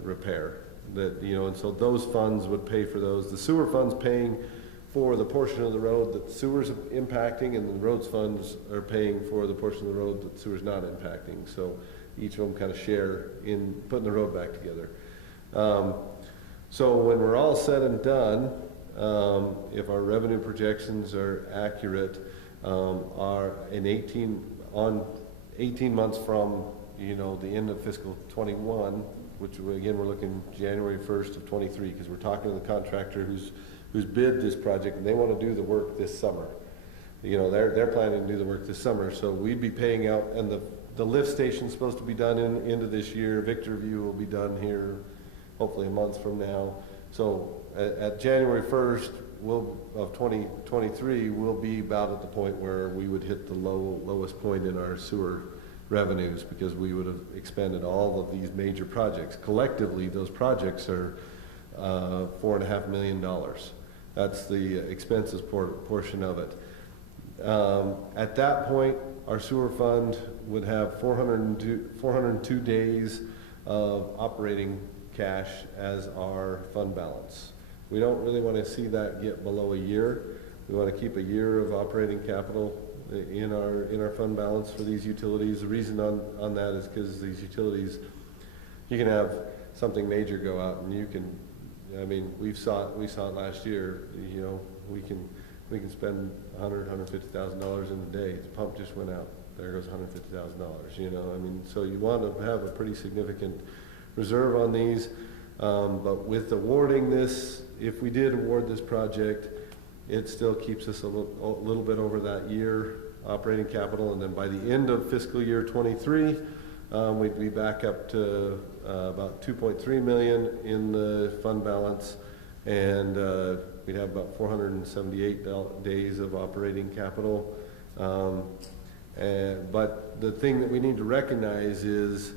repair. And so those funds would pay for those. The sewer fund's paying for the portion of the road that the sewer's impacting, and the roads funds are paying for the portion of the road that the sewer's not impacting. So each of them kind of share in putting the road back together. So when we're all said and done, if our revenue projections are accurate, are in 18 months from the end of fiscal 21, which again we're looking January 1st of 23, because we're talking to the contractor who's bid this project, and they want to do the work this summer. They're planning to do the work this summer, so we'd be paying out, and the lift station's supposed to be done into this year. Victor View will be done here hopefully a month from now. So at January 1st of 2023, we'll be about at the point where we would hit the lowest point in our sewer revenues, because we would have expended all of these major projects. Collectively, those projects are $4.5 million. That's the expenses portion of it. At that point, our sewer fund would have 402 days of operating cash as our fund balance. We don't really want to see that get below a year. We want to keep a year of operating capital in our fund balance for these utilities. The reason on that is because these utilities, you can have something major go out, and we saw it last year. We can spend $150,000 in a day. The pump just went out. There goes $150,000. So you want to have a pretty significant reserve on these. But with awarding this, if we did award this project, it still keeps us a little bit over that year operating capital, and then by the end of fiscal year 23, we'd be back up to about 2.3 million in the fund balance, and we'd have about 478 days of operating capital. But the thing that we need to recognize is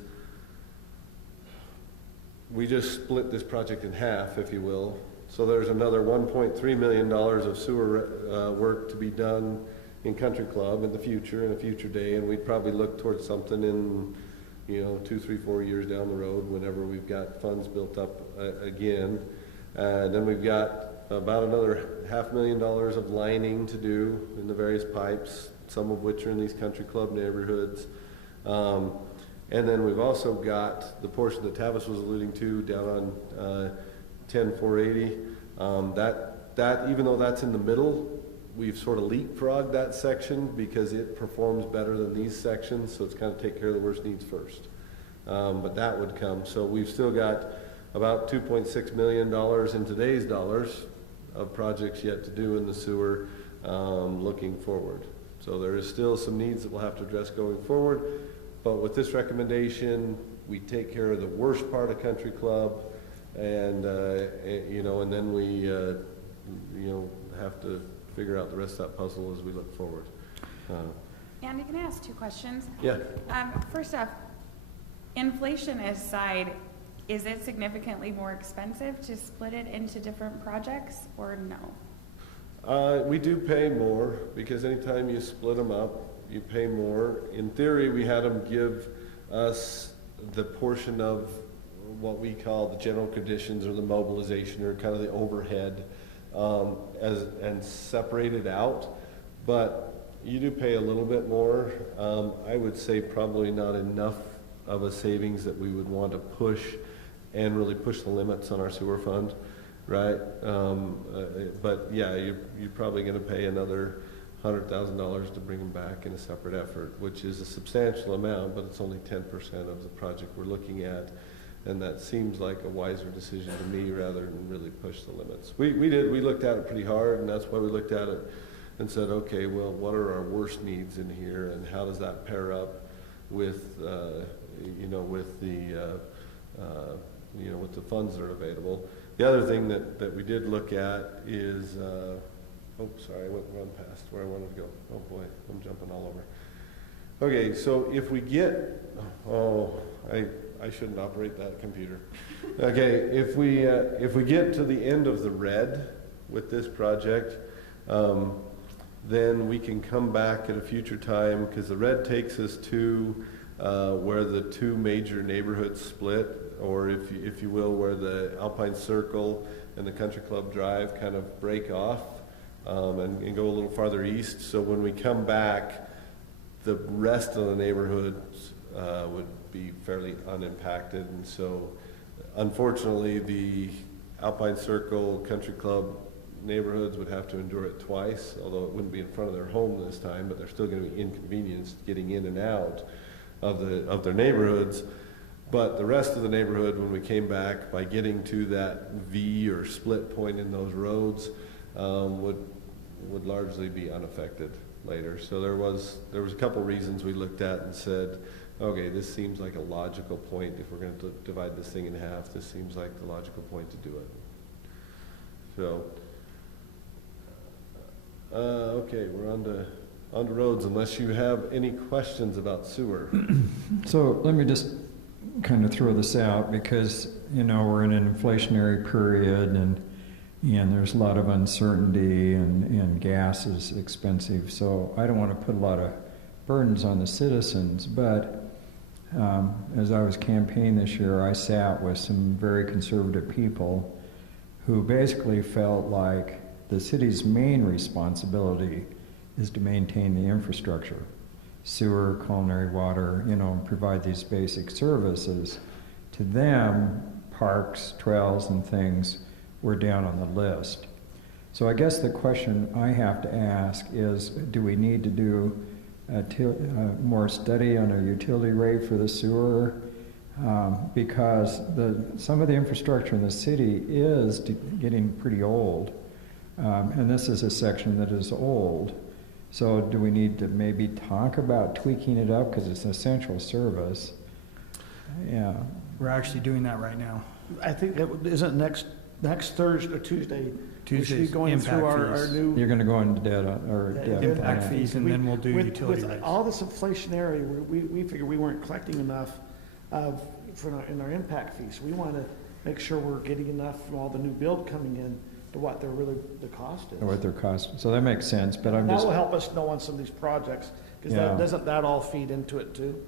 we just split this project in half, if you will. So there's another $1.3 million of sewer work to be done in Country Club in a future day, and we'd probably look towards something in 2, 3, 4 years down the road whenever we've got funds built up again. Then we've got about another $500,000 of lining to do in the various pipes, some of which are in these Country Club neighborhoods. And then we've also got the portion that Tavis was alluding to down on 10480. That even though that's in the middle, we've sort of leapfrogged that section because it performs better than these sections, so it's kind of take care of the worst needs first. But that would come. So we've still got about $2.6 million in today's dollars of projects yet to do in the sewer looking forward. So there is still some needs that we'll have to address going forward. But with this recommendation, we take care of the worst part of Country Club, and and then we have to figure out the rest of that puzzle as we look forward. Andy, can I ask 2 questions? Yeah. First off, inflation aside, is it significantly more expensive to split it into different projects, or no? We do pay more, because anytime you split them up, you pay more. In theory, we had them give us the portion of what we call the general conditions or the mobilization or kind of the overhead, and separate it out. But you do pay a little bit more. I would say probably not enough of a savings that we would want to push and really push the limits on our sewer fund, right? But yeah, you're probably going to pay another $100,000 to bring them back in a separate effort, which is a substantial amount, but it's only 10% of the project we're looking at. And that seems like a wiser decision to me rather than really push the limits. We looked at it pretty hard, and that's why we looked at it and said, okay, well, what are our worst needs in here, and how does that pair up with, with the funds that are available? The other thing that we did look at is, oh, sorry, I went run past where I wanted to go. Oh boy, I'm jumping all over. Okay, so if we get, I shouldn't operate that computer. Okay, if we get to the end of the red with this project, then we can come back at a future time, because the red takes us to where the two major neighborhoods split, or if you will, where the Alpine Circle and the Country Club Drive kind of break off and go a little farther east. So when we come back, the rest of the neighborhoods would be fairly unimpacted. And so unfortunately, the Alpine Circle, Country Club neighborhoods would have to endure it twice, although it wouldn't be in front of their home this time, but they're still going to be inconvenienced getting in and out of their neighborhoods. But the rest of the neighborhood, when we came back, by getting to that V or split point in those roads, would largely be unaffected later. So there was a couple reasons we looked at and said, okay, this seems like a logical point. If we're going to divide this thing in half, this seems like the logical point to do it. So, okay, we're on to roads, unless you have any questions about sewer. So let me just kind of throw this out, because, we're in an inflationary period, and there's a lot of uncertainty, and gas is expensive. So I don't want to put a lot of burdens on the citizens, but as I was campaigning this year, I sat with some very conservative people who basically felt like the city's main responsibility is to maintain the infrastructure, sewer, culinary water, provide these basic services. To them, parks, trails, and things were down on the list. So I guess the question I have to ask is, do we need to do more study on a utility rate for the sewer? Because some of the infrastructure in the city is getting pretty old. And this is a section that is old. So do we need to maybe talk about tweaking it up, because it's an essential service? Yeah. We're actually doing that right now. I think that isn't next Thursday or Tuesday. We should be Tuesday's going through our new You're going to go into data or impact fees, and then we'll do utility with rates. all this inflationary, we figured we weren't collecting enough in our impact fees. We want to make sure we're getting enough from all the new build coming in to what the cost is. Or what their cost. So that makes sense, but I'm that just. will help us know on some of these projects, because doesn't that all feed into it too?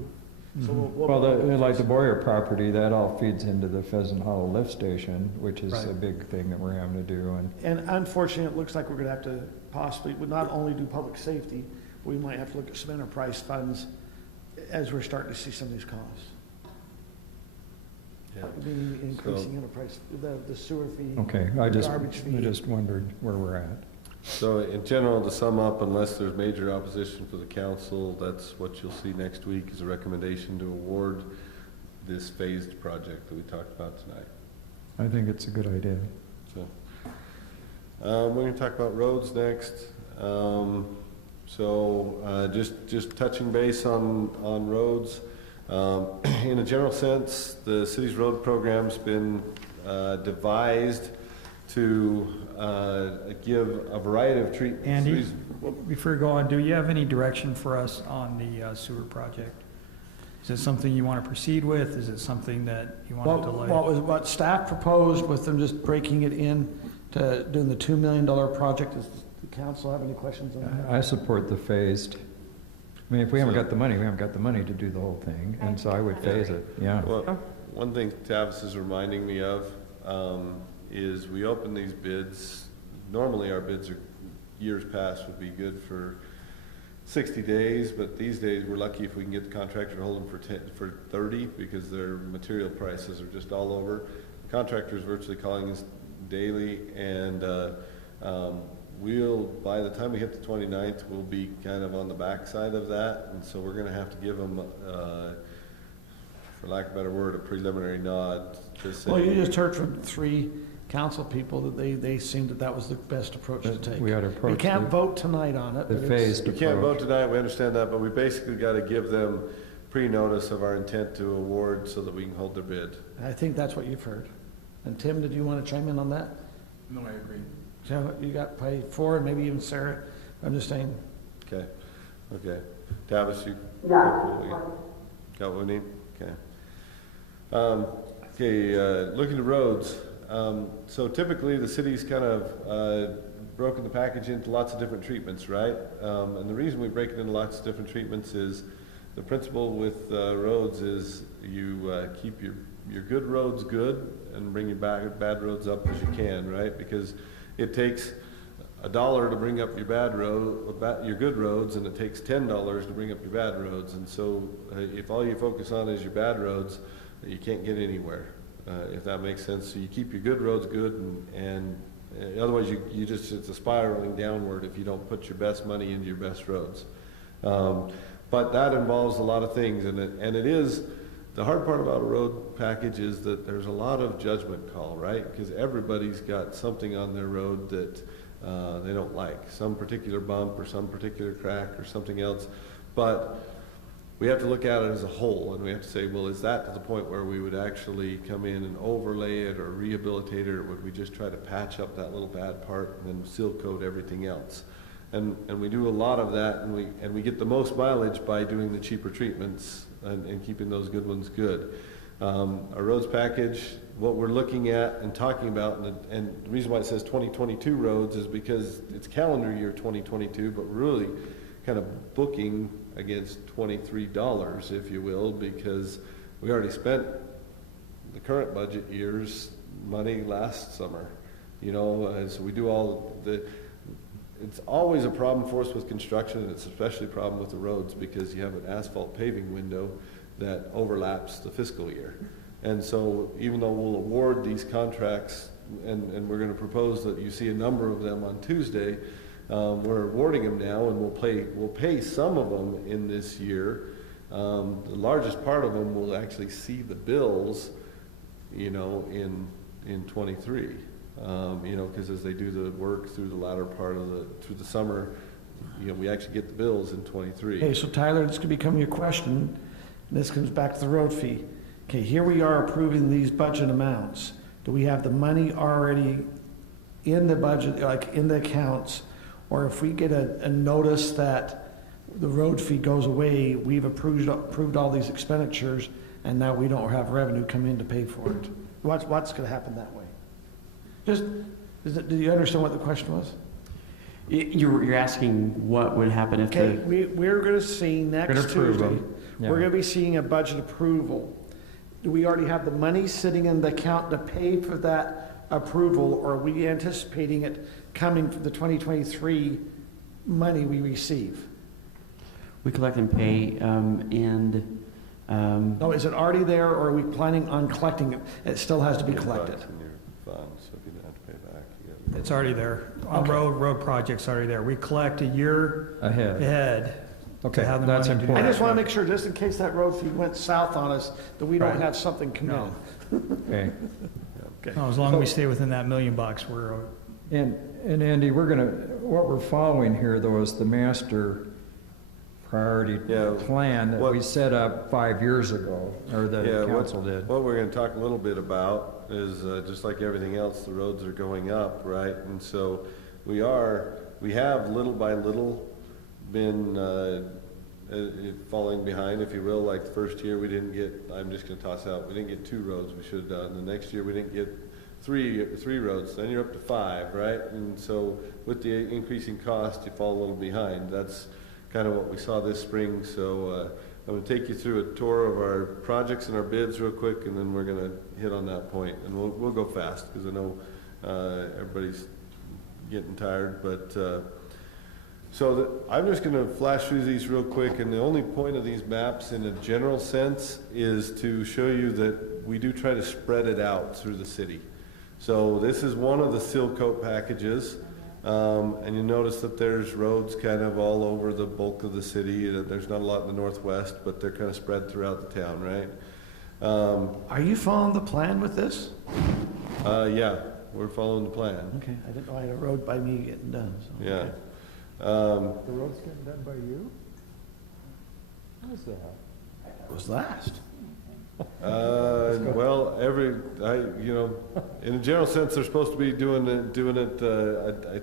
So Well, like the Boyer property, that all feeds into the Pheasant Hollow lift station, which is a big thing that we're having to do. And unfortunately, it looks like we're going to have to possibly, would not only do public safety, but we might have to look at some enterprise funds as we're starting to see some of these costs. Yeah. Increasing enterprise, the sewer fee. Okay, I just wondered where we're at. So in general, to sum up, unless there's major opposition for the council, that's what you'll see next week, is a recommendation to award this phased project that we talked about tonight. I think it's a good idea. So, we're going to talk about roads next. Just touching base on roads. In a general sense, the city's road program's been devised to give a variety of treatments. Andy, before you go on, do you have any direction for us on the sewer project? Is it something you want to proceed with? Is it something that you want to delay? What staff proposed with them just breaking it in to doing the $2 million project is The council have any questions on that? I support the phased. I mean, if we haven't got the money, we haven't got the money to do the whole thing, and so I would phase it, yeah. Well, one thing Tavis is reminding me of, is we open these bids, normally our bids are, years past would be good for 60 days, but these days we're lucky if we can get the contractor to hold them for 30, because their material prices are just all over. The contractor's virtually calling us daily, and by the time we hit the 29th, we'll be kind of on the backside of that, and so we're gonna have to give them, for lack of a better word, a preliminary nod to say. Well, you just heard from 3 council people that they seemed that was the best approach to take. We ought to approach We can't vote tonight on it. the but it's- phased We can't vote approach. tonight, we understand that, but we basically gotta give them pre-notice of our intent to award so that we can hold their bid. I think that's what you've heard. And Tim, did you want to chime in on that? No, I agree. So you got probably 4, and maybe even Sarah. I'm just saying, Okay, okay. Tavis, you Yeah. got what we need? Okay. Looking at roads. So typically, the city's kind of broken the package into lots of different treatments, right? And the reason we break it into lots of different treatments is the principle with roads is you keep your good roads good and bring your bad roads up as you can, right? Because it takes $1 to bring up your your good roads, and it takes $10 to bring up your bad roads. And so, if all you focus on is your bad roads, you can't get anywhere. If that makes sense. So you keep your good roads good, and otherwise it's a spiraling downward if you don't put your best money into your best roads. But that involves a lot of things, and it is, the hard part about a road package is that there's a lot of judgment call, right? Because everybody's got something on their road that they don't like, some particular bump or some particular crack or something else. But we have to look at it as a whole, and we have to say, well, is that to the point where we would actually come in and overlay it or rehabilitate it, or would we just try to patch up that little bad part and then seal coat everything else? And we do a lot of that, and we get the most mileage by doing the cheaper treatments and keeping those good ones good. Our roads package, what we're looking at and talking about, and the reason why it says 2022 roads is because it's calendar year 2022, but really kind of booking against $23, if you will, because we already spent the current budget year's money last summer. You know, as we do all it's always a problem for us with construction, and it's especially a problem with the roads because you have an asphalt paving window that overlaps the fiscal year. And so even though we'll award these contracts, and we're gonna propose that you see a number of them on Tuesday, we're awarding them now, and we'll pay some of them in this year. The largest part of them will actually see the bills, you know, in 23. You know, because as they do the work through the latter part of through the summer, you know, we actually get the bills in 23. okay, so Tyler, this could become your question. This comes back to the road fee. Okay, here we are approving these budget amounts. Do we have the money already in the budget, like in the accounts? Or if we get a notice that the road fee goes away, we've approved all these expenditures, and now we don't have revenue come in to pay for it? What's gonna happen that way? Do you understand what the question was? You're asking what would happen if Okay, we're gonna see Gonna next approve Tuesday, them. Yeah. we're gonna be seeing a budget approval. Do we already have the money sitting in the account to pay for that approval, or are we anticipating it coming from the 2023 money we receive? we collect and pay, No, is it already there, or are we planning on collecting it? It still has to be collected. In your fund, so if you don't have to pay back, you get. It's already there. On Okay. road projects already there. We collect a year Ahead. ahead. Okay, have the that's money to do I important. just want to make sure, just in case that road fee went south on us, that we don't Right. have something committed. Okay. Okay. No, as long as we stay within that $1 million, we're, And Andy, what we're following here, though, is the master priority Yeah, plan that what- we set up 5 years ago, or Yeah, the council did. What we're gonna talk a little bit about is, just like everything else, the roads are going up, right? And so we have little by little been, falling behind, if you will. Like the first year, we didn't get, I'm just gonna toss out, we didn't get 2 roads we should have done. The next year, we didn't get three roads, then you're up to 5, right? And so with the increasing cost, you fall a little behind. That's kind of what we saw this spring. So I'm going to take you through a tour of our projects and our bids real quick, and then we're going to hit on that point. And we'll go fast because I know everybody's getting tired. But I'm just going to flash through these real quick. And the only point of these maps in a general sense is to show you that we do try to spread it out through the city. So this is one of the seal coat packages. And you notice that there's roads kind of all over the bulk of the city. There's not a lot in the northwest, but they're kind of spread throughout the town, right? Are you following the plan with this? Yeah, we're following the plan. Okay, I didn't know I had a road by me getting done, so. Yeah. okay. The road's getting done by you? How's that? It was last. Well, in a general sense, they're supposed to be doing it,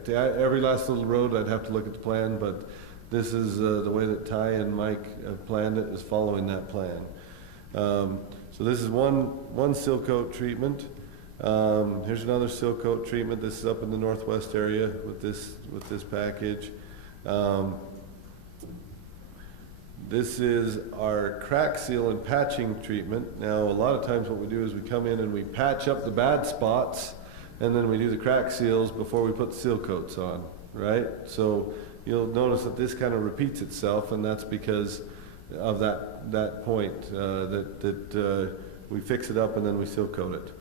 every last little road, I'd have to look at the plan, but this is, the way that Ty and Mike have planned it is following that plan. So this is one seal coat treatment. Here's another seal coat treatment. This is up in the northwest area with this package. This is our crack seal and patching treatment. Now, a lot of times what we do is we come in and we patch up the bad spots, and then we do the crack seals before we put the seal coats on, right? So you'll notice that this kind of repeats itself, and that's because of that point, that we fix it up and then we seal coat it.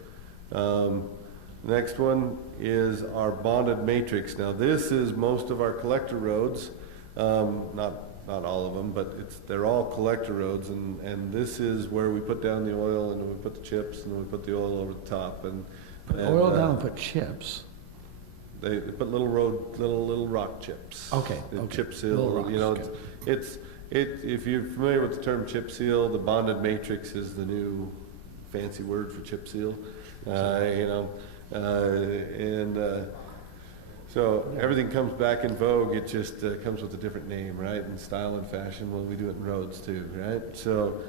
Next one is our bonded matrix. Now, this is most of our collector roads, not all of them, but they're all collector roads, and this is where we put down the oil, and then we put the chips, and then we put the oil over the top, and Oil down, put chips. They put little rock chips. Okay, The okay. chip seal, Little rocks, okay. if you're familiar with the term chip seal, the bonded matrix is the new fancy word for chip seal. So everything comes back in vogue, it just comes with a different name, right? In style and fashion, well, we do it in roads too, right? So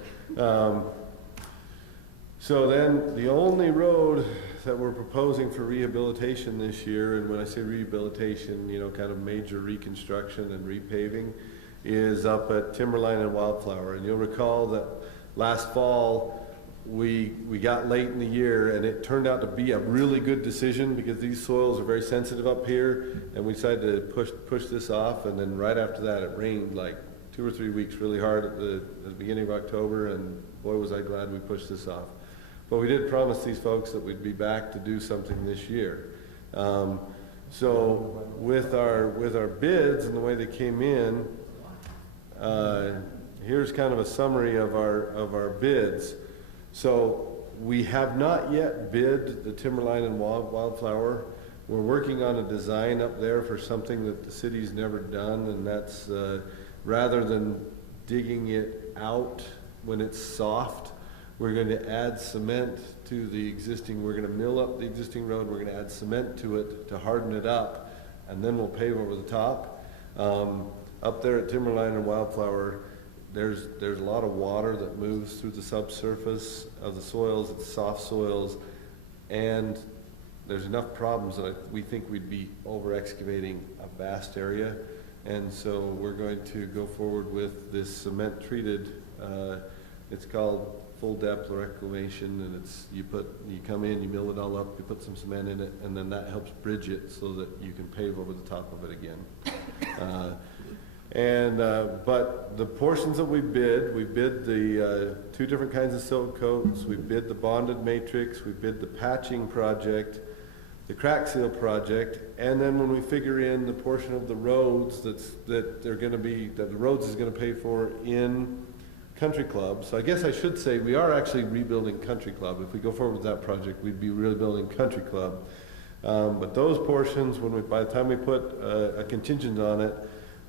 then the only road that we're proposing for rehabilitation this year, and when I say rehabilitation, kind of major reconstruction and repaving, is up at Timberline and Wildflower. And you'll recall that last fall, we got late in the year, and it turned out to be a really good decision because these soils are very sensitive up here, and we decided to push this off. And then right after that, it rained like 2 or 3 weeks really hard at the beginning of October, and boy was I glad we pushed this off. But we did promise these folks that we'd be back to do something this year. So with our bids and the way they came in, here's kind of a summary of our bids. So we have not yet bid the Timberline and Wildflower. We're working on a design up there for something that the city's never done, and that's rather than digging it out when it's soft, we're going to add cement to the existing, we're going to mill up the existing road, we're going to add cement to it to harden it up, and then we'll pave over the top. Up there at Timberline and Wildflower, there's a lot of water that moves through the subsurface of the soils. It's soft soils, and there's enough problems that we think we'd be over excavating a vast area, and so we're going to go forward with this cement treated. It's called full depth reclamation, and you come in, you mill it all up, you put some cement in it, and then that helps bridge it so that you can pave over the top of it again. But the portions that we bid the 2 different kinds of silk coats, we bid the bonded matrix, we bid the patching project, the crack seal project, and then when we figure in the portion of the roads that the roads is gonna pay for in Country Club. So I guess I should say we are actually rebuilding Country Club. If we go forward with that project, we'd be rebuilding Country Club. But those portions, by the time we put a contingent on it,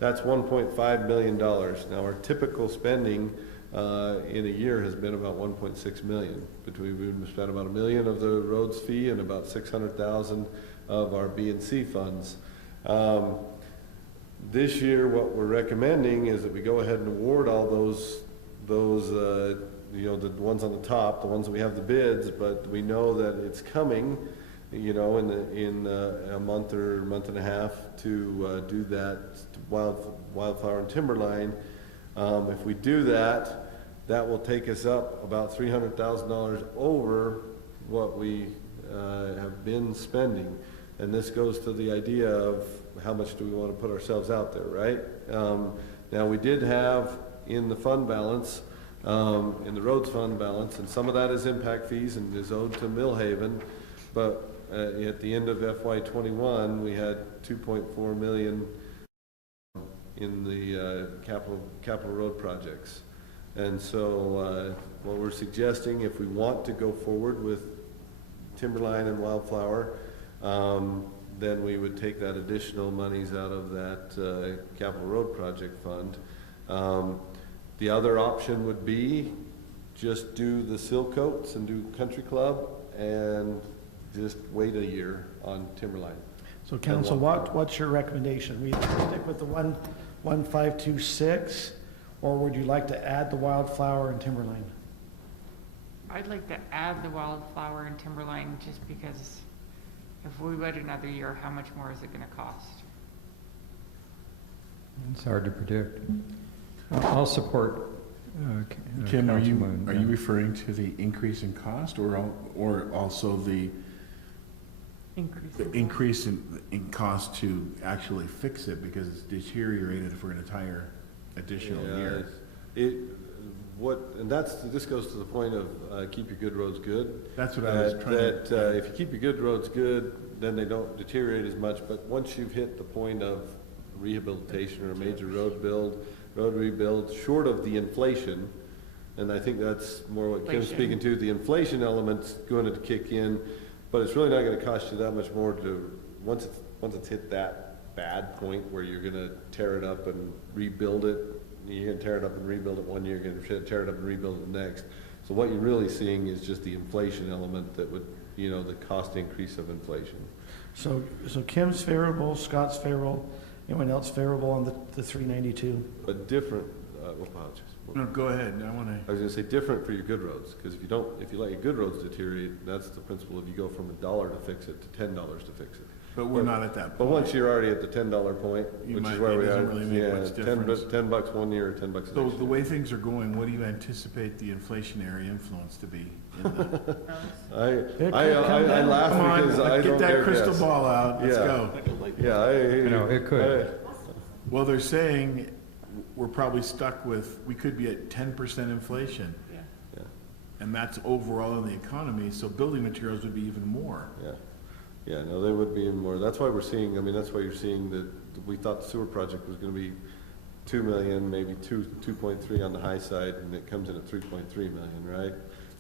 that's $1.5 million. Now, our typical spending in a year has been about $1.6 million. We've spent about $1 million of the roads fee and about $600,000 of our B&C funds. This year, what we're recommending is that we go ahead and award all those the ones on the top, the ones that we have the bids, but we know that it's coming, in a month or month and a half to do that wildflower and timberline. If we do that, that will take us up about $300,000 over what we have been spending. And this goes to the idea of how much do we want to put ourselves out there, right? Now, we did have in the fund balance, in the roads fund balance, and some of that is impact fees and is owed to Millhaven, but at the end of FY21, we had 2.4 million in the capital road projects. And so what we're suggesting, if we want to go forward with timberline and wildflower, then we would take that additional monies out of that capital road project fund. The other option would be just do the seal coats and do country club and just wait a year on timberline. So council, what's your recommendation? We stick with the 1.526, or would you like to add the wildflower and timberline? I'd like to add the wildflower and timberline just because if we wait another year, how much more is it gonna cost? It's hard to predict. I'll support Kim, are you Councilman, referring to the increase in cost or also the increase in cost to actually fix it because it's deteriorated for an entire additional year? This goes to the point of keep your good roads good. That's what I was trying to. If you keep your good roads good, then they don't deteriorate as much. But once you've hit the point of rehabilitation or a major road rebuild, short of the inflation, and I think that's more what Kim's speaking to, the inflation element's going to kick in, but it's really not going to cost you that much more to, once it's hit that bad point where you're going to tear it up and rebuild it. You're going to tear it up and rebuild it one year, you're going to tear it up and rebuild it next. So what you're really seeing is just the inflation element that would, the cost increase of inflation. So Kim's favorable, Scott's favorable, anyone else favorable on the 392? But different, apologies. No, go ahead. I was going to say different for your good roads, because if you let your good roads deteriorate, that's the principle of you go from $1 to fix it to $10 to fix it. But we're not at that point. But once you're already at the $10 point, which is where we are, really make much difference. $10 one year or $10 next year. So the way things are going, what do you anticipate the inflationary influence to be in that? I laugh Come on, because I don't get that dare crystal guess. ball out. Let's Yeah. go. Yeah, it could. Well, they're saying we're probably stuck with, we could be at 10% inflation. Yeah. And that's overall in the economy, so building materials would be even more. Yeah, no, they would be even more. That's why we're seeing, that's why you're seeing that we thought the sewer project was going to be 2 million, maybe 2.3 on the high side, and it comes in at 3.3 million, right?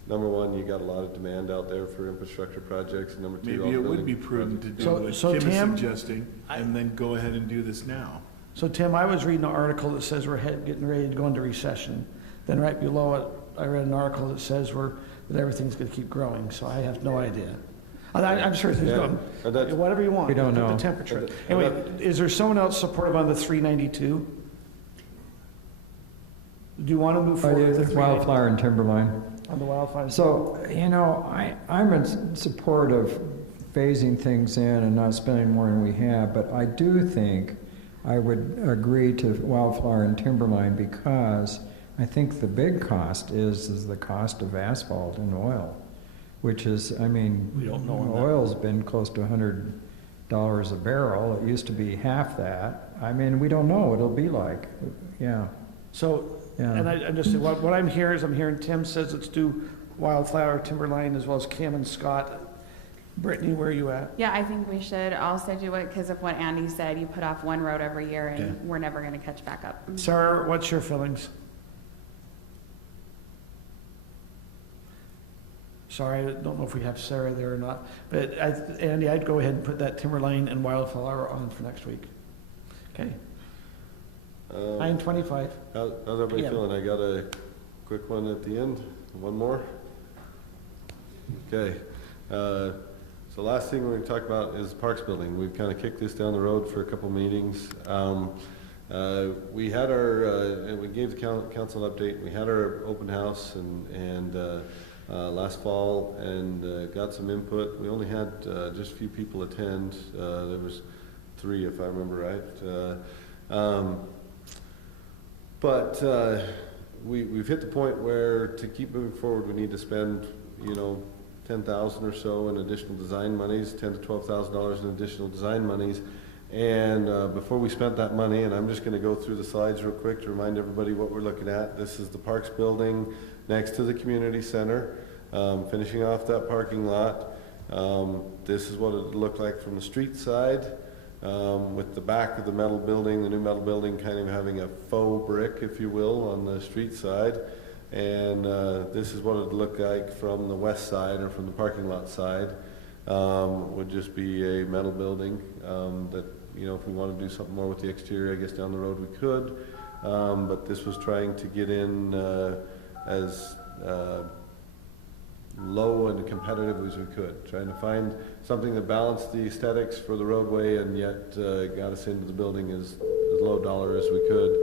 Number one, you got a lot of demand out there for infrastructure projects. Number two, Maybe it would be prudent to do what So Kim is Tim, suggesting, and then go ahead and do this now. So Tim, I was reading an article that says we're getting ready to go into recession. Then right below it, I read an article that says that everything's going to keep growing. So I have no idea. I'm sure things going. Whatever you want. We don't know. The temperature. Anyway, is there someone else supportive on the 392? Do you want to move forward with the 392? Wildflower and timberline. On the wildfire. So, I'm in support of phasing things in and not spending more than we have, but I do think I would agree to wildflower and timberline because I think the big cost is the cost of asphalt and oil, which is, we don't know on that. oil's been close to $100 a barrel. It used to be half that. We don't know what it'll be like. Yeah. So, and I just, what I'm hearing Tim says let's do wildflower, timberline, as well as Kim and Scott. Brittany, where are you at? Yeah, I think we should also do it because of what Andy said. You put off one road every year and we're never going to catch back up. Sarah, what's your feelings? Sorry, I don't know if we have Sarah there or not, but Andy, I'd go ahead and put that timberline and wildflower on for next week. Okay. 9:25. How's everybody feeling? I got a quick one at the end. One more. Okay. So last thing we're going to talk about is Parks Building. We've kind of kicked this down the road for a couple meetings. We had our, and we gave the council an update. We had our open house, and last fall and got some input. We only had just a few people attend. There was 3, if I remember right. But we've hit the point where to keep moving forward, we need to spend, you know, $10,000 or so in additional design monies, $10,000 to $12,000 in additional design monies. And before we spent that money, and I'm just going to go through the slides real quick to remind everybody what we're looking at. This is the Parks building next to the community center, finishing off that parking lot. This is what it looked like from the street side, with the back of the metal building, the new metal building kind of having a faux brick, if you will, on the street side. And this is what it looked like from the west side, or from the parking lot side. Would just be a metal building that, you know, if we want to do something more with the exterior, I guess down the road we could. But this was trying to get in as low and competitive as we could, trying to find something that balanced the aesthetics for the roadway and yet got us into the building as low dollar as we could.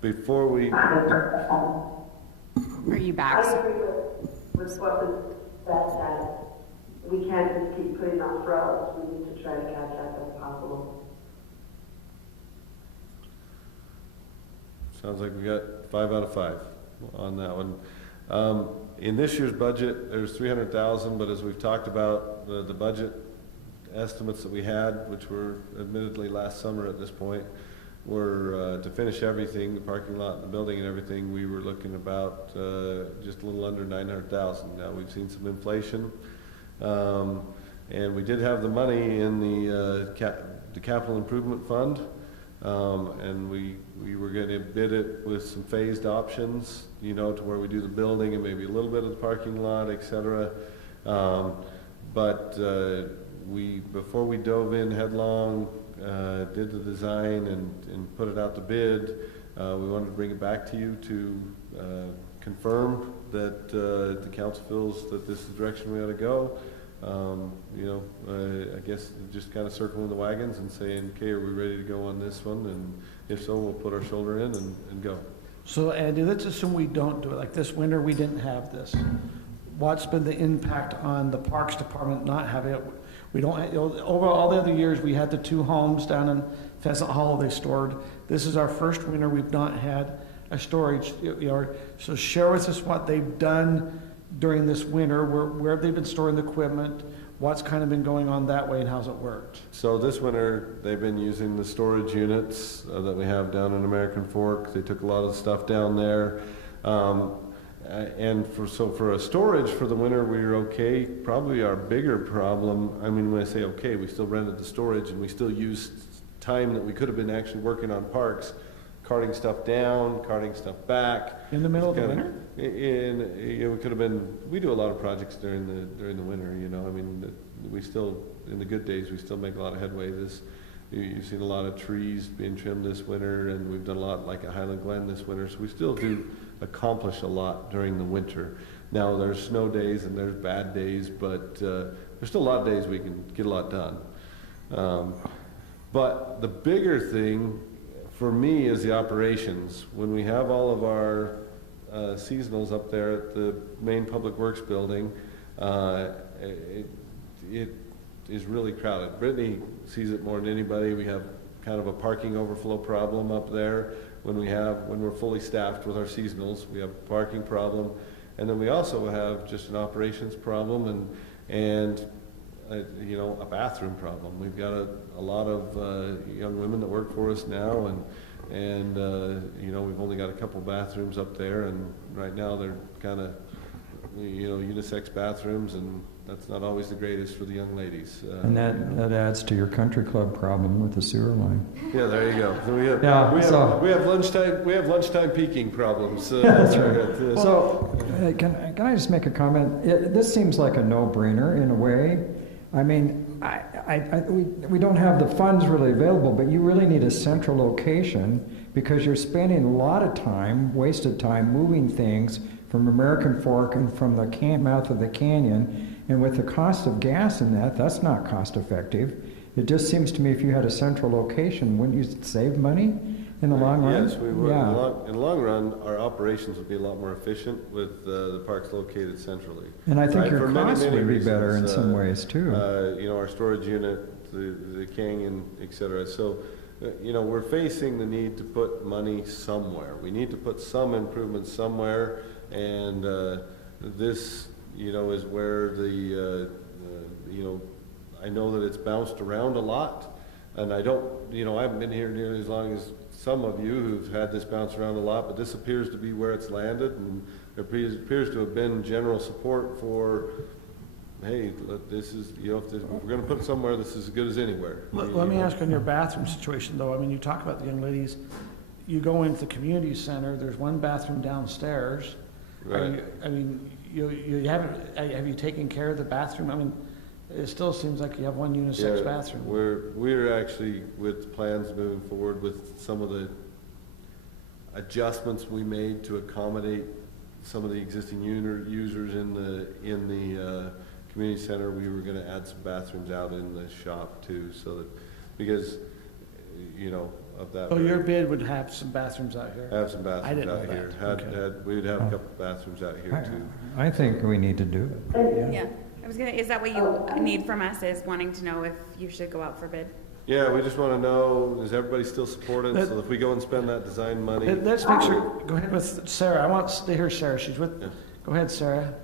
Before we... Are you back? I agree with what that said. We can't just keep putting off roads. We need to try to catch up as possible. Sounds like we got 5 out of 5 on that one. In this year's budget, there's $300,000, but as we've talked about, the budget estimates that we had, which were admittedly last summer at this point, were to finish everything, the parking lot, the building and everything, we were looking about just a little under $900,000. Now we've seen some inflation, and we did have the money in the capital improvement fund, and we were going to bid it with some phased options, you know, to where we do the building and maybe a little bit of the parking lot, etc. But before we dove in headlong, did the design and put it out to bid, we wanted to bring it back to you to confirm that the council feels that this is the direction we ought to go. You know, I guess just kind of circling the wagons and saying, okay, are we ready to go on this one? And if so, we'll put our shoulder in and go. So Andy, let's assume we don't do it. Like this winter, we didn't have this. What's been the impact on the Parks Department not having it? We don't, you know, over all the other years, we had the 2 homes down in Pheasant Hollow they stored. This is our first winter we've not had a storage, you know, so share with us what they've done during this winter, where have they been storing the equipment, what's kind of been going on that way, and how's it worked? So this winter, they've been using the storage units that we have down in American Fork. They took a lot of the stuff down there. And for a storage for the winter, we were okay. Probably our bigger problem, I mean, when I say okay, we still rented the storage and we still used time that we could have been actually working on parks, carting stuff down, carting stuff back. In the middle of the winter? We could have been, we do a lot of projects during the winter, you know. I mean, we still, in the good days, we still make a lot of headway. You've seen a lot of trees being trimmed this winter, and we've done a lot like at Highland Glen this winter, so we still do accomplish a lot during the winter. Now there's snow days and there's bad days, but there's still a lot of days we can get a lot done. But the bigger thing for me is the operations. When we have all of our seasonals up there at the main public works building, it is really crowded. Brittany sees it more than anybody. We have kind of a parking overflow problem up there. When we're fully staffed with our seasonals, we have a parking problem, and then we also have just an operations problem and you know, a bathroom problem. We've got a lot of young women that work for us now, and you know, we've only got a couple bathrooms up there, and right now they're kind of, you know, unisex bathrooms, and that's not always the greatest for the young ladies. And that adds to your country club problem with the sewer line. Yeah, there you go. So we have lunchtime peaking problems. That's right. So can I just make a comment? This seems like a no-brainer in a way. I mean, we don't have the funds really available, but you really need a central location because you're spending a lot of time, wasted time, moving things from American Fork and from the mouth of the canyon. And with the cost of gas in that's not cost effective. It just seems to me if you had a central location, wouldn't you save money? In the long run? Yes, we would. Yeah. In the long run, our operations would be a lot more efficient with the parks located centrally. And I think Right, your for many, costs many would be better in reasons, some ways too. You know, our storage unit, the canyon, et cetera. So, you know, we're facing the need to put money somewhere. We need to put some improvements somewhere, and this, you know, is where you know, I know that it's bounced around a lot, and I don't, you know, I haven't been here nearly as long as some of you who've had this bounce around a lot, but this appears to be where it's landed, and there appears to have been general support for, hey, this is, you know, if we're gonna put it somewhere, this is as good as anywhere. Let me ask on your bathroom situation, though. I mean, you talk about the young ladies, you go into the community center, there's one bathroom downstairs. Right. I mean, you haven't, have you taken care of the bathroom? I mean, it still seems like you have one unisex bathroom. We're actually with plans moving forward with some of the adjustments we made to accommodate some of the existing users in the community center. We were gonna add some bathrooms out in the shop too, so that, because, you know, of that. Oh, your bid would have some bathrooms out here? Have some bathrooms didn't know out here. that. We would have a couple bathrooms out here too. I think we need to do it. Yeah, I was gonna, is that what you need from us, is wanting to know if you should go out for bid? Yeah, we just wanna know, does everybody still support it? So if we go and spend that design money. Let's make sure, go ahead with Sarah. I want to hear Sarah. She's with, Yeah. go ahead, Sarah.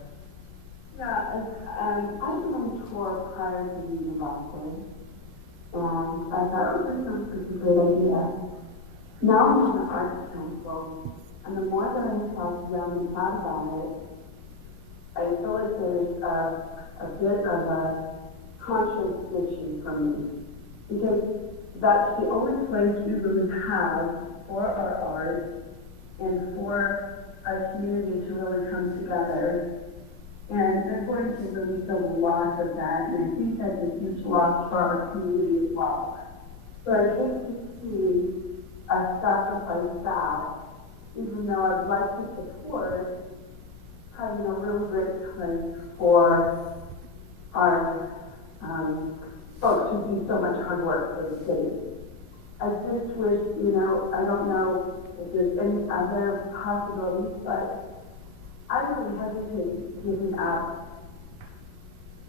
Yeah, I was on tour prior to the university, and I thought, this was a great idea. Now I'm on the Arts Council, and the more that I talk around and thought about it, I feel like there's a bit of a contradiction for me. Because that's the only place we really have for our art and for our community to really come together. And they're going to release a lot of that, and I think that's a huge loss for our community as well. So I hate to see us sacrifice that, even though I'd like to support having a really great place for our folks who do so much hard work for the city. I just wish, you know, I don't know if there's any other possibilities, but I really hesitate giving up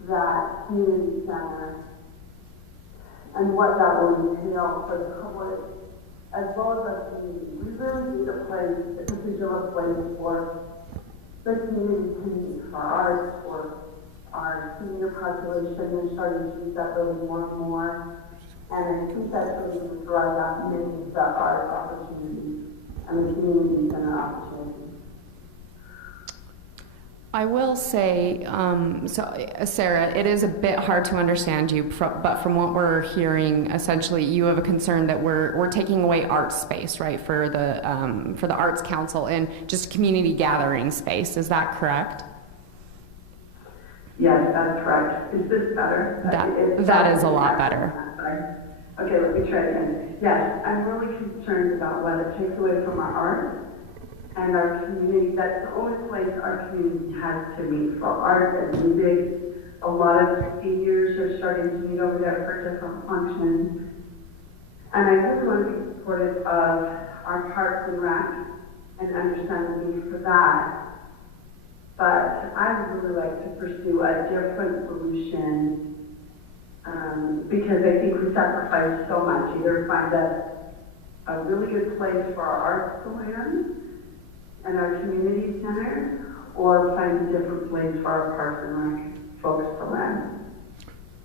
that community center and what that will entail for the public as well as our community. We really need a place, a particular place for the community to meet, for arts, for our senior population. They're starting to use that really more and more. And I think that's really going to drive out many of the art opportunities and the community center opportunities. I will say, Sarah, it is a bit hard to understand you, but from what we're hearing, essentially, you have a concern that we're taking away art space, right, for the Arts Council and just community gathering space. Is that correct? Yes, that's correct. Is this better? That is a lot better. Sorry. Okay, let me try again. Yes, I'm really concerned about what it takes away from our art and our community. That's the only place our community has to meet for art and music. A lot of seniors are starting to meet over there for different functions. And I really want to be supportive of our Parks and Rec and understand the need for that. But I would really like to pursue a different solution because I think we sacrifice so much. Either find a really good place for our arts to land and our community center, or find a different place for our Parks and Rec folks to land.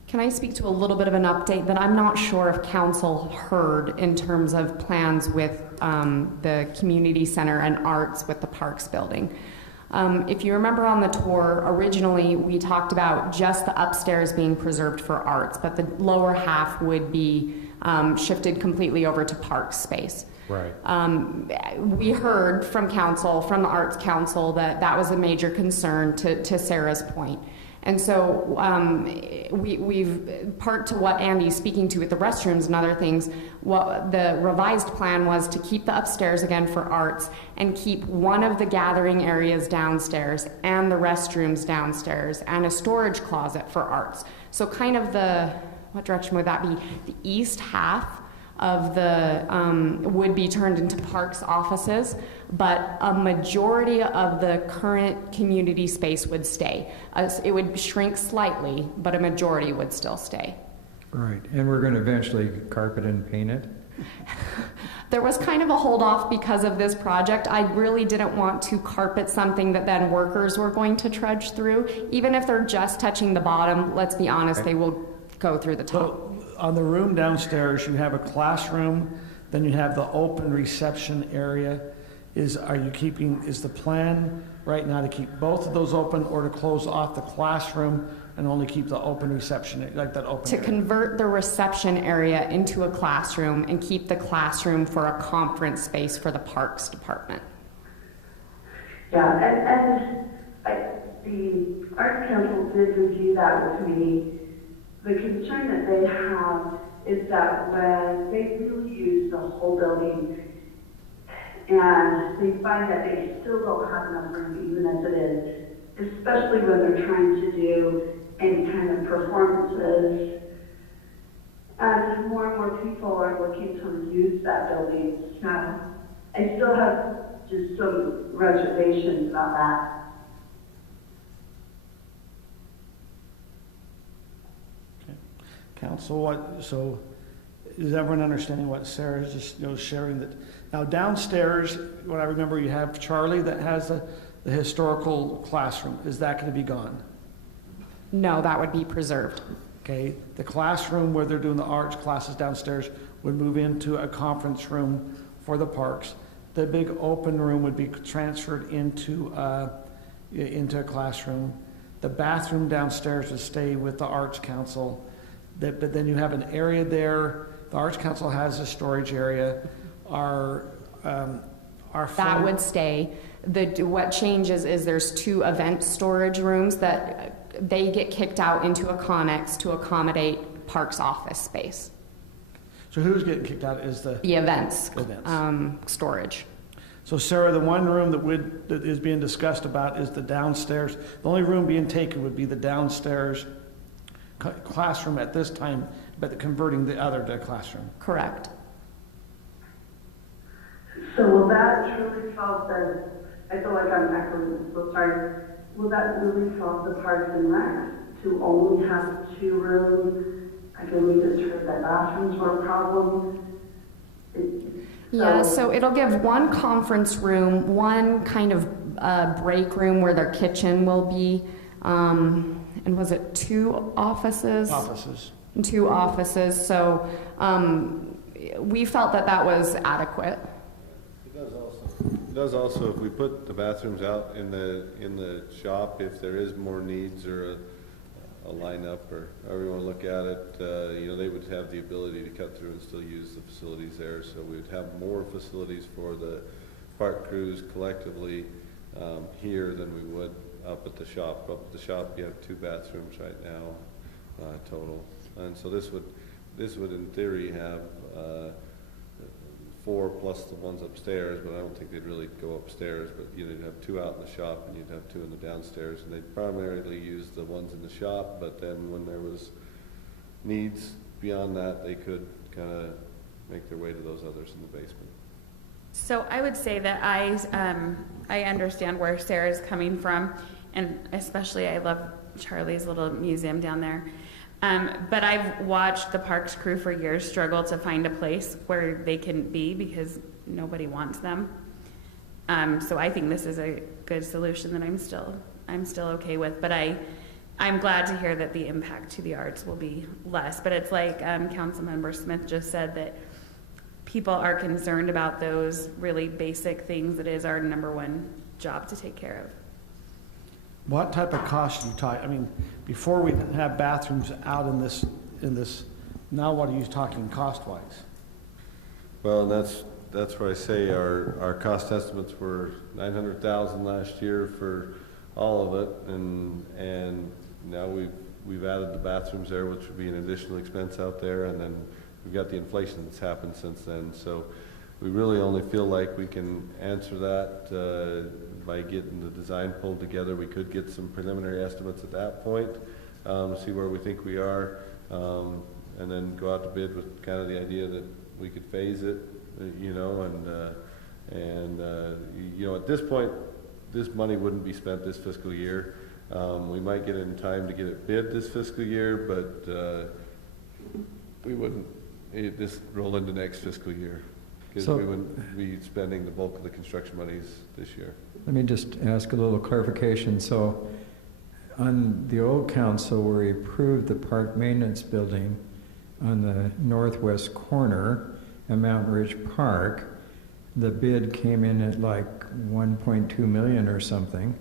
Can I speak to a little bit of an update that I'm not sure if council heard in terms of plans with the community center and arts with the parks building? If you remember on the tour, originally we talked about just the upstairs being preserved for arts, but the lower half would be shifted completely over to park space. Right. We heard from council, from the Arts Council, that that was a major concern to Sarah's point. And so we've, part to what Andy's speaking to with the restrooms and other things, what the revised plan was to keep the upstairs again for arts and keep one of the gathering areas downstairs and the restrooms downstairs and a storage closet for arts. So kind of the, what direction would that be? The east half of the, would be turned into parks offices, but a majority of the current community space would stay. It would shrink slightly, but a majority would still stay. Right, and we're gonna eventually carpet and paint it? There was kind of a hold off because of this project. I really didn't want to carpet something that then workers were going to trudge through. Even if they're just touching the bottom, let's be honest, they will go through the top. So on the room downstairs, you have a classroom, then you have the open reception area. Is the plan right now to keep both of those open or to close off the classroom and only keep the open reception, like that open To area? convert the reception area into a classroom and keep the classroom for a conference space for the Parks Department. Yeah, the Arts Council did review that with me. The concern that they have is that when they really use the whole building, and they find that they still don't have enough room even as it is, especially when they're trying to do any kind of performances. And more people are looking to use that building. So I still have just some reservations about that. Council, so is everyone understanding what Sarah's just, sharing that? Now downstairs, what I remember, you have Charlie that has the historical classroom. Is that gonna be gone? No, that would be preserved. Okay, the classroom where they're doing the arts classes downstairs would move into a conference room for the parks. The big open room would be transferred into a classroom. The bathroom downstairs would stay with the Arts Council. But then you have an area there, the Arts Council has a storage area. That would stay. What changes is there's 2 event storage rooms that they get kicked out into a connex to accommodate Parks office space. So who's getting kicked out is the events. Storage. So Sarah, the one room that is being discussed about is the downstairs. The only room being taken would be the downstairs classroom at this time, but converting the other to a classroom. Correct. So will that truly solve I feel like I'm echoing, so sorry. Will that really solve the Parks and Rec to only have 2 rooms? Again, we just heard that bathrooms were a problem. Yeah, so it'll give 1 conference room, 1 kind of break room where their kitchen will be, and was it 2 offices? Offices. 2 offices, so we felt that was adequate. It does also, if we put the bathrooms out in the shop, if there is more needs or a lineup or however you want to look at it, they would have the ability to cut through and still use the facilities there. So we would have more facilities for the park crews collectively here than we would up at the shop. Up at the shop, you have 2 bathrooms right now total, and so this would in theory have 4 plus the ones upstairs, but I don't think they'd really go upstairs. But you'd have 2 out in the shop, and you'd have 2 in the downstairs, and they'd primarily use the ones in the shop. But then when there was needs beyond that, they could kind of make their way to those others in the basement. So I would say that I understand where Sarah's coming from, and especially I love Charlie's little museum down there. But I've watched the parks crew for years struggle to find a place where they can be because nobody wants them. So I think this is a good solution that I'm still okay with. But I'm glad to hear that the impact to the arts will be less. But it's like Councilmember Smith just said, that people are concerned about those really basic things that is our #1 job to take care of. What type of cost are you talking? I mean, before we didn't have bathrooms out in this, now what are you talking cost-wise? Well, that's where I say our cost estimates were $900,000 last year for all of it, and now we've added the bathrooms there, which would be an additional expense out there, and then we've got the inflation that's happened since then. So we really only feel like we can answer that by getting the design pulled together. We could get some preliminary estimates at that point, see where we think we are, and then go out to bid with kind of the idea that we could phase it, you know, you know, at this point, this money wouldn't be spent this fiscal year. We might get it in time to get it bid this fiscal year, but we wouldn't, just roll into next fiscal year. Because So- we wouldn't be spending the bulk of the construction monies this year. Let me just ask a little clarification. So on the old council where we approved the park maintenance building on the northwest corner of Mountain Ridge Park, the bid came in at like 1.2 million or something.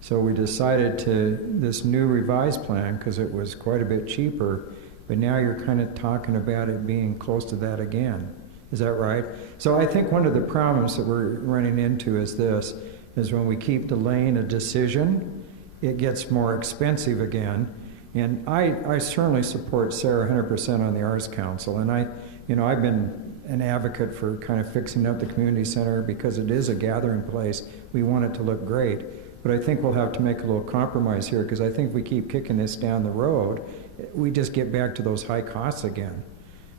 So we decided to, this new revised plan, because it was quite a bit cheaper, but now you're kind of talking about it being close to that again. Is that right? So I think one of the problems that we're running into is this, is when we keep delaying a decision, it gets more expensive again. And I certainly support Sarah 100% on the Arts Council. And I've been an advocate for kind of fixing up the community center because it is a gathering place. We want it to look great. But I think we'll have to make a little compromise here, because I think if we keep kicking this down the road, we just get back to those high costs again.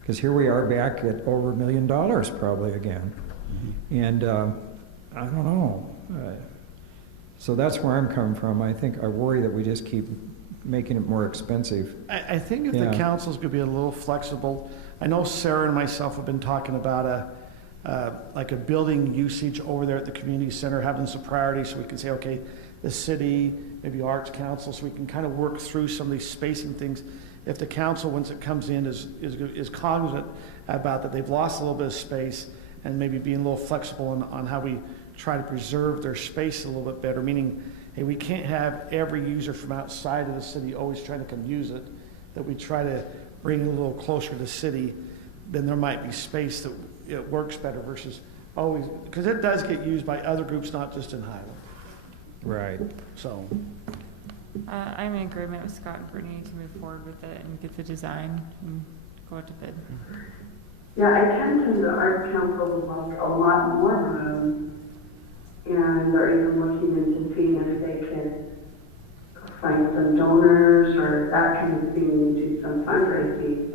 Because here we are back at over $1 million probably again. And I don't know. So that's where I'm coming from. I worry that we just keep making it more expensive. I think if the Yeah. council's gonna be a little flexible, I know Sarah and myself have been talking about like a building usage over there at the community center, having some priorities, so we can say, okay, the city, maybe Arts Council, so we can kind of work through some of these spacing things. If the council, once it comes in, is cognizant about that they've lost a little bit of space, and maybe being a little flexible on how we try to preserve their space a little bit better, meaning, hey, we can't have every user from outside of the city always trying to come use it, that we try to bring it a little closer to the city, then there might be space that it works better versus always, because it does get used by other groups, not just in Highland. Right. So, I'm in agreement with Scott and Brittany to move forward with it and get the design and go out to bid. Yeah, I tend to, the Arts Council would like a lot more room, and they're even looking into seeing if they can find some donors or that kind of thing, and do some fundraising.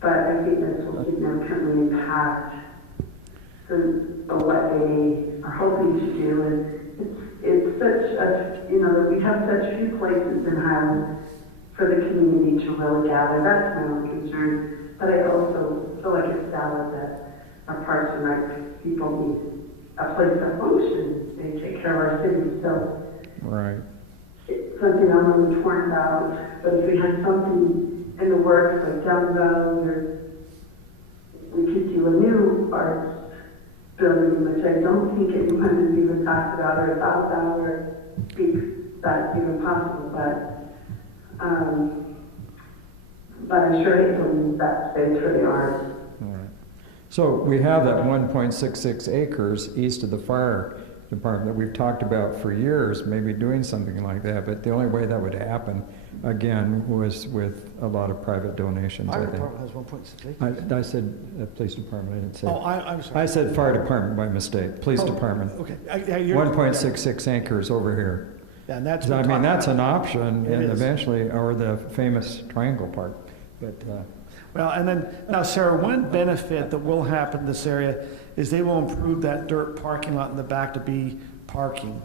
But I think this will significantly impact what they are hoping to do. And it's such a, that we have such few places in Highland for the community to really gather. That's my own concern. But I also feel like it's valid that our Parks and Rec people need a place to function. They take care of our city. So Right. it's something I'm really torn about. But if we had something in the works like dumbbells, or we could do a new arts building, which I don't think anyone has even talked about or thought about or thinks that's even possible. But I'm sure they will use that space for the arts. All right. So we have that 1.66 acres east of the fire department that we've talked about for years, maybe doing something like that, but the only way that would happen, again, was with a lot of private donations, I fire think. department has 1.6 acres. I said police department, I didn't say. Oh, I'm sorry. I said fire department by mistake, police Oh, department. Okay. Yeah, you're- 1.66 acres over here. Yeah, and that's. I what mean, we're that's talking an about. option, It and is. eventually, or the famous triangle park, but, Well, and then, now Sarah, one benefit that will happen in this area is they will improve that dirt parking lot in the back to be parking.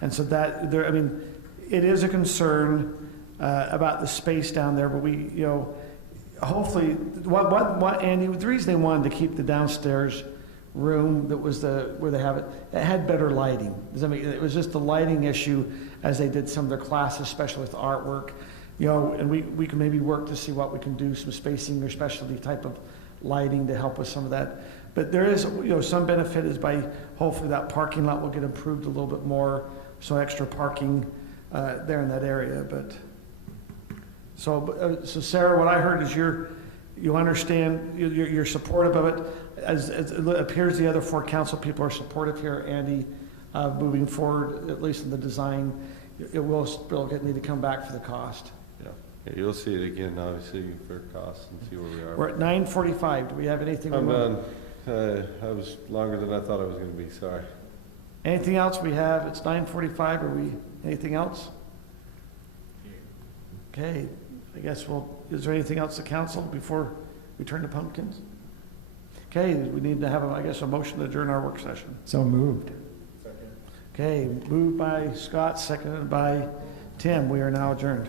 And so that, there, I mean, it is a concern about the space down there, but we, hopefully, what, Andy, the reason they wanted to keep the downstairs room that was where they have it, it had better lighting. Does that mean, it was just the lighting issue as they did some of their classes, especially with artwork. And we can maybe work to see what we can do, some spacing or specialty type of lighting to help with some of that. But there is, some benefit is by, hopefully that parking lot will get improved a little bit more, so extra parking there in that area, but. So Sarah, what I heard is you understand, you're supportive of it, as it appears the other 4 council people are supportive here, Andy, moving forward, at least in the design. It will still need to come back for the cost. Yeah, you'll see it again, obviously, for costs and see where we are. We're at 9:45. Do we have anything? I'm done. I was longer than I thought I was gonna be, sorry. Anything else we have? It's 9:45. Anything else? Okay, I guess is there anything else to council before we turn to pumpkins? Okay, we need to have, I guess, a motion to adjourn our work session. So moved. Okay, moved by Scott, seconded by Tim. We are now adjourned.